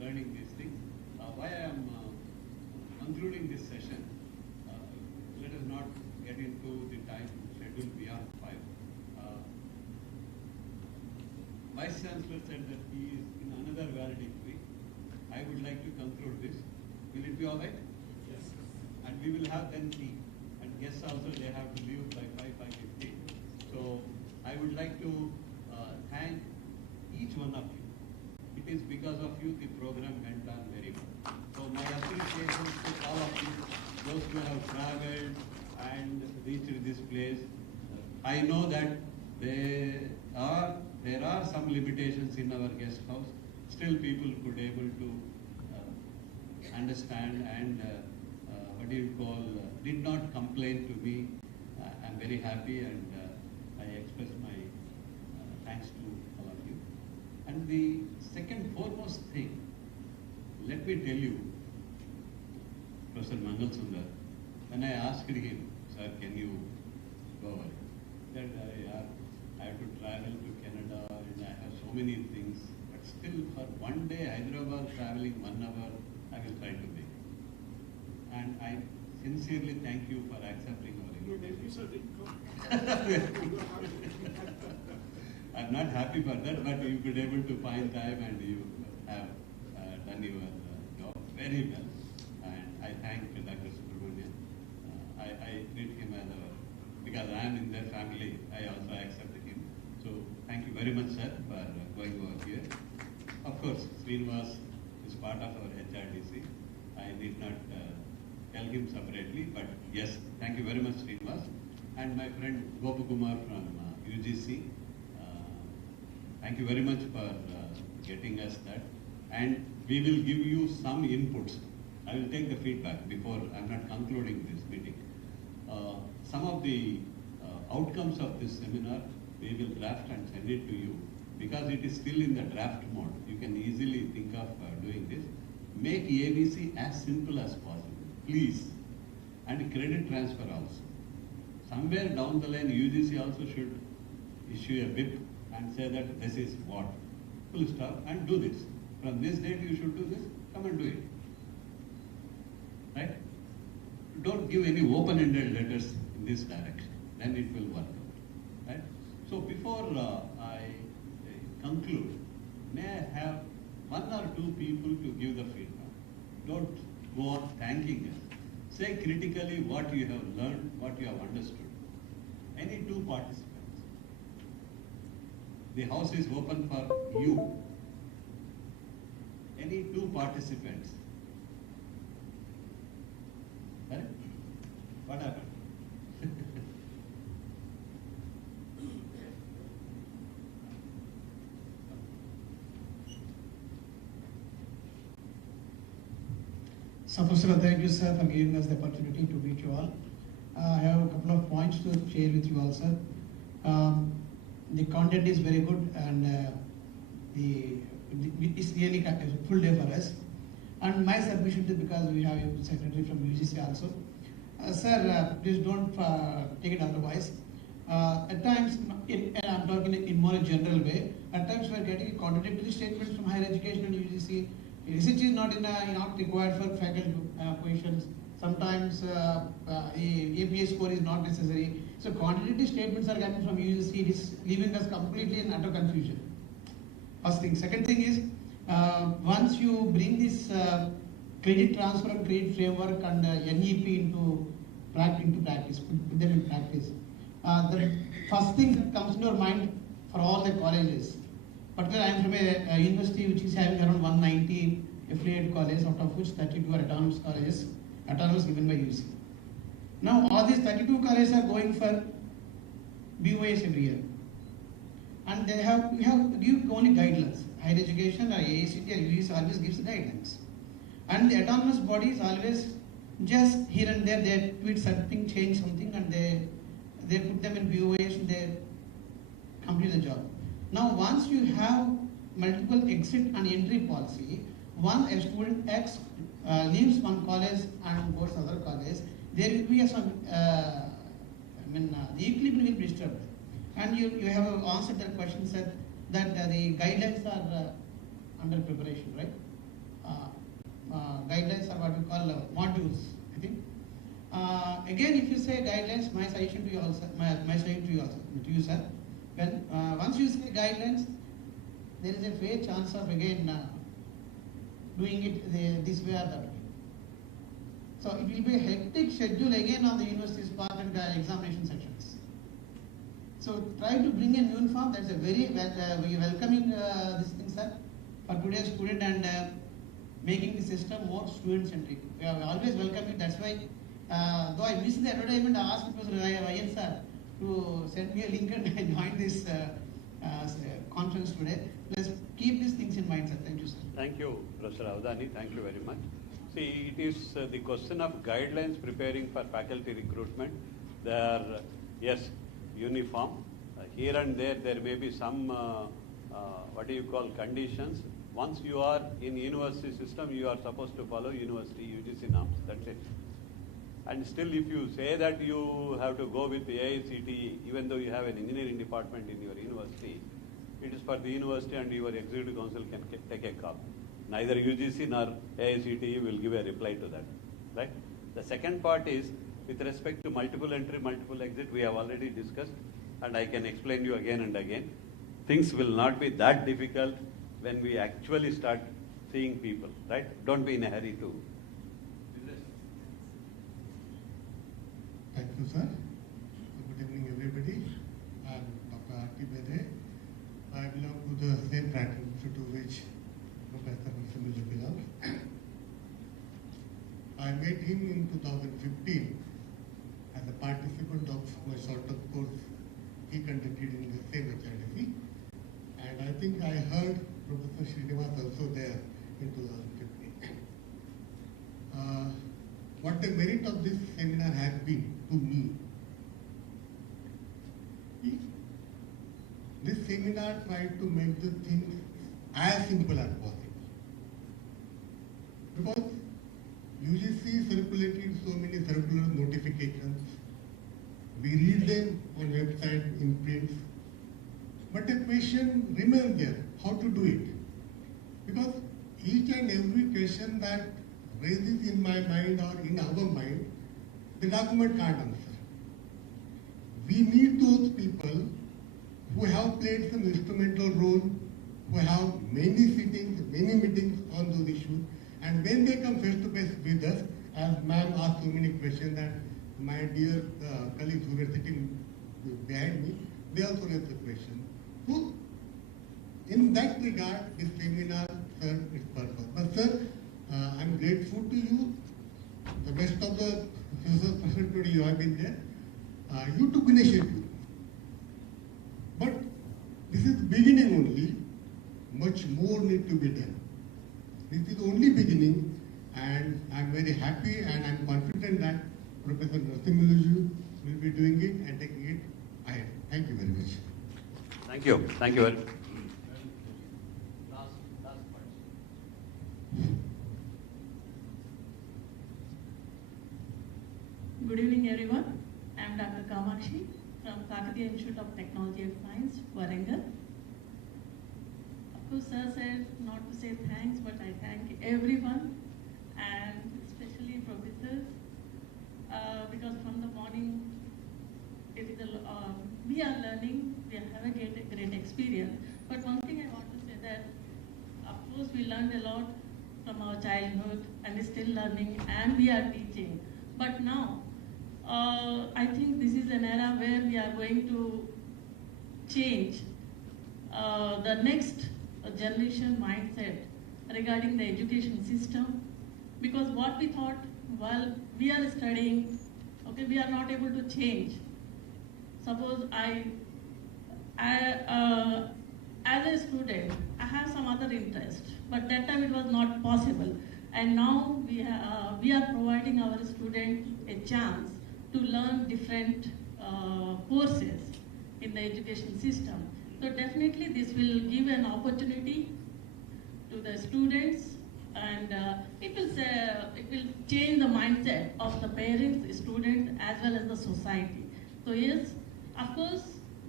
learning these things. Why I am concluding this session, let us not get into the time schedule beyond 5. Vice Chancellor said that he is in another validity week. I would like to conclude this. Will it be all right? Yes. And we will have then tea. And guests also, they have to leave by 5:15. So I would like to thank each one of you. It is because of you the program went on very well. So my appreciation to all of you, those who have traveled and reached this place. I know that there are some limitations in our guest house. Still people could able to understand and did not complain to me. I'm very happy and I express my thanks to all of you. And the second foremost thing, let me tell you, Professor Mangal Sundar, when I asked him, sir, can you go away? He said, I have to travel to Canada and I have so many things, but still for one day Hyderabad traveling 1 hour, I will try to make it. And I sincerely thank you for accepting our invitation. I'm not happy for that, but you could able to find time and you have done your job very well. And I thank Dr. Subramanian. I treat him as because I am in their family, I also accepted him. So thank you very much, sir, for going over here. Of course, Srinivas is part of our HRDC. I need not tell him separately, but yes, thank you very much, Srinivas. And my friend Gopakumar from UGC. Thank you very much for getting us that. And we will give you some inputs. I will take the feedback before I'm not concluding this meeting. Some of the outcomes of this seminar, we will draft and send it to you. Because it is still in the draft mode, you can easily think of doing this. Make ABC as simple as possible, please. And credit transfer also. Somewhere down the line, UGC also should issue a whip and say that this is what. Full stop and do this. From this date you should do this, come and do it. Right? Don't give any open-ended letters in this direction, then it will work out. Right? So before I conclude, may I have 1 or 2 people to give the feedback? Don't go on thanking us. Say critically what you have learned, what you have understood. Any 2 participants. The house is open for you. Any 2 participants. Correct? What happened? So, Professor, thank you, sir, for giving us the opportunity to meet you all. I have a couple of points to share with you all, sir. The content is very good, and it's really a full day for us. And my submission is because we have a secretary from UGC also. Sir, please don't take it otherwise. At times, I'm talking in more general way, at times we are getting contradictory statements from higher education and UGC. Research is not required for faculty positions. Sometimes the APA score is not necessary. So contradictory statements are coming from UGC. It is leaving us completely in utter confusion. First thing. Second thing is, once you bring this credit transfer and credit framework and NEP into practice, put them in practice. The first thing that comes in your mind for all the colleges, particularly I am from a university which is having around 190 affiliate colleges, out of which 32 are autonomous colleges, autonomous given by UC. Now all these 32 colleges are going for BOAs every year, and we have to give only guidelines. Higher education or AICTE or UGC always gives the guidelines, and the autonomous bodies always just here and there they tweet something, change something, and they put them in BOAs and they complete the job. Now once you have multiple exit and entry policy, a student X leaves one college and goes to other college, there will be some the equilibrium will be disturbed. And you have answered that question, said that the guidelines are under preparation, right? Guidelines are what we call modules, I think. Again, if you say guidelines, my suggestion to you also, to you, sir. When once you say guidelines, there is a fair chance of again doing it this way or that way. So it will be a hectic schedule again on the university's part and examination sections. So try to bring in uniform. That's a very welcoming this thing, sir, for today's student, and making the system more student centric. We are always welcoming. That's why, though I missed the advertisement, I asked Professor Ryan sir to send me a link and I joined this conference today. Let's keep these things in mind, sir. Thank you, sir. Thank you, Professor Avdani. Thank you very much. See, it is the question of guidelines preparing for faculty recruitment. They are, yes, uniform. Here and there may be some, conditions. Once you are in university system, you are supposed to follow university UGC norms. That's it. And still, if you say that you have to go with the AICTE, even though you have an engineering department in your university, it is for the university and your executive council can take a call. Neither UGC nor AICTE will give a reply to that, right? The second part is, with respect to multiple entry, multiple exit, we have already discussed, and I can explain you again and again. Things will not be that difficult when we actually start seeing people, right? Don't be in a hurry to. Thank you, sir. Good evening, everybody. I'm Dr. R.T. Bede. I belong to the same faculty to which Professor Mr. belongs. I met him in 2015 as a participant of my short-term course he conducted in the same HRDC. And I think I heard Professor Srinivas also there in 2015. What the merit of this seminar has been to me, this seminar tried to make the things as simple as possible. Because UGC circulated so many circular notifications, we read them on website in print, but the question remains there, how to do it? Because each and every question that raises in my mind or in our mind, the document can't answer. We need those people who have played some instrumental role, who have many sittings, many meetings on those issues, and when they come face to face with us, as ma'am asked so many questions that my dear colleagues who were sitting behind me, they also raised the question. So, in that regard, this seminar served its purpose. But sir, I'm grateful to you. The best of the professors present today, you have been there. You took initiative. But this is beginning only. Much more need to be done. This is only beginning, and I'm very happy and I'm confident that Professor Narasimhaju will be doing it and taking it ahead. Thank you very much. Thank you. Thank you very much. Good evening, everyone. I am Dr. Kamakshi from Kakatiya Institute of Technology and Science, Warangal. Of course, sir said not to say thanks, but I thank everyone and especially professors because from the morning it is we are learning, we have a great experience. But one thing I want to say that of course we learned a lot from our childhood and still learning and we are teaching. But now I think this is an era where we are going to change the next generation mindset regarding the education system, because what we thought while we are studying, okay, we are not able to change. Suppose as a student, I have some other interest, but that time it was not possible. And now we are providing our students a chance to learn different courses in the education system. So definitely this will give an opportunity to the students, and it will change the mindset of the parents, students, as well as the society. So yes, of course,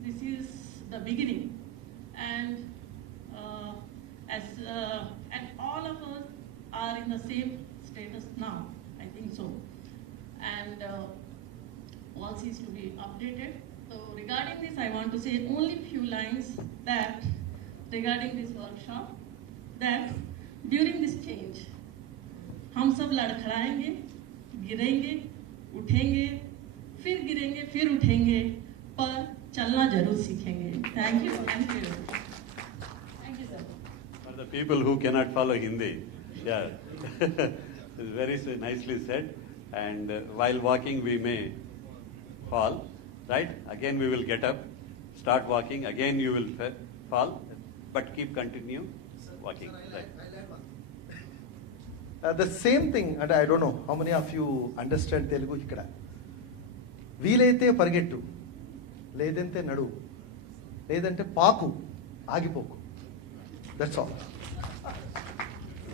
this is the beginning, and and all of us are in the same status now, I think so. And policies to be updated. So regarding this, I want to say only few lines that regarding this workshop, that during this change, हम सब लड़खड़ाएंगे, गिरेंगे, उठेंगे, फिर गिरेंगे, फिर उठेंगे, पर चलना जरूर सीखेंगे. Thank you. Thank you. Thank you, sir. For the people who cannot follow Hindi, yeah, it's very nicely said. And while walking, we may fall, right? Again, we will get up, start walking. Again, you will fall, but continue walking. Right. The same thing, and I don't know how many of you understand Telugu ikkada. వీలైతే పరిగెట్టు, లేదంటే నడు, లేదంటే పాకు, ఆగిపోకు. That's all.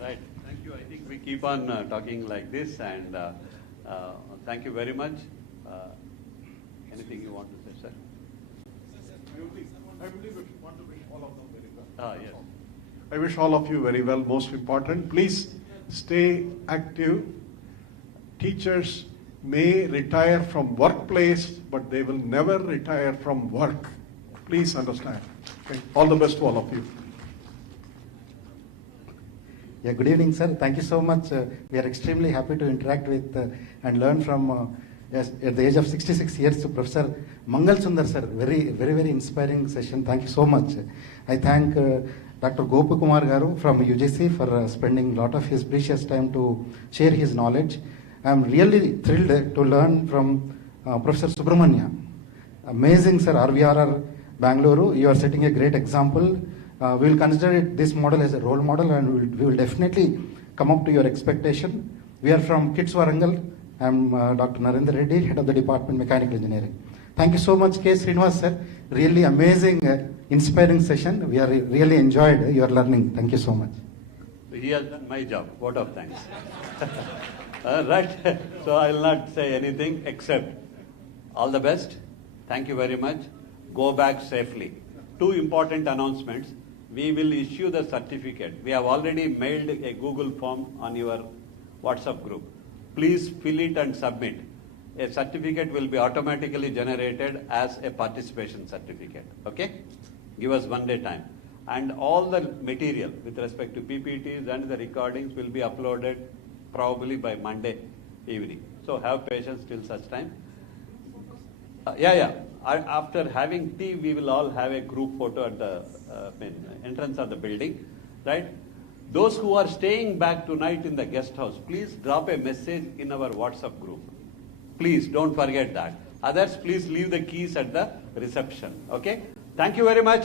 Right. Thank you. I think we keep on talking like this, and thank you very much. Anything you want to say, sir? I really want to wish all of them very well. Yes. I wish all of you very well. Most important, please stay active. Teachers may retire from workplace, but they will never retire from work. Please understand. Okay. All the best to all of you. Yeah, good evening, sir. Thank you so much. We are extremely happy to interact with and learn from, yes, at the age of 66 years, Professor Mangal Sundar, sir. Very inspiring session. Thank you so much. I thank Dr. Gopu Kumar Garu from UGC for spending a lot of his precious time to share his knowledge. I am really thrilled to learn from Professor Subramanya. Amazing, sir. RVRR Bangalore, you are setting a great example. We will consider this model as a role model, and we will definitely come up to your expectation. We are from KITS Warangal. I am Dr. Narendra Reddy, Head of the Department Mechanical Engineering. Thank you so much, K. Srinivas, sir. Really amazing, inspiring session. We are really enjoyed your learning. Thank you so much. He has done my job. Vote of thanks. Right. So I will not say anything except all the best. Thank you very much. Go back safely. Two important announcements. We will issue the certificate. We have already mailed a Google form on your WhatsApp group. Please fill it and submit. A certificate will be automatically generated as a participation certificate. Okay? Give us 1 day time. And all the material with respect to PPTs and the recordings will be uploaded probably by Monday evening. So have patience till such time. After having tea, we will all have a group photo at the entrance of the building, right? Those who are staying back tonight in the guest house, please drop a message in our WhatsApp group. Please don't forget that. Others, please leave the keys at the reception. Okay? Thank you very much.